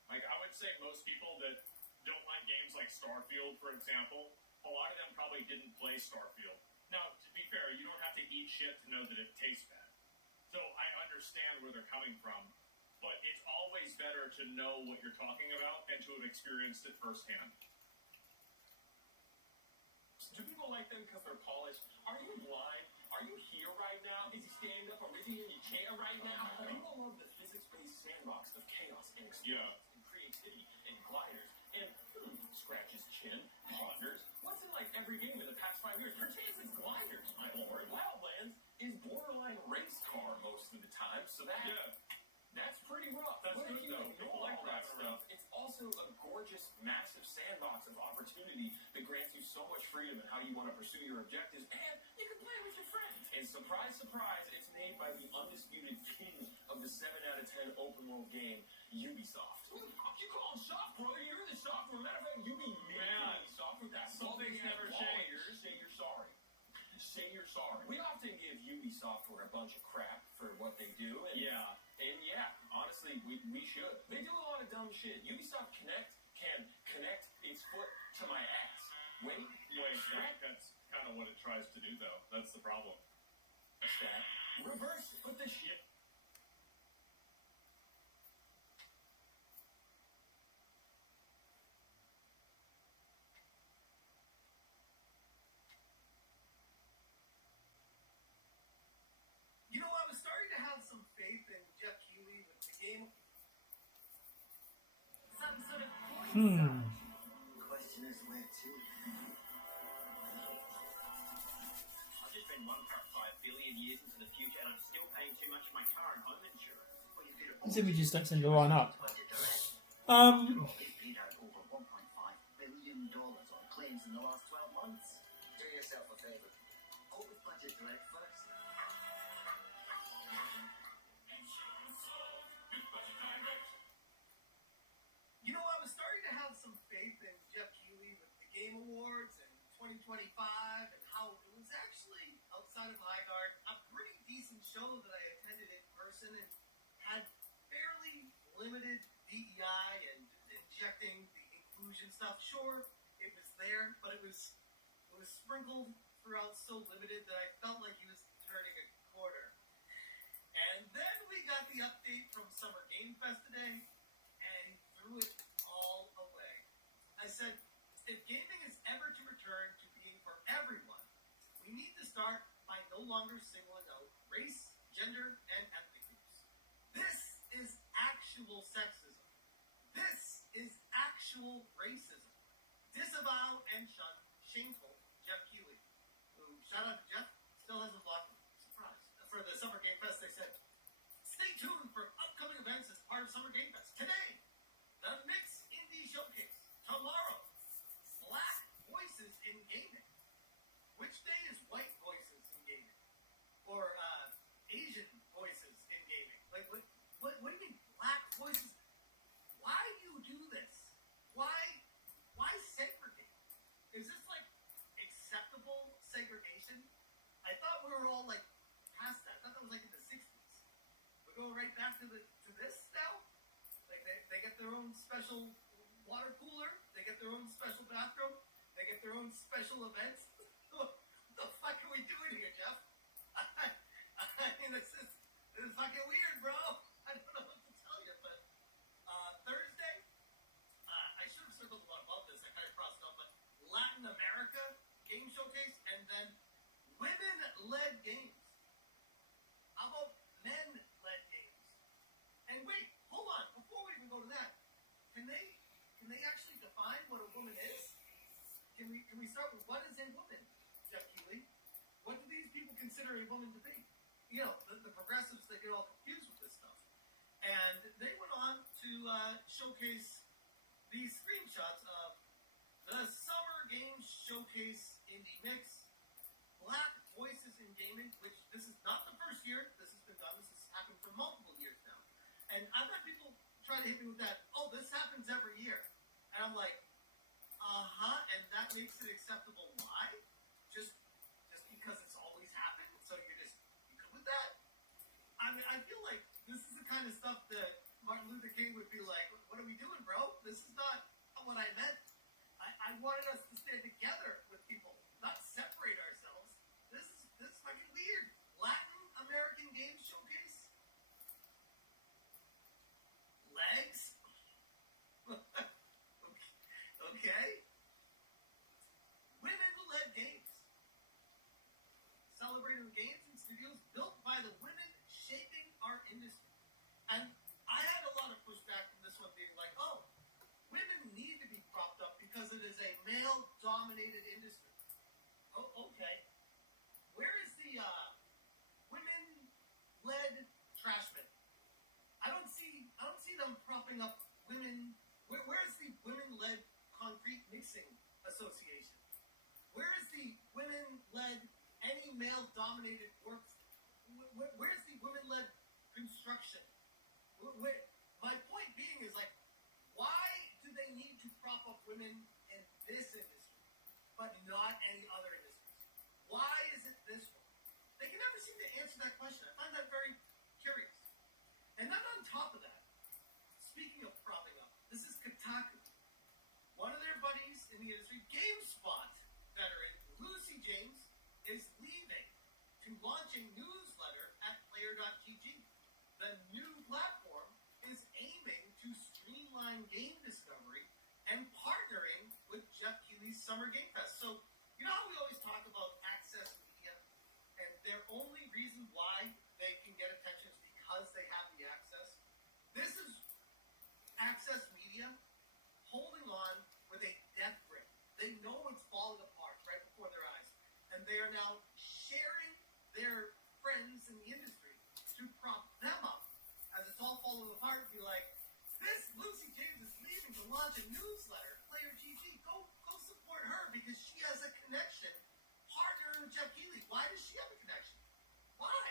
Like, I would say most people that don't like games like Starfield, for example, a lot of them probably didn't play Starfield. Now, to be fair, you don't have to eat shit to know that it tastes bad. So I understand where they're coming from, but it's always better to know what you're talking about and to have experienced it firsthand. Do people like them because they're polished? Are you blind? Are you here right now? Is he standing up or is he in your chair right now? People love the physics-based sandbox of chaos and experience and creativity and gliders and scratches chin, ponders. What's in like every game in the past 5 years? Pertains to gliders, my lord. Wildlands is borderline race car most of the time, so that's pretty rough. That's but good if you though. People like all that stuff. It's also a gorgeous, massive sandbox of opportunity that grants you so much freedom in how you want to pursue your objectives, and you can play with your friends. And surprise, surprise, it's made by the undisputed king of the 7 out of 10 open world game, Ubisoft. Who the fuck you call him soft, brother? You're in the software. Matter of fact, you be Ubisoft with that. Some things never change. Say you're sorry. Say you're sorry. We often give Ubisoft a bunch of crap for what they do. And honestly, we should. They do a lot of dumb shit. Ubisoft Connect can connect its foot to my ass. Wait, that's kind of what it tries to do, though. That's the problem. that. Reverse it. Put the shit. You know, I was starting to have some faith in Jeff Keighley with the game. Some sort of Question is where to? I've just been 1.5 billion years into the future and I'm still paying too much for my car and home insurance. Well, you did it. As if we just don't seem to line up. Budget direct. Um, Paid out over $1.5 billion on claims in the last 12 months. Do yourself a favor. Open budget direct first. You know, I was starting to have some faith in Jeff Keighley with the Game Awards and 2025 and how it was actually, outside of Highguard, a pretty decent show that I attended in person and had fairly limited DEI and injecting the inclusion stuff. Sure, it was there, but it was sprinkled throughout so limited that I felt like he was turning a quarter. And then we got the update from Summer Game Fest today, and he threw it all away. I said, if gaming is ever to return to being for everyone, we need to start by no longer singling out race, gender, and ethnic groups. This is actual sexism. This is actual racism. Disavow and shun shameful Jeff Keighley, who, shout out to Jeff, still hasn't blocked me. Surprise. For the Summer Game Fest, they said, stay tuned for upcoming events as part to this now. Like they get their own special water cooler. They get their own special bathroom. They get their own special events. What the fuck are we doing here, Jeff? I mean, this is fucking weird, bro. I don't know what to tell you, but Thursday, I should have circled the one above this. I kind of crossed up, but Latin America Game Showcase, and then women-led games. How about men-led games? And wait, hold on. Before we even go to that, can they actually define what a woman is? Can we start with what is a woman, Jeff Keighley? What do these people consider a woman to be? You know, the progressives, they get all confused with this stuff. And they went on to showcase these screenshots of the Summer Games Showcase Indie Mix, Black Voices in Gaming, which this is not the first year this has been done. This has happened for multiple years now. And I've had people try to hit me with that, oh, this happens every year. And I'm like, and that makes it acceptable. Why? Just because it's always happened? So you good with that? I mean, I feel like this is the kind of stuff that Martin Luther King would be like, what are we doing, bro? This is not what I meant. I wanted us to stand together with people, not separate ourselves. This is fucking weird. Latin American Games Showcase? Legs? Okay. Women-led games. Celebrating the games and studios built by the women shaping our industry. And I had a lot of pushback from this one being like, oh, women need to be propped up because it is a male-dominated industry. Oh, okay. Where is the women-led trash bin? I don't see them propping up women. Where's the women-led concrete mixing association? Where is the women-led any male-dominated works? Where's the women-led construction? My point being is like, why do they need to prop up women in this industry, but not any other industries? Why is it this one? They can never seem to answer that question. I find that very curious. And then on top of that, speaking of propping up, this is Kotaku. One of their buddies in the industry, GameSpot veteran Lucy James, is leaving to launch a newsletter at Player.gg. The new platform is aiming to streamline game discovery and partnering with Jeff Keighley's Summer Game Fest. So, you know how we always talk about access media, and their only reason why they can get attention is because they have the access? This is access media holding on with a death grip. They know it's falling apart right before their eyes, and they are now sharing their friends in the industry to prop them up as it's all falling apart. Be like, this Lucy James is leaving to launch a newsletter, Player GG. Go support her because she has a connection partnering with Jeff Keighley. Why does she have a connection? Why?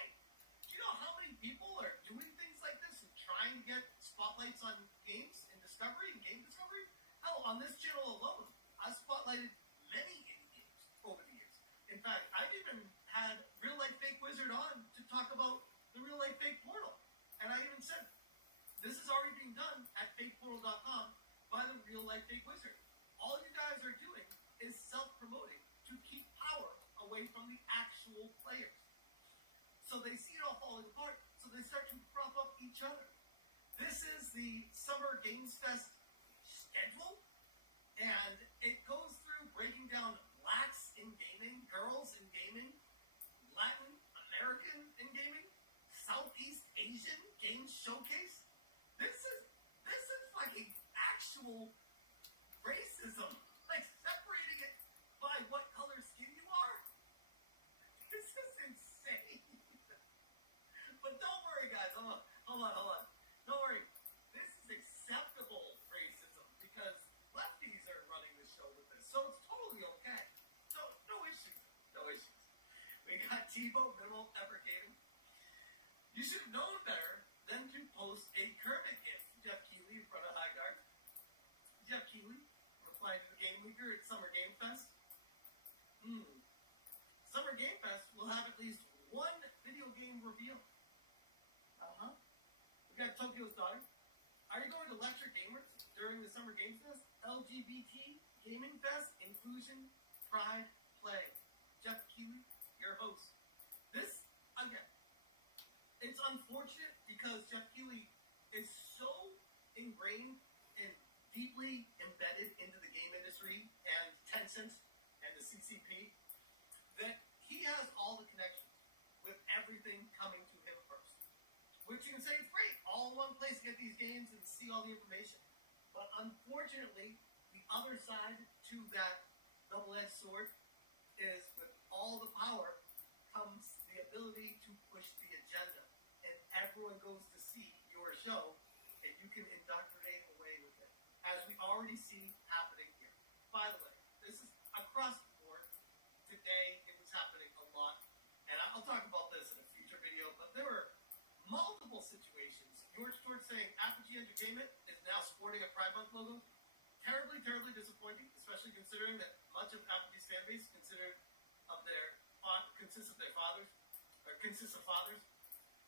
Do you know how many people are doing things like this and trying to get spotlights on games and discovery and game discovery? Hell, on this channel alone, I've spotlighted many indie games over the years. In fact, I've even had Real Life Fake Wizard on to talk about the Real Life Fake Portal. And I even said, this is already being done at fakeportal.com by the Real Life Fake Wizard. All you guys are doing is self-promoting to keep power away from the actual players. So they see it all falling apart, so they start to prop up each other. This is the Summer Games Fest schedule, and it goes through breaking down blacks in gaming, girls in gaming, Latin American in gaming, Southeast Asian Games Showcase. This is fucking actual racism, like separating it by what color skin you are. This is insane. But don't worry, guys. Hold on. Don't worry. This is acceptable racism because lefties are running the show with this, so it's totally okay. No issues. We got Tebow minimal effort gaming. You should have known better than to post a Kermit gift. Jeff Keighley in front of Highguard. Jeff Keighley replying to the Game Leaker at Summer Game Fest. Summer Game Fest will have at least one video game reveal. We got Tokyo's daughter. Are you going to lecture gamers during the Summer Games Fest? LGBT Gaming Fest, Inclusion, Pride, Play. Jeff Keighley, your host. This, again, it's unfortunate because Jeff Keighley is so ingrained and deeply embedded into the game industry and Tencent and the CCP that he has all the connections with everything coming to him first. Which you can say it's great, all in one place to get these games and see all the information. But unfortunately, the other side to that double-edged sword is with all the power comes the ability to push the agenda. And everyone goes to see your show, and you can indoctrinate away with it. As we already see happening here. By the way, this is across the board. Today, it was happening a lot. And I'll talk about this in a future video, but there were multiple situations. George George saying Apogee Entertainment is now sporting a Pride Month logo. Terribly, terribly disappointing, especially considering that much of Apogee's fan base consists of fathers.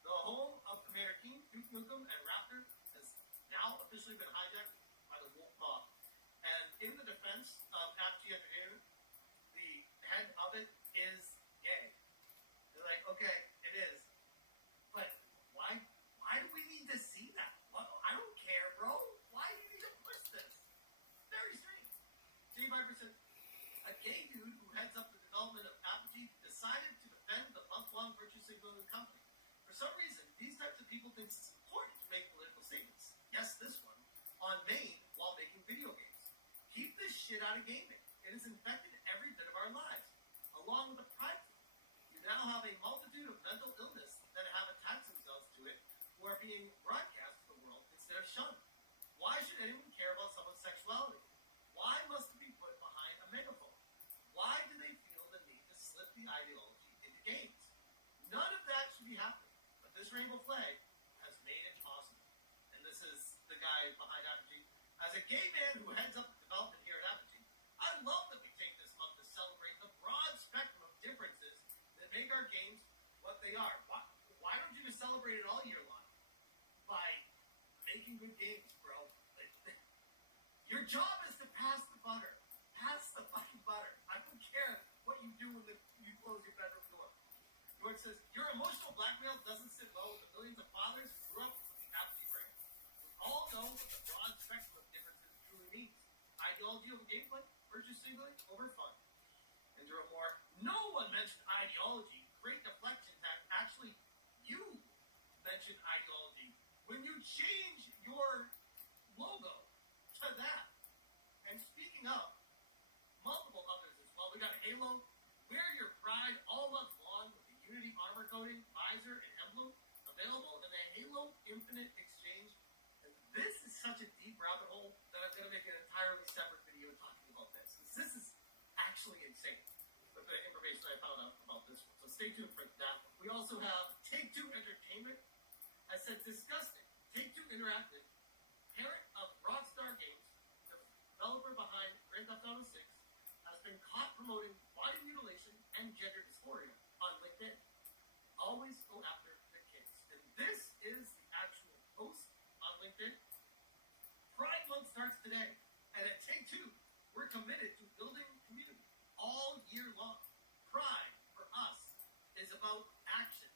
The home of Commander King, Duke Nukem, and Raptor has now officially been hijacked by the Wolf Mob. And in the defense of Apogee Entertainment, the head of it is gay. They're like, okay, it is. But why do we need to see that? I don't care, bro. Why do you need to push this? Very strange. J. Viper said, a gay dude who heads up the development of Apogee decided to defend the month-long virtue signaling company. For some reason, these types of people think it's important to make political statements. Yes, this one. On Maine while making video games. Keep this shit out of gaming. It has infected every bit of our lives. Along with the pride thing. You now have a multitude of mental illness that have attached themselves to it who are being broadcast to the world instead of shunned. Why should anyone care about someone's sexuality? Why must it be put behind a megaphone? Why do they feel the need to slip the ideology into games? None of that should be happening. But this rainbow flag has made it possible. And this is the guy behind Apogee. As a gay man who heads up the development here at Apogee, I love that we take this month to celebrate the broad spectrum of differences that make our games what they are. Why don't you just celebrate it all year long? By making good games, bro. Your job is to pass the butter. Pass the fucking butter. I don't care what you do when you close your bedroom door. George says, your emotional blackmail doesn't sit well with the millions of fathers who grew up with the Apogee brand. We all know what the broad spectrum of differences truly means. Ideology over gameplay, virtue signaling over fun. And Jerome Moore, no one mentioned ideology. Great deflection that actually you mentioned ideology when you change your logo to that. And speaking of multiple others as well, we got Halo. Wear your pride all month long with the Unity armor coating, visor, and emblem available in the Halo Infinite Exchange. And this is such a deep rabbit hole that I'm going to make an entirely separate video talking about this. This is actually insane with the information I found out about this one. So stay tuned for that one. We also have Take-Two Entertainment has said disgusting. Take-Two Interactive, parent of Rockstar Games, the developer behind Grand Theft Auto 6, has been caught promoting body mutilation and gender dysphoria on LinkedIn. Always go after the kids. And this is the actual post on LinkedIn. Pride Month starts today. And at Take-Two, we're committed to building community all year long. Pride, for us, is about action.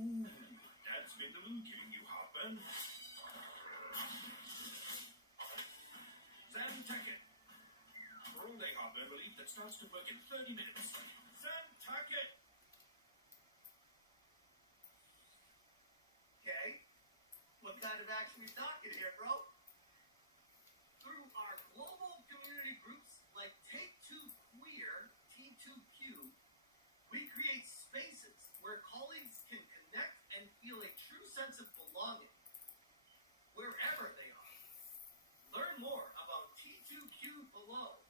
Ooh, that's Vindaloo giving you heartburn. Zantucket. For all-day heartburn relief that starts to work in 30 minutes. Zantucket! Okay? What kind of action we talking here, bro? Through our global community groups like Take-Two Queer, T2Q, we create spaces where colleagues can connect and feel a true sense of belonging wherever they are. Learn more about T2Q below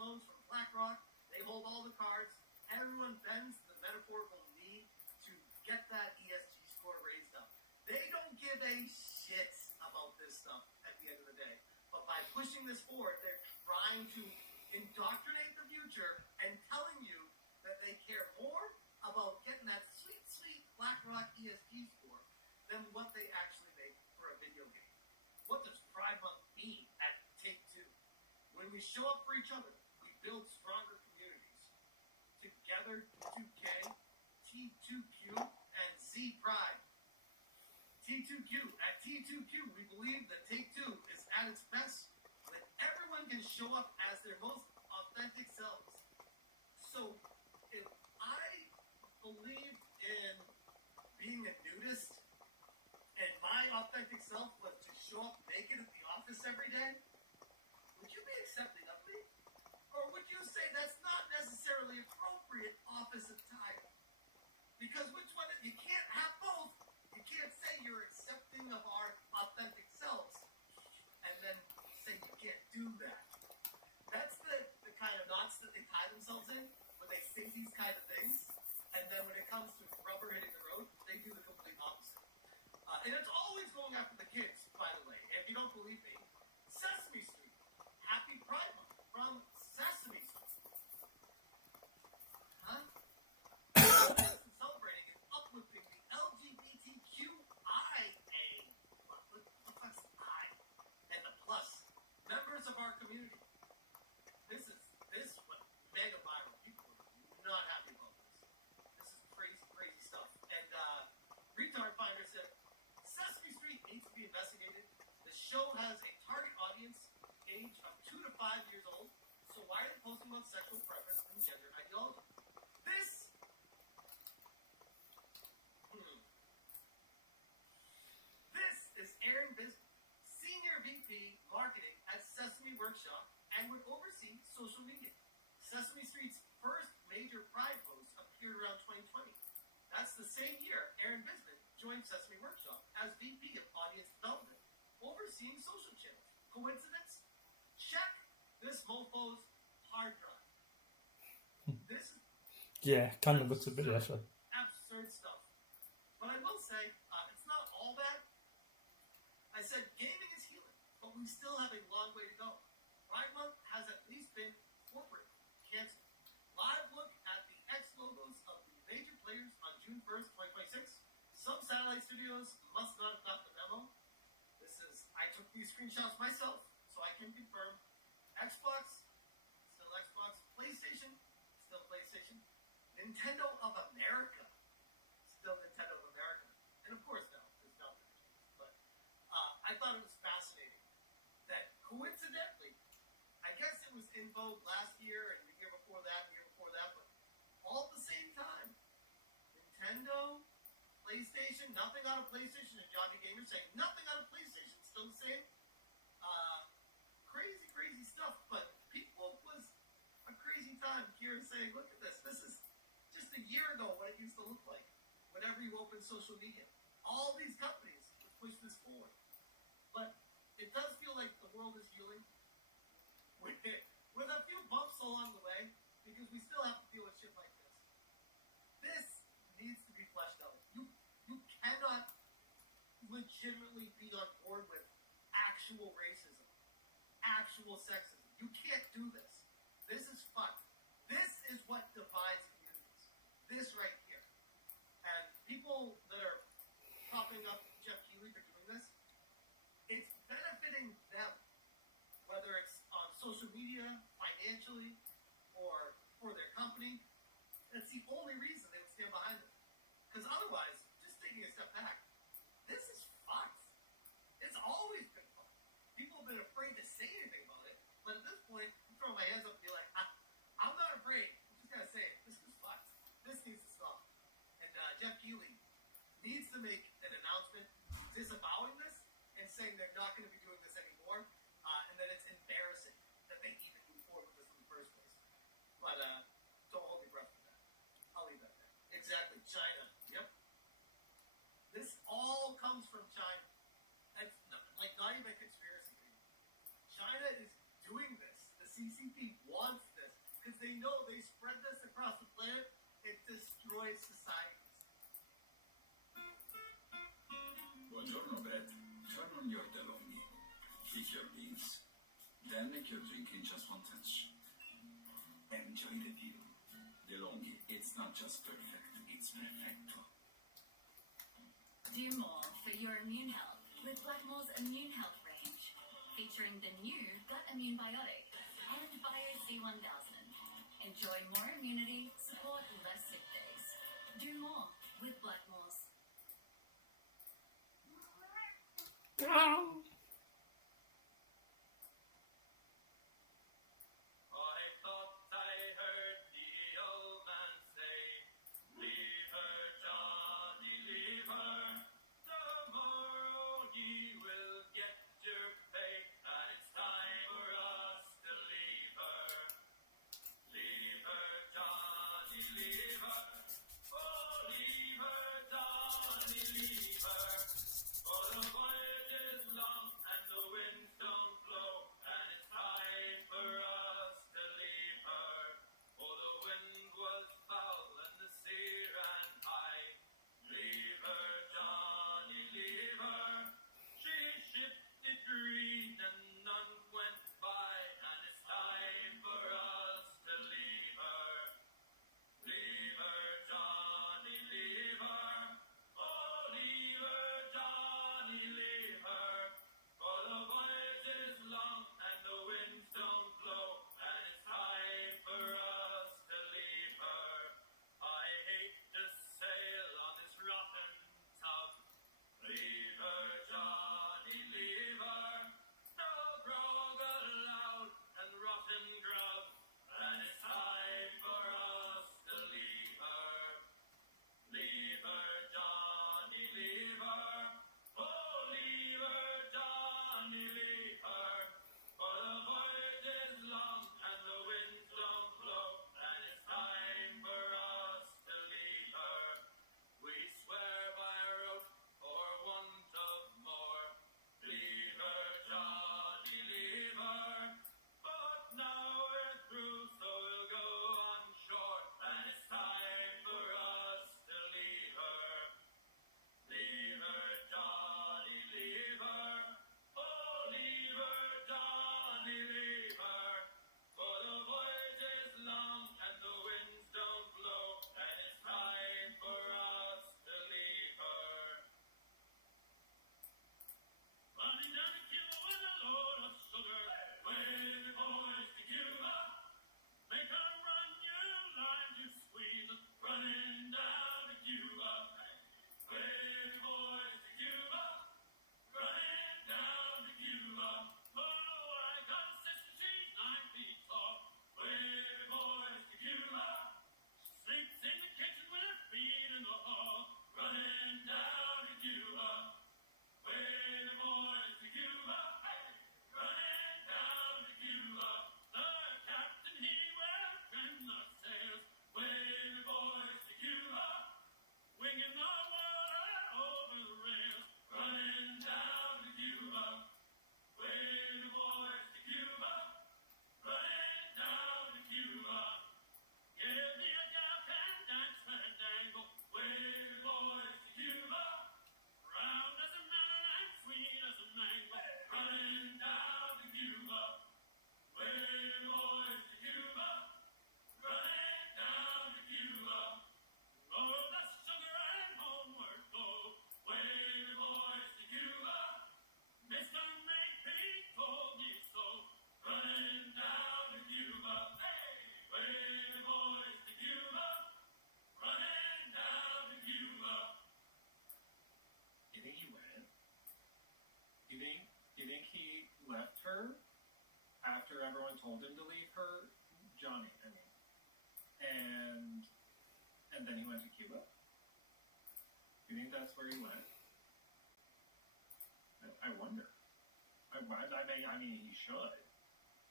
loans from BlackRock. They hold all the cards. Everyone bends the metaphorical knee to get that ESG score raised up. They don't give a shit about this stuff at the end of the day. But by pushing this forward, they're trying to indoctrinate the future and telling you that they care more about getting that sweet, sweet BlackRock ESG score than what they actually make for a video game. What does Pride Month mean at Take-Two? When we show up for each other, we build stronger communities. Together, 2K, T2Q, and Z Pride. T2Q. At T2Q, we believe that Take-Two is at its best when everyone can show up as their most authentic selves. So, if I believed in being a nudist and my authentic self was to show up naked at the office every day, would you be accepting of me? Or would you say that's not necessarily appropriate office attire? Because which one? You can't have both. You can't say you're accepting of our authentic selves and then say you can't do that. That's the kind of knots that they tie themselves in when they say these kind of things. And then when it comes to rubber hitting the road, they do the complete opposite. And it's always going after the kids, by the way. If you don't believe me, Sesame Street. Happy Pride Month from Sesame Street. Huh? Celebrating and uplifting the LGBTQIA. What the fuck's I? And the plus. Members of our community. This is what mega viral. People are not happy about this. This is crazy, crazy stuff. And Retard Finder said, Sesame Street needs to be investigated. The show has a target audience age of 2 to 5 years old. So why are they posting about sexual preference and gender ideology? This is Aaron Bisbee, Senior VP Marketing at Sesame Workshop, and would oversee social media. Sesame Street's first major Pride post appeared around 2020. That's the same year Aaron Bisbee joined Sesame Workshop as VP of Audience Development, overseeing social channels. Coincidence? Check this mofo's hard drive. This is Yeah, kind of looks a bit actually. absurd stuff. But I will say, it's not all bad. I said gaming is healing, but we still have a long way to go. Pride Month has at least been corporate canceled. Live look at the X logos of the major players on June 1st, 2026. Some satellite studios must not have gotten the memo. I took these screenshots myself, so I can confirm. Xbox, still Xbox. PlayStation, still PlayStation. Nintendo of America, still Nintendo of America. And of course, no, there's no. But I thought it was fascinating that coincidentally, I guess it was in vogue last year and the year before that, but all at the same time, Nintendo, PlayStation, nothing on a PlayStation, and Johnny Gamer saying nothing on a PlayStation, still the same. Crazy, crazy stuff, but people was a crazy time here saying, look at this. This is just a year ago what it used to look like whenever you open social media. All these companies push this forward. But it does feel like the world is healing with a few bumps along the way, because we still have to deal with shit like this. This needs to be fleshed out. You cannot legitimately be on board with actual racism, actual sexism. You can't do this. This is fun. This is what divides communities. This right here. And people that are propping up Jeff Keighley for doing this, it's benefiting them, whether it's on social media, financially, or for their company. That's the only reason they would stand behind them. Because otherwise, just taking a step back, this is fun. It's always been fun. People have been afraid to say anything about it, but at this point, I'm throwing my hands up and be like, I'm not afraid. I'm just going to say it. This is fun. This needs to stop. And Jeff Keighley needs to make an announcement disavowing this and saying they're not going to be doing this anymore, and that it's embarrassing that they even move forward with this in the first place. But don't hold your breath for that. I'll leave that there. know they spread this across the planet, it destroys societies. Buongiorno, Beth. Turn on your DeLonghi. Eat your beans. Then make your drink in just one touch. Enjoy the view. DeLonghi, it's not just perfect, it's perfecto. Do more for your immune health with Blackmore's Immune Health range, featuring the new Gut Immune Biotic and Bio C1000. Enjoy more immunity, support less sick days. Do more with Blackmore's. I thought I heard the old man say, leave her, Johnny, leave her. Tomorrow he will get your pay, and it's time for us to leave her. Leave her, Johnny, leave her. Oh, leave her, Johnny, leave her. For the voyage is long and the winds don't blow, and it's time for us to leave her. For the wind was foul and the sea ran high. Leave her, Johnny, leave her. She shifted green and none went by, and it's time for us to leave her. Leave her, Johnny, leave her. Oh, leave her, Johnny, leave her. For the voyage is long and the winds don't blow, and it's time for us to leave her. I hate to sail on this rotten tub. Leave her, Johnny, leave her. No grog allowed and rotten grub, and it's time for us to leave her. Leave her, Johnny, leave her. Oh, leave her, Johnny, leave her. For the voyage is long and the winds don't blow, and it's time for us to leave her. We swear by rote or want of more. Leave her, Johnny, leave her. But now we're through, so we'll go on shore, and it's time for us to leave her. Leave her, Johnny, leave her. Oh, leave her, Johnny, leave her. For the voyage is long and the winds don't blow, and it's time for us to leave her. Running down to Cuba with a load of sugar, wavy boys to Cuba. Make her run your line to squeeze, running down to Cuba. Wavy boys to Cuba, running down to Cuba. Oh, I got a sister, she's 9 feet tall. Wavy boys to Cuba. Sleeps in the kitchen with her feet in the hall. Running down to Cuba. Wavy boys to Cuba. Running down to Cuba. The captain, he will trim the sails. Wavy boys to Cuba. Winging the water over the rails. Running down to Cuba. Wavy boys to Cuba. Running down to Cuba. Give me a gal can dance fandango. Wavy boys to Cuba. Round as a melon and sweet as a mango. Running down to Cuba. Wavy boys to Cuba. Running down to Cuba. Oh, the sugar and homeward go. Wavy boys to Cuba. Mr. Makepeace told me so. Running down to Cuba. Hey, wavy boys to Cuba. Running down to Cuba. You think he went? You think he left her after everyone told him to leave her? Johnny, I mean. And then he went to Cuba? You think that's where he went? I wonder. I mean, he should.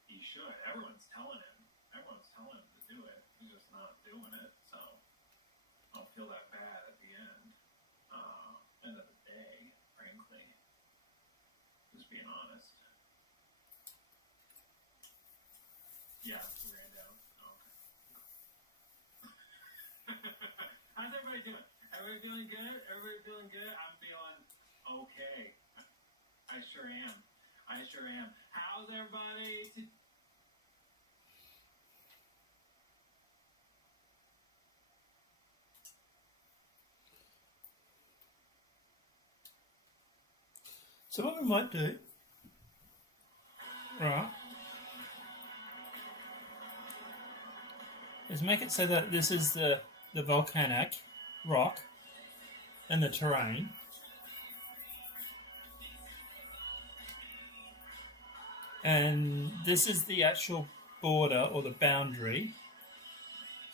He should. Everyone's telling him. Everyone's telling him to do it. He's just not doing it. So I don't feel that bad at the end. End of the day, frankly. Just being honest. Yeah, he ran down. Oh, okay. Everybody feeling good? Everybody feeling good? I'm feeling okay. I sure am. I sure am. How's everybody? So what we might do, right, is make it so that this is the volcanic rock and the terrain. And this is the actual border or the boundary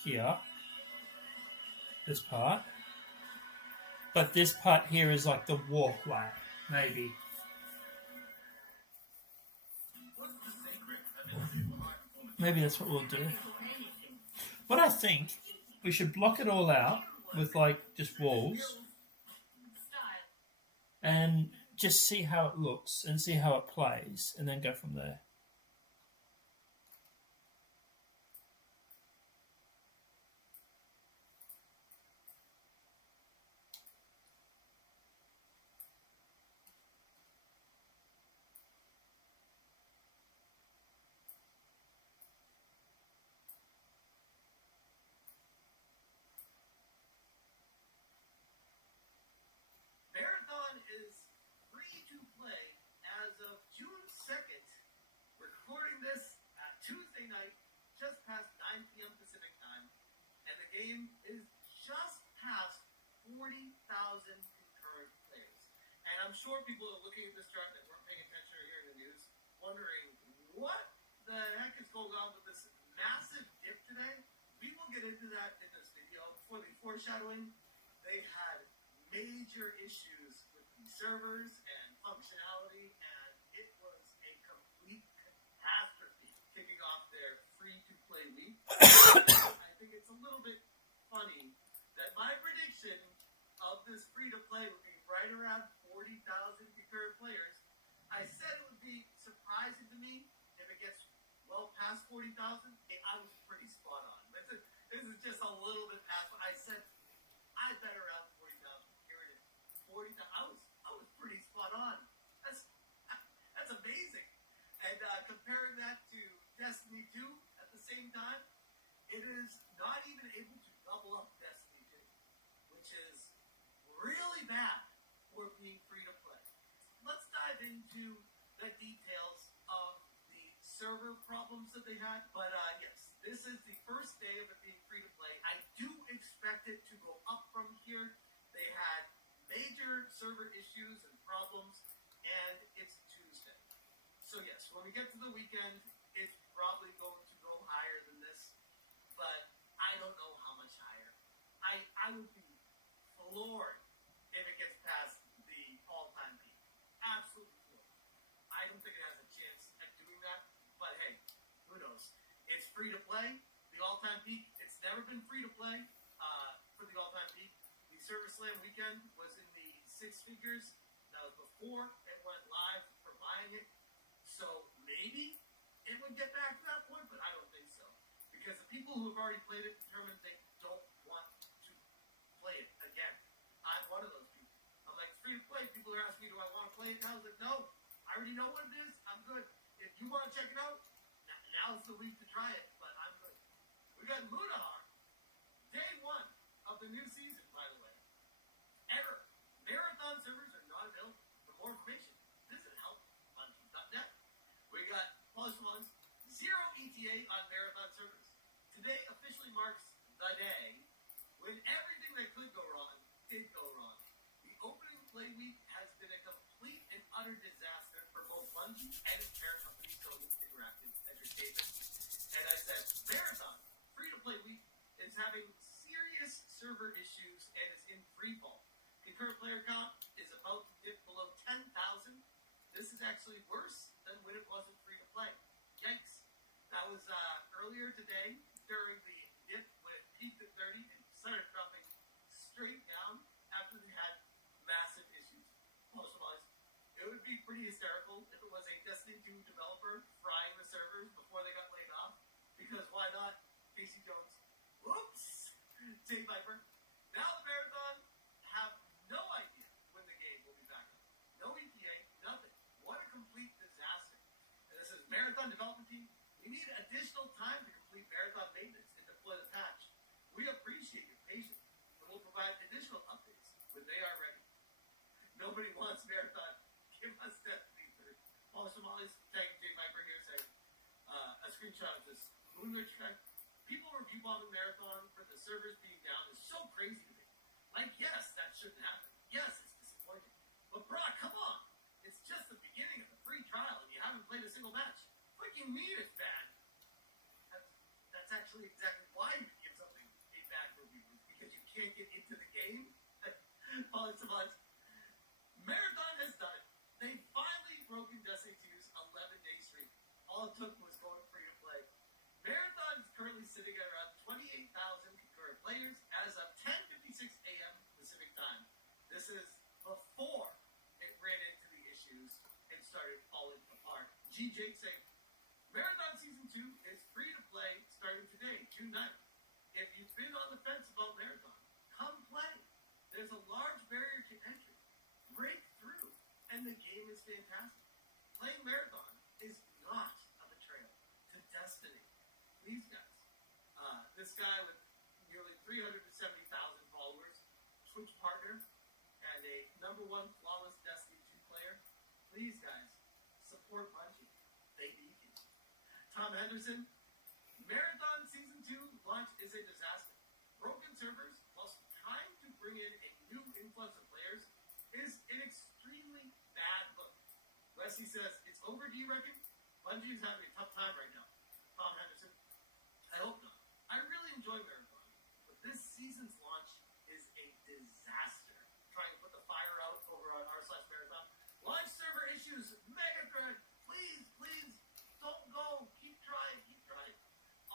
here, this part. But this part here is like the walkway, maybe. Maybe that's what we'll do. But I think we should block it all out with like just walls and just see how it looks and see how it plays and then go from there. Marathon is free to play as of June 2nd. Recording this at Tuesday night, just past 9 p.m. Pacific time. And the game is just past 40,000 concurrent players. And I'm sure people are looking at this chart that weren't paying attention or hearing the news, wondering what the heck is going on with this massive dip today. We will get into that in this video. For the foreshadowing, they had major issues with the servers and functionality, and it was a complete catastrophe kicking off their free-to-play week. I think it's a little bit funny that my prediction of this free-to-play would be right around 40,000 concurrent players. I said it would be surprising to me if it gets well past 40,000. I was pretty spot on. This is just a little bit past what I said. I bet around 40,000. Here it is. 40,000. I was pretty spot on. That's amazing. And comparing that to Destiny 2 at the same time, it is not even able to double up Destiny 2, which is really bad for being free to play. Let's dive into the details of the server problems that they had. But yes, this is the first day of it being free to play. I do expect it to go up from here. They had major server issues and problems, and it's Tuesday. So yes, when we get to the weekend, it's probably going to go higher than this, but I don't know how much higher. I would be floored if it gets past the all-time peak. Absolutely floored. I don't think it has a chance at doing that, but hey, who knows? It's free to play. The all-time peak, it's never been free to play for the all-time peak. The Server Slam weekend was in the six figures. That was before it went live for buying it. So maybe it would get back to that point, but I don't think so. Because the people who have already played it determined they don't want to play it again. I'm one of those people. I'm like, it's free to play. People are asking me, do I want to play it? And I was like, no. I already know what it is. I'm good. If you want to check it out, now's the week to try it, but I'm good. We got Munahar. Day one of the new season, by the way. Error. Marathon servers are not available. For more information, visit help.bungie.net. We got +1, 0 ETA on Marathon servers. Today officially marks the day when everything that could go wrong did go wrong. The opening play week has been a complete and utter disaster for both Bungie and its parent company, Sony Interactive Entertainment. And I said, Marathon, free-to-play week, is having serious server issues and is in free fall. Concurrent player count is about to dip below 10,000. This is actually worse than when it wasn't free-to-play. Yikes. That was earlier today during the dip when it peaked at 30 and started dropping straight down after they had massive issues. Most-wise, it would be pretty hysterical if it was a Destiny 2 developer frying the servers before they got laid off. Because why not? Casey Jones. Whoops! Jay Viper. Now the Marathon Marathon development team, we need additional time to complete marathon maintenance and deploy the patch. We appreciate your patience and will provide additional updates when they are ready. Nobody wants marathon. Give us Destiny 3. Paul Somalis, tag J Viper here saying a screenshot of this Moonler track. People review bombing marathon for the servers being down is so crazy to me. Like, yes, that shouldn't happen. Yes, it's disappointing. But Brock, come on. It's just the beginning of the free trial and you haven't played a single match. What do you mean it's bad? That's actually exactly why you give something a bad review. It's because you can't get into the game. Paul Somalis. Marathon has done it. They finally broken Destiny 2's 11-day streak. All it took was going free to play. Marathon is currently sitting at around 28,000 concurrent players as of 10:56 a.m. Pacific time. This is before it ran into the issues and started falling apart. G. Jake saying, Marathon Season 2 is free to play starting today, June 9th. If you've been on the fence about Marathon, come play. There's a large barrier to entry. Break through, and the game is fantastic. Playing Marathon is not a betrayal to Destiny. These guys, this guy with nearly 370,000 followers, Twitch partner, and a #1 flawless Destiny 2 player. Please, guys, support Bungie. They need you. Tom Henderson, Marathon Season 2 launch is a disaster. Broken servers, plus trying to bring in a new influx of players, is an extremely bad look. Wesley says, it's over, do you reckon? Bungie is having a tough time right now. Tom Henderson, I hope not. I really enjoy Marathon, but this season's launch is a disaster. Trying to put the fire out over on r/Marathon. Launch server issues, Megathread, please, don't go. Keep trying.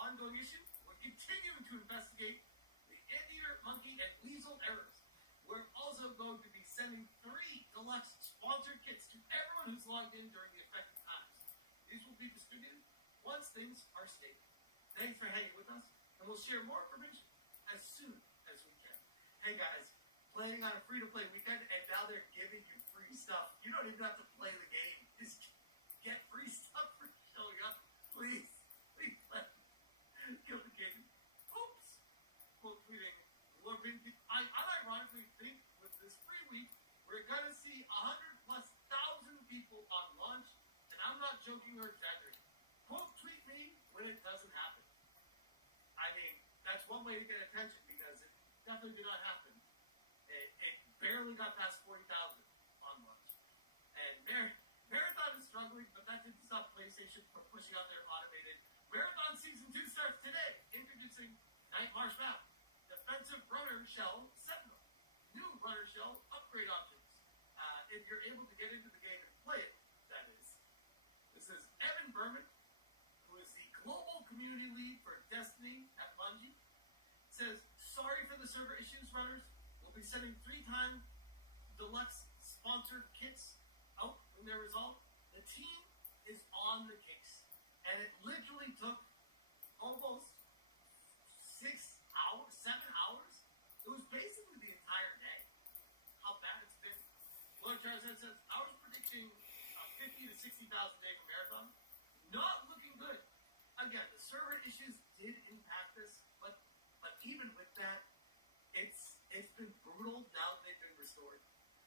Ongoing issue, we're continuing to investigate the Anteater, Monkey, and Weasel errors. We're also going to be sending 3 deluxe sponsored kits to everyone who's logged in during the affected times. These will be distributed once things are stable. Thanks for hanging with us, and we'll share more information as soon as we can. Hey guys, playing on a free-to-play weekend, and now they're giving you free stuff. You don't even have to play the game. Just get free stuff for showing up. Please play. Kill the game. Oops. Quote tweeting, Lord Vinky, I unironically think with this free week, we're going to see 100,000+ people on launch, and I'm not joking or exaggerating. Quote tweet me when it doesn't happen. I mean, that's one way to get attention because it definitely did not happen. It barely got past 40,000 on launch. And Marathon is struggling, but that didn't stop PlayStation from pushing out their automated Marathon Season 2 starts today, introducing Night March map, defensive runner shell Sentinel, new runner shell upgrade options. If you're able to get into the game and play it, that is. This is Evan Berman, who is the global community lead for Destiny at Bungie. Says, sorry for the server issues, runners. We'll be sending 3-time deluxe sponsored kits out when they're resolved. The team is on the case. And it literally took almost 7 hours. It was basically the entire day. How bad it's been. Lord Charizard says, I was predicting 50,000 to 60,000 day for Marathon. Not looking good. Again, the server issues did impact this, but even with that, it's been brutal now that they've been restored.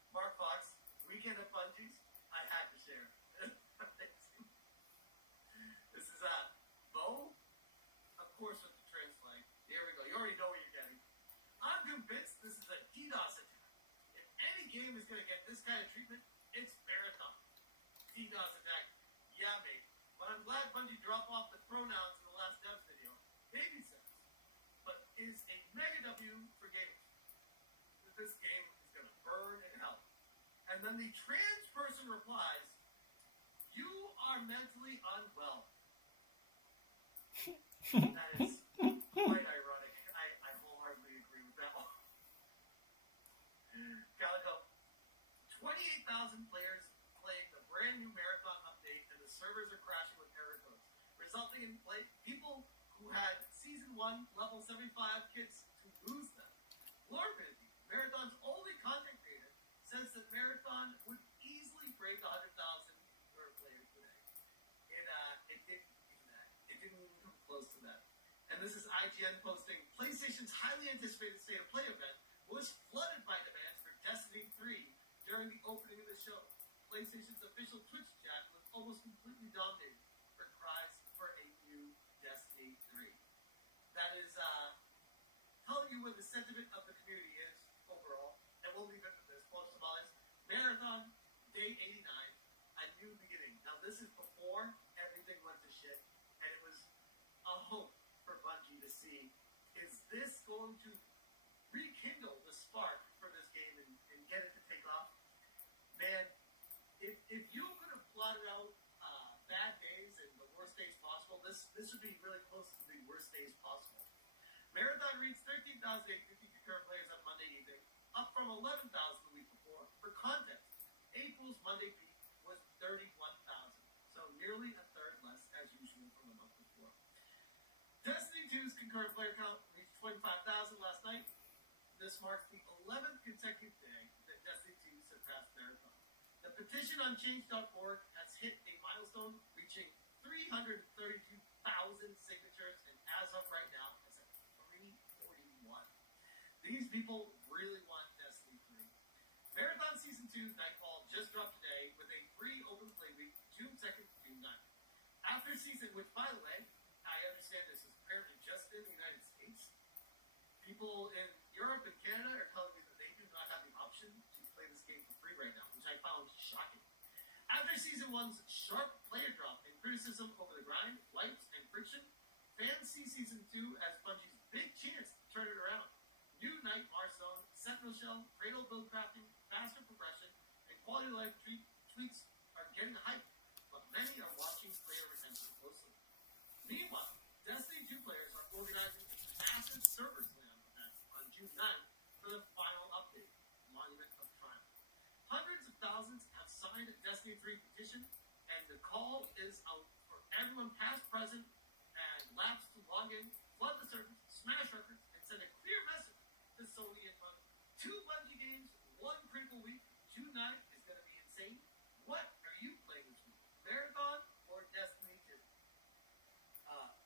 Mark Fox, weekend at Bungie's, I had to share. This is Bo, of course, with the trans flag. Here we go. You already know what you're getting. I'm convinced this is a DDoS attack. If any game is going to get this kind of treatment, it's Marathon. DDoS attack. Yeah, mate. But I'm glad Bungie dropped off the pronouns in the last devs video. Baby steps. But is a mega W for gamers. That this game is going to burn in hell. And then the trans person replies, you are mentally unwell. That is quite ironic. I wholeheartedly agree with that one. Calico, 28,000 players playing the brand new Marathon update, and the servers are crashing with error codes, resulting in people who had Season 1 level 75 kits to lose them. Lord Vinny, Marathon's only content creator, says that Marathon would easily break 100,000 players today. It did this is IGN posting, PlayStation's highly anticipated State of Play event was flooded by demands for Destiny 3 during the opening of the show. PlayStation's official Twitch chat was almost completely dominated for cries for a new Destiny 3. That is telling you what the sentiment of the community is overall. And we'll leave it with this. Most of all, Marathon, Day 89, a new beginning. Now, this is before everything went to shit, and it was a hope for Bungie to see, is this going to rekindle the spark for this game and get it to take off? Man, if you could have plotted out bad days and the worst days possible, this would be really close to the worst days possible. Marathon reached 13,850 concurrent players on Monday evening, up from 11,000 the week before. For context, April's Monday peak was 31,000, so nearly a third less as usual from the month before. Destiny 2's concurrent player count reached 25,000 last night. This marks the 11th consecutive day that Destiny 2 surpassed Marathon. The petition on change.org has hit a milestone, reaching 332,000 signatures, and as of right now, it's at 341. These people really want Destiny 3. Marathon Season 2 Nightfall just dropped today with a free open play week, June 2nd to June 9th. After season, which by the way, I understand this is apparently just in the United States, people in Europe and Canada are telling me that they do not have the option to play this game for free right now, which I found shocking. After Season 1's sharp player drop and criticism over the grind, lights, and friction, fans see Season 2 as Bungie's big chance to turn it around. New Night Mars Zone, Sentinel Shell, Cradle build crafting, faster progression, and quality of life tweaks are getting hype, but many are watching player retention closely. Meanwhile, Destiny 2 players are organizing a massive server slam event on June 9th for the final update, Monument of Triumph. Hundreds of thousands have signed a Destiny 3 petition, and the call is out for everyone past, present, and lapsed to log in, flood the servers, smash records, and send a clear message to Sony and Bungie. 2 Bungie games, 1 critical week. June 9th is going to be insane. What are you playing this week? Marathon or Destiny 2?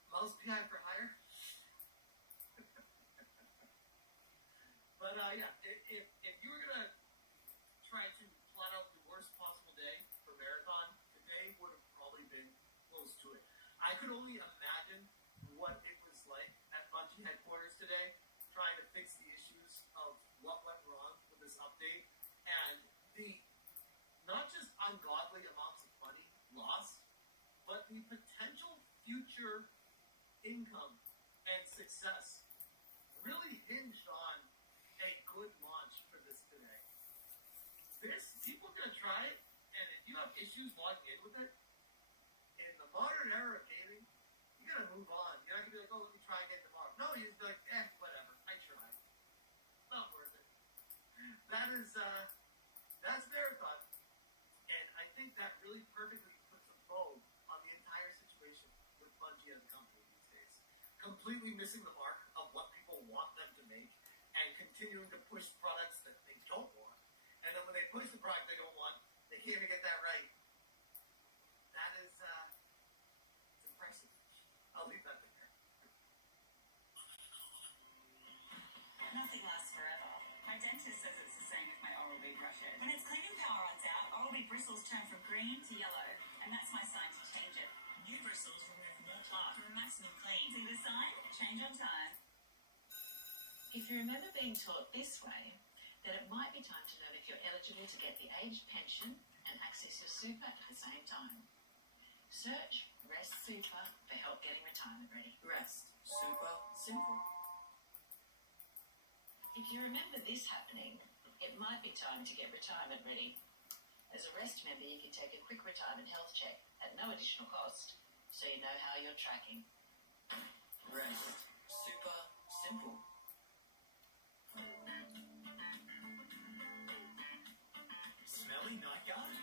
Mouse PI for hire? But yeah, if you were going to try to plot out the worst possible day for Marathon, today would have probably been close to it. I could only imagine what it was like at Bungie headquarters today, trying to fix the issues of what went wrong with this update, and the not just ungodly amounts of money lost, but the potential future income and success really hinged on a good launch for this today. People are going to try it, and if you have issues logging in with it, in the modern era of gaming, you're going to move on. You're not going to be like, oh, let me try again tomorrow. No, you're just like, whatever, I tried. Not worth it. That's Marathon. And I think that really perfectly puts a bow on the entire situation with Bungie as a company these days. Completely missing the mark of what people want them to make, and continuing to push products that they don't want. And then when they push the product they don't want, they can't even get that right. That is, it's impressive. I'll leave that there. Nothing lasts forever. My dentist says it's the same with my Oral-B brushes. When its cleaning power runs out, Oral-B bristles turn from green to yellow, and that's my sign to change it. New bristles remove more plaque for a maximum clean. See the sign? Change on time. If you remember being taught this way, then it might be time to know if you're eligible to get the aged pension and access your super at the same time. Search Rest Super for help getting retirement ready. Rest. Super simple. If you remember this happening, it might be time to get retirement ready. As a Rest member, you can take a quick retirement health check at no additional cost, so you know how you're tracking. Rest. Super simple. Smelly night guard?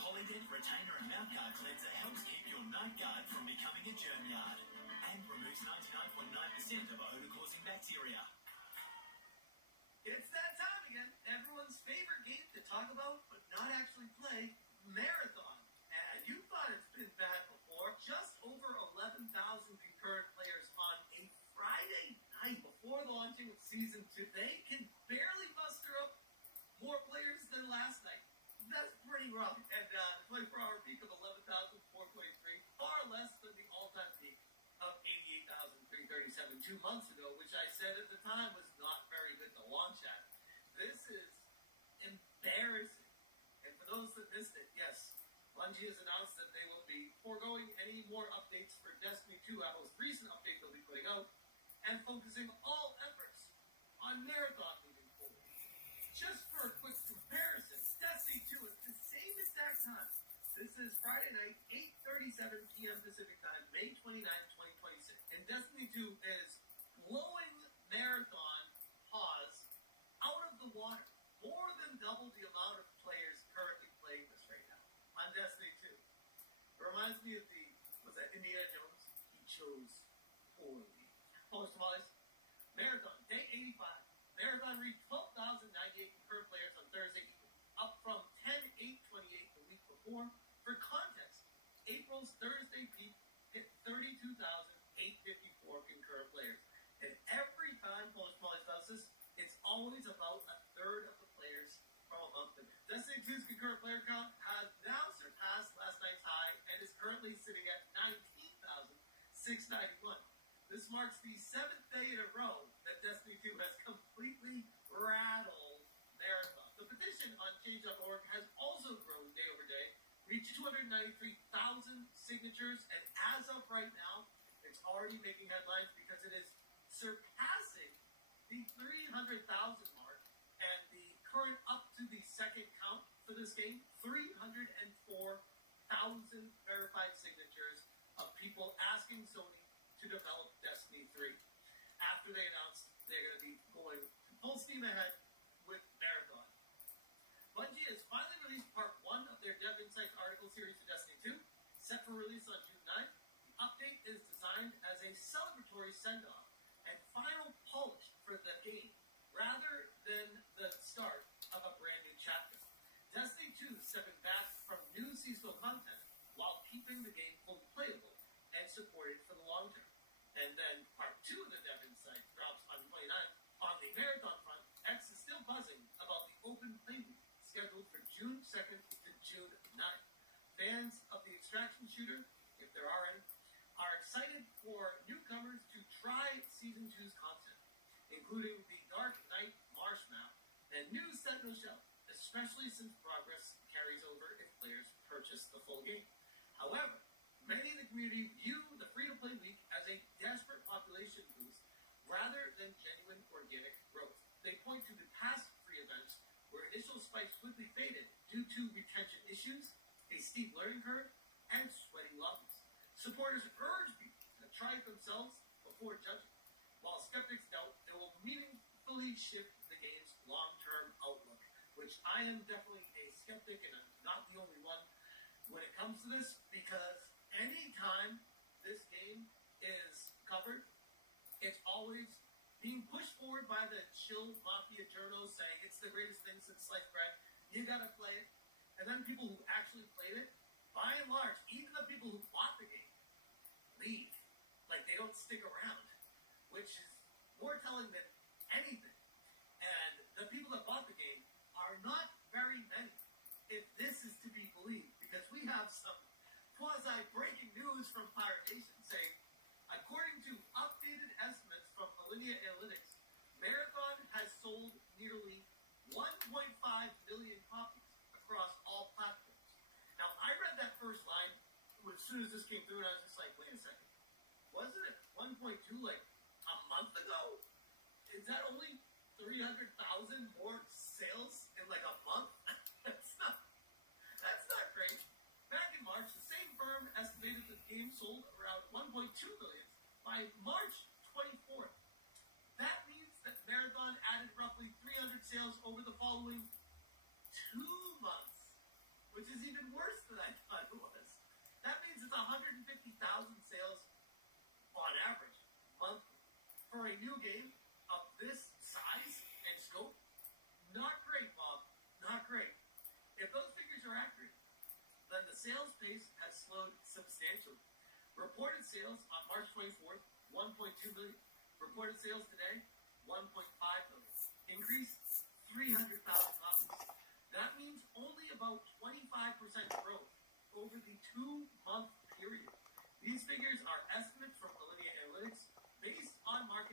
Polydent Retainer and Mouth Guard Cleanser helps keep your night guard from becoming a germ yard and removes 99.9% of odor-causing bacteria. It's that time again. Everyone's favorite game to talk about, but not actually play, Marathon. And you thought it's been bad before. Just over 11,000 concurrent players on a 2 months ago, which I said at the time was not very good to launch at. This is embarrassing. And for those that missed it, yes, Bungie has announced that they will be foregoing any more updates for Destiny 2, our most recent update they'll be putting out, and focusing all efforts on Marathon moving forward. Just for a quick comparison, Destiny 2 at the same exact time. This is Friday night, 8:37 p.m. Pacific time, May 29, 2026. And Destiny 2 is blowing Marathon pause out of the water. More than double the amount of players currently playing this right now on Destiny 2. It reminds me of was that Indiana Jones? He chose poorly. Post Molly's Marathon, day 85. Marathon reached 12,098 concurrent players on Thursday evening, up from 10,828 the week before. For context, April's Thursday peak hit 32,854 concurrent players. And every time Post Molly's does this, it's always about a third of the players from a month ago. Destiny 2's concurrent player count has now surpassed last night's high and is currently sitting at 19,691. This marks the 7th day in a row that Destiny 2 has completely rattled Marathon. The petition on change.org has also grown day over day, reached 293,000 signatures, and as of right now, it's already making headlines because it is surpassing the 300,000 mark, and the current up to the second count for this game, 304,000 verified signatures of people asking Sony to develop Destiny 3. After they announced they're going to be going full steam ahead with Marathon. Bungie has finally released part 1 of their Dev Insights article series for Destiny 2, set for release on June 9th. The update is designed as a celebratory send-off and final polish for the game, rather than the start of a brand new chapter. Destiny 2 is stepping back from new seasonal content while keeping the game fully playable and supported for the long term. And then part 2 of the Dev Insight drops on 29th. On the Marathon front, X is still buzzing about the open play week scheduled for June 2nd to June 9th. Fans of the extraction shooter, if there are any, are excited for newcomers to try Season 2's content, including the Dark Knight Marsh map and new Sentinel Shell, especially since progress carries over if players purchase the full game. However, many in the community view the free-to-play week as a desperate population boost rather than genuine organic growth. They point to the past free events where initial spikes quickly faded due to retention issues, a steep learning curve, and sweaty lobbies. Supporters urge people to try it themselves before judging, while skeptics doubt it will meaningfully shift the game's long-term outlook, which I am definitely a skeptic, and I'm not the only one when it comes to this, because anytime this game is covered, it's always being pushed forward by the chill mafia journals saying it's the greatest thing since sliced bread, you gotta play it. And then people who actually played it, by and large, even the people who bought the game, leave. Like, they don't stick around, which is more telling than anything. And the people that bought the game are not very many, if this is to be believed, because we have some quasi-breaking news from Pirate Nation saying, according to updated estimates from Millennia Analytics, Marathon has sold nearly 1.5 million copies across all platforms. Now, I read that first line as soon as this came through, and I was just like, wait a second. Wasn't it 1.2 like a month ago? Is that only 300,000 more sales in like a month? That's not great. Back in March, the same firm estimated the game sold around 1.2 million by March 24th. That means that Marathon added roughly 300 sales over the following 2 months, which is even worse than I thought it was. That means it's 150,000 sales on average monthly for a new game of this size and scope. Not great, Bob. Not great. If those figures are accurate, then the sales pace has slowed substantially. Reported sales on March 24th, 1.2 million. Reported sales today, 1.5 million. Increase 300,000 copies. That means only about 25% growth over the 2-month period. These figures are estimates from Millennia Analytics based on market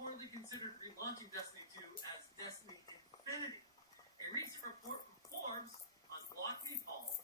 reportedly considered relaunching Destiny 2 as Destiny Infinity. A recent report from Forbes on Lockheed Hall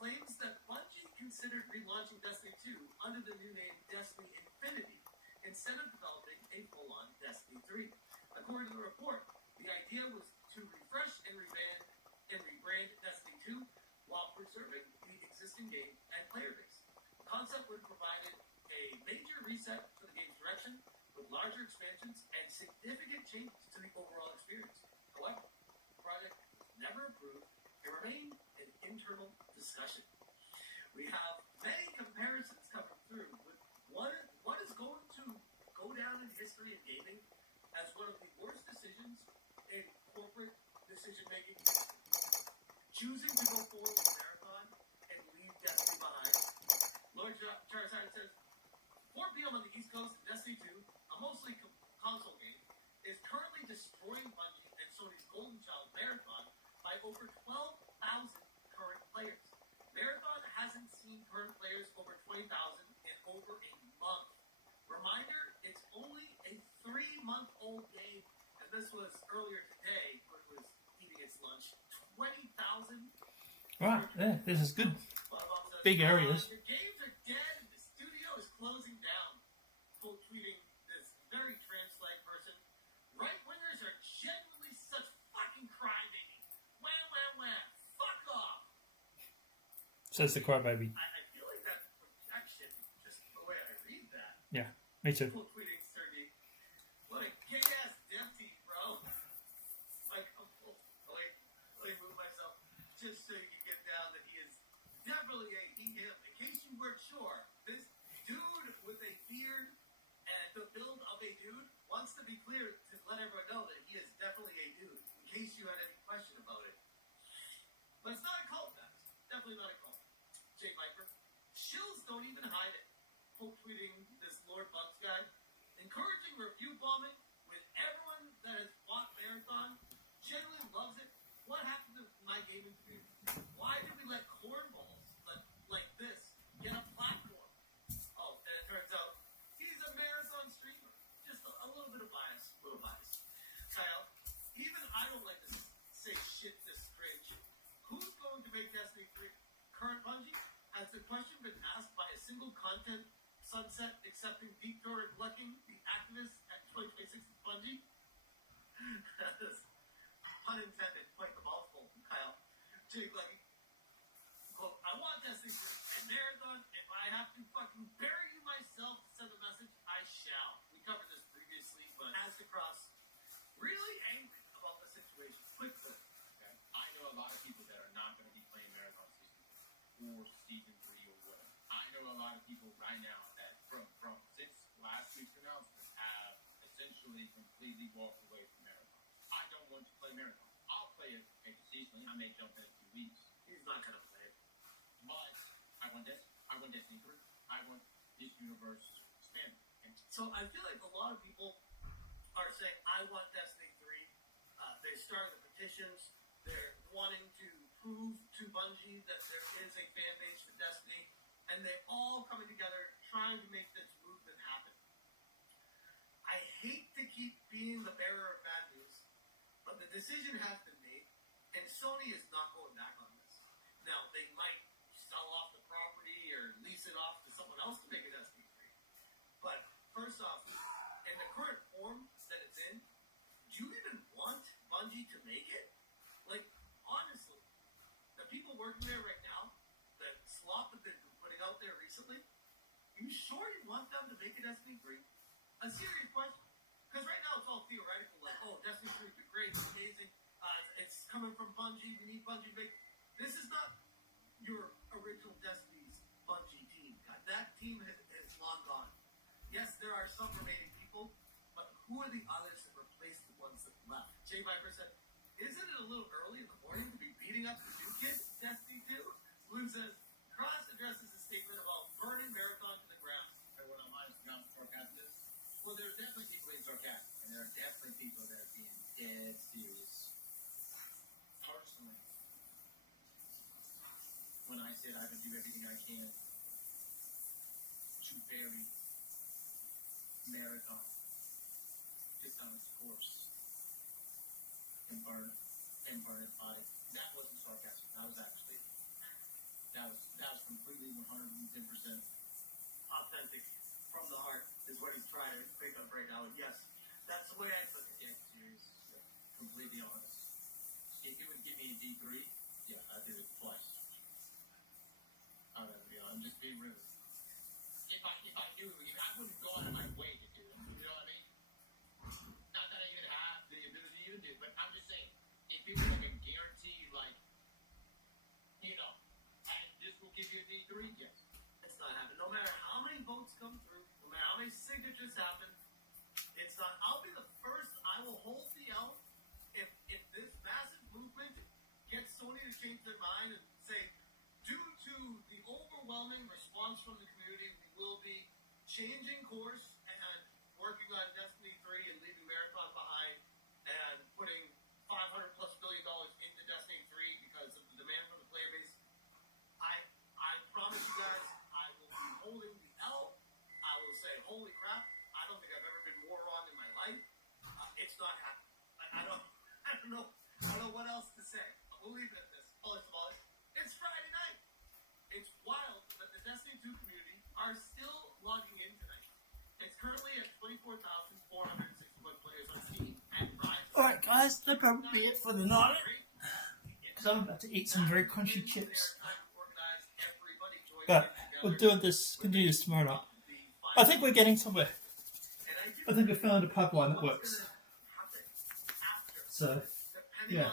claims that Bungie considered relaunching Destiny 2 under the new name Destiny Infinity instead of developing a full-on Destiny 3. According to the report, the idea was to refresh and rebrand Destiny 2 while preserving the existing game and player base. The concept would have provided a major reset for the game's direction, with larger expansions and significant changes to the overall experience. However, the project was never approved and remained an internal discussion. We have many comparisons coming through with what is going to go down in history in gaming as one of the worst decisions in corporate decision-making. Choosing to go forward with Marathon and leave Destiny behind. Lord Charizard says, 4 p.m. on the East Coast, Destiny 2, a mostly console game, is currently destroying Bungie and Sony's golden child, Marathon, by over 12,000 current players. Marathon hasn't seen current players over 20,000 in over a month. Reminder, it's only a 3-month-old game, and this was earlier today when it was eating its lunch. 20,000. Right, there. This is good. Big areas. The games are dead and the studio is closing down. Quote tweeting this very trans-flag person. Right-wingers are genuinely such fucking crybabies. Wah, wah, wah. Fuck off. Says the crybaby. I feel like that's projection, just the way I read that. Yeah, me too. Quote tweeting Sergey. What a gay-ass dev team, bro. Like, let me move myself just so you can get down that he is definitely a he-him. In case you weren't sure, this dude with a beard and the build of a dude wants to be clear to let everyone know that he is definitely a dude, in case you had any question about it. But it's not a cult, guys. Definitely not a cult. Jay Viper. Shills don't even hide it. Quote tweeting this Lord Bugs guy. Encouraging review bombing with everyone that has bought Marathon. Genuinely loves it. What happened to my gaming community? Why did we let cornballs like this get a platform? Oh, and it turns out he's a Marathon streamer. Just a little bit of bias. Kyle, even I don't like to say shit this strange. Who's going to make Destiny 3? Current Bungie? Has the question been asked by a single content sunset accepting deep throated lucking the activists at 2026 Bungie? That is pun intended, quite the mouthful, Kyle. Jake Lucky. Quote, I want Destiny 3 and Marathon. If I have to fucking bury you myself to send a message, I shall. We covered this previously, but as to Cross, really angry about the situation. Quick clip. Okay. I know a lot of people that are not going to be playing Marathon Season 4 or Season 3 or whatever. I know a lot of people right now that from since last week's announcement have essentially completely walked away from Marathon. I don't want to play Marathon. I'll play it maybe seasonally. I may jump in 2 weeks. He's not going to play it. But I want Destiny 3. I want this universe expanded. So I feel like a lot of people are saying, I want Destiny 3. They're starting the petitions. They're wanting to prove to Bungie that there is a fan base for Destiny. And they're all coming together trying to make this movement happen. I hate to keep being the bearer of bad news, but the decision has been made, and Sony is not going back on this. Now, they might sell off the property or lease it off to someone else to make a Destiny 3. But first off, in the current form that it's in, do you even want Bungie to make it? Like, honestly, the people working there right now, the slop that they've been putting out there recently, you sure you want them to make a Destiny 3? A serious question. Because right now it's all theoretical, like, oh, Destiny 3 would be great, it's amazing, it's coming from Bungie, we need Bungie to make. This is not your original Destiny's Bungie team, God. That team is long gone. Yes, there are some remaining people, but who are the others that replace the ones that left? Jay Viper said, isn't it a little early in the morning to be beating up the new kids in Destiny 2? Blue says, Cross addresses a statement about burning Marathon to the ground. Everyone online is not sarcastic. Well, there are definitely people being sarcastic, and there are definitely people that are being dead serious. Personally, when I said I would do everything I can to bury Marathon, to authentic from the heart is what he's trying to pick up right now. And yes, that's the way I took it. Yeah, serious. Completely honest. If you would give me a D3, yeah, I'd do it twice. I'm just being real. If I knew, I wouldn't go out of my way to do it. You know what I mean? Not that I even have the ability to do it, but I'm just saying, if it was like a guarantee, like, you know, this will give you a D3, yes. It's not happening. No matter how many votes come through, no matter how many signatures happen, it's not. I'll be the first. I will hold the L if this massive movement gets Sony to change their mind and say, due to the overwhelming response from the community, we will be changing course and working on Destiny 3 and leaving Marathon behind and putting $500+ billion into Destiny 3 because of the demand from the player base. I promise you guys, I will be holding the L. I will say, holy crap, I don't think I've ever been more wrong in my life. It's not happening. I don't know what else to say. We'll leave it at this. It's Friday night. It's wild that the Destiny 2 community are still logging in tonight. It's currently at 24,461 players on Steam and Rise. Alright guys, that'll probably be it for the night. Because I'm about to eat some very crunchy chips. But we'll continue this tomorrow night. I think we're getting somewhere. I think we found a pipeline that works. So, yeah.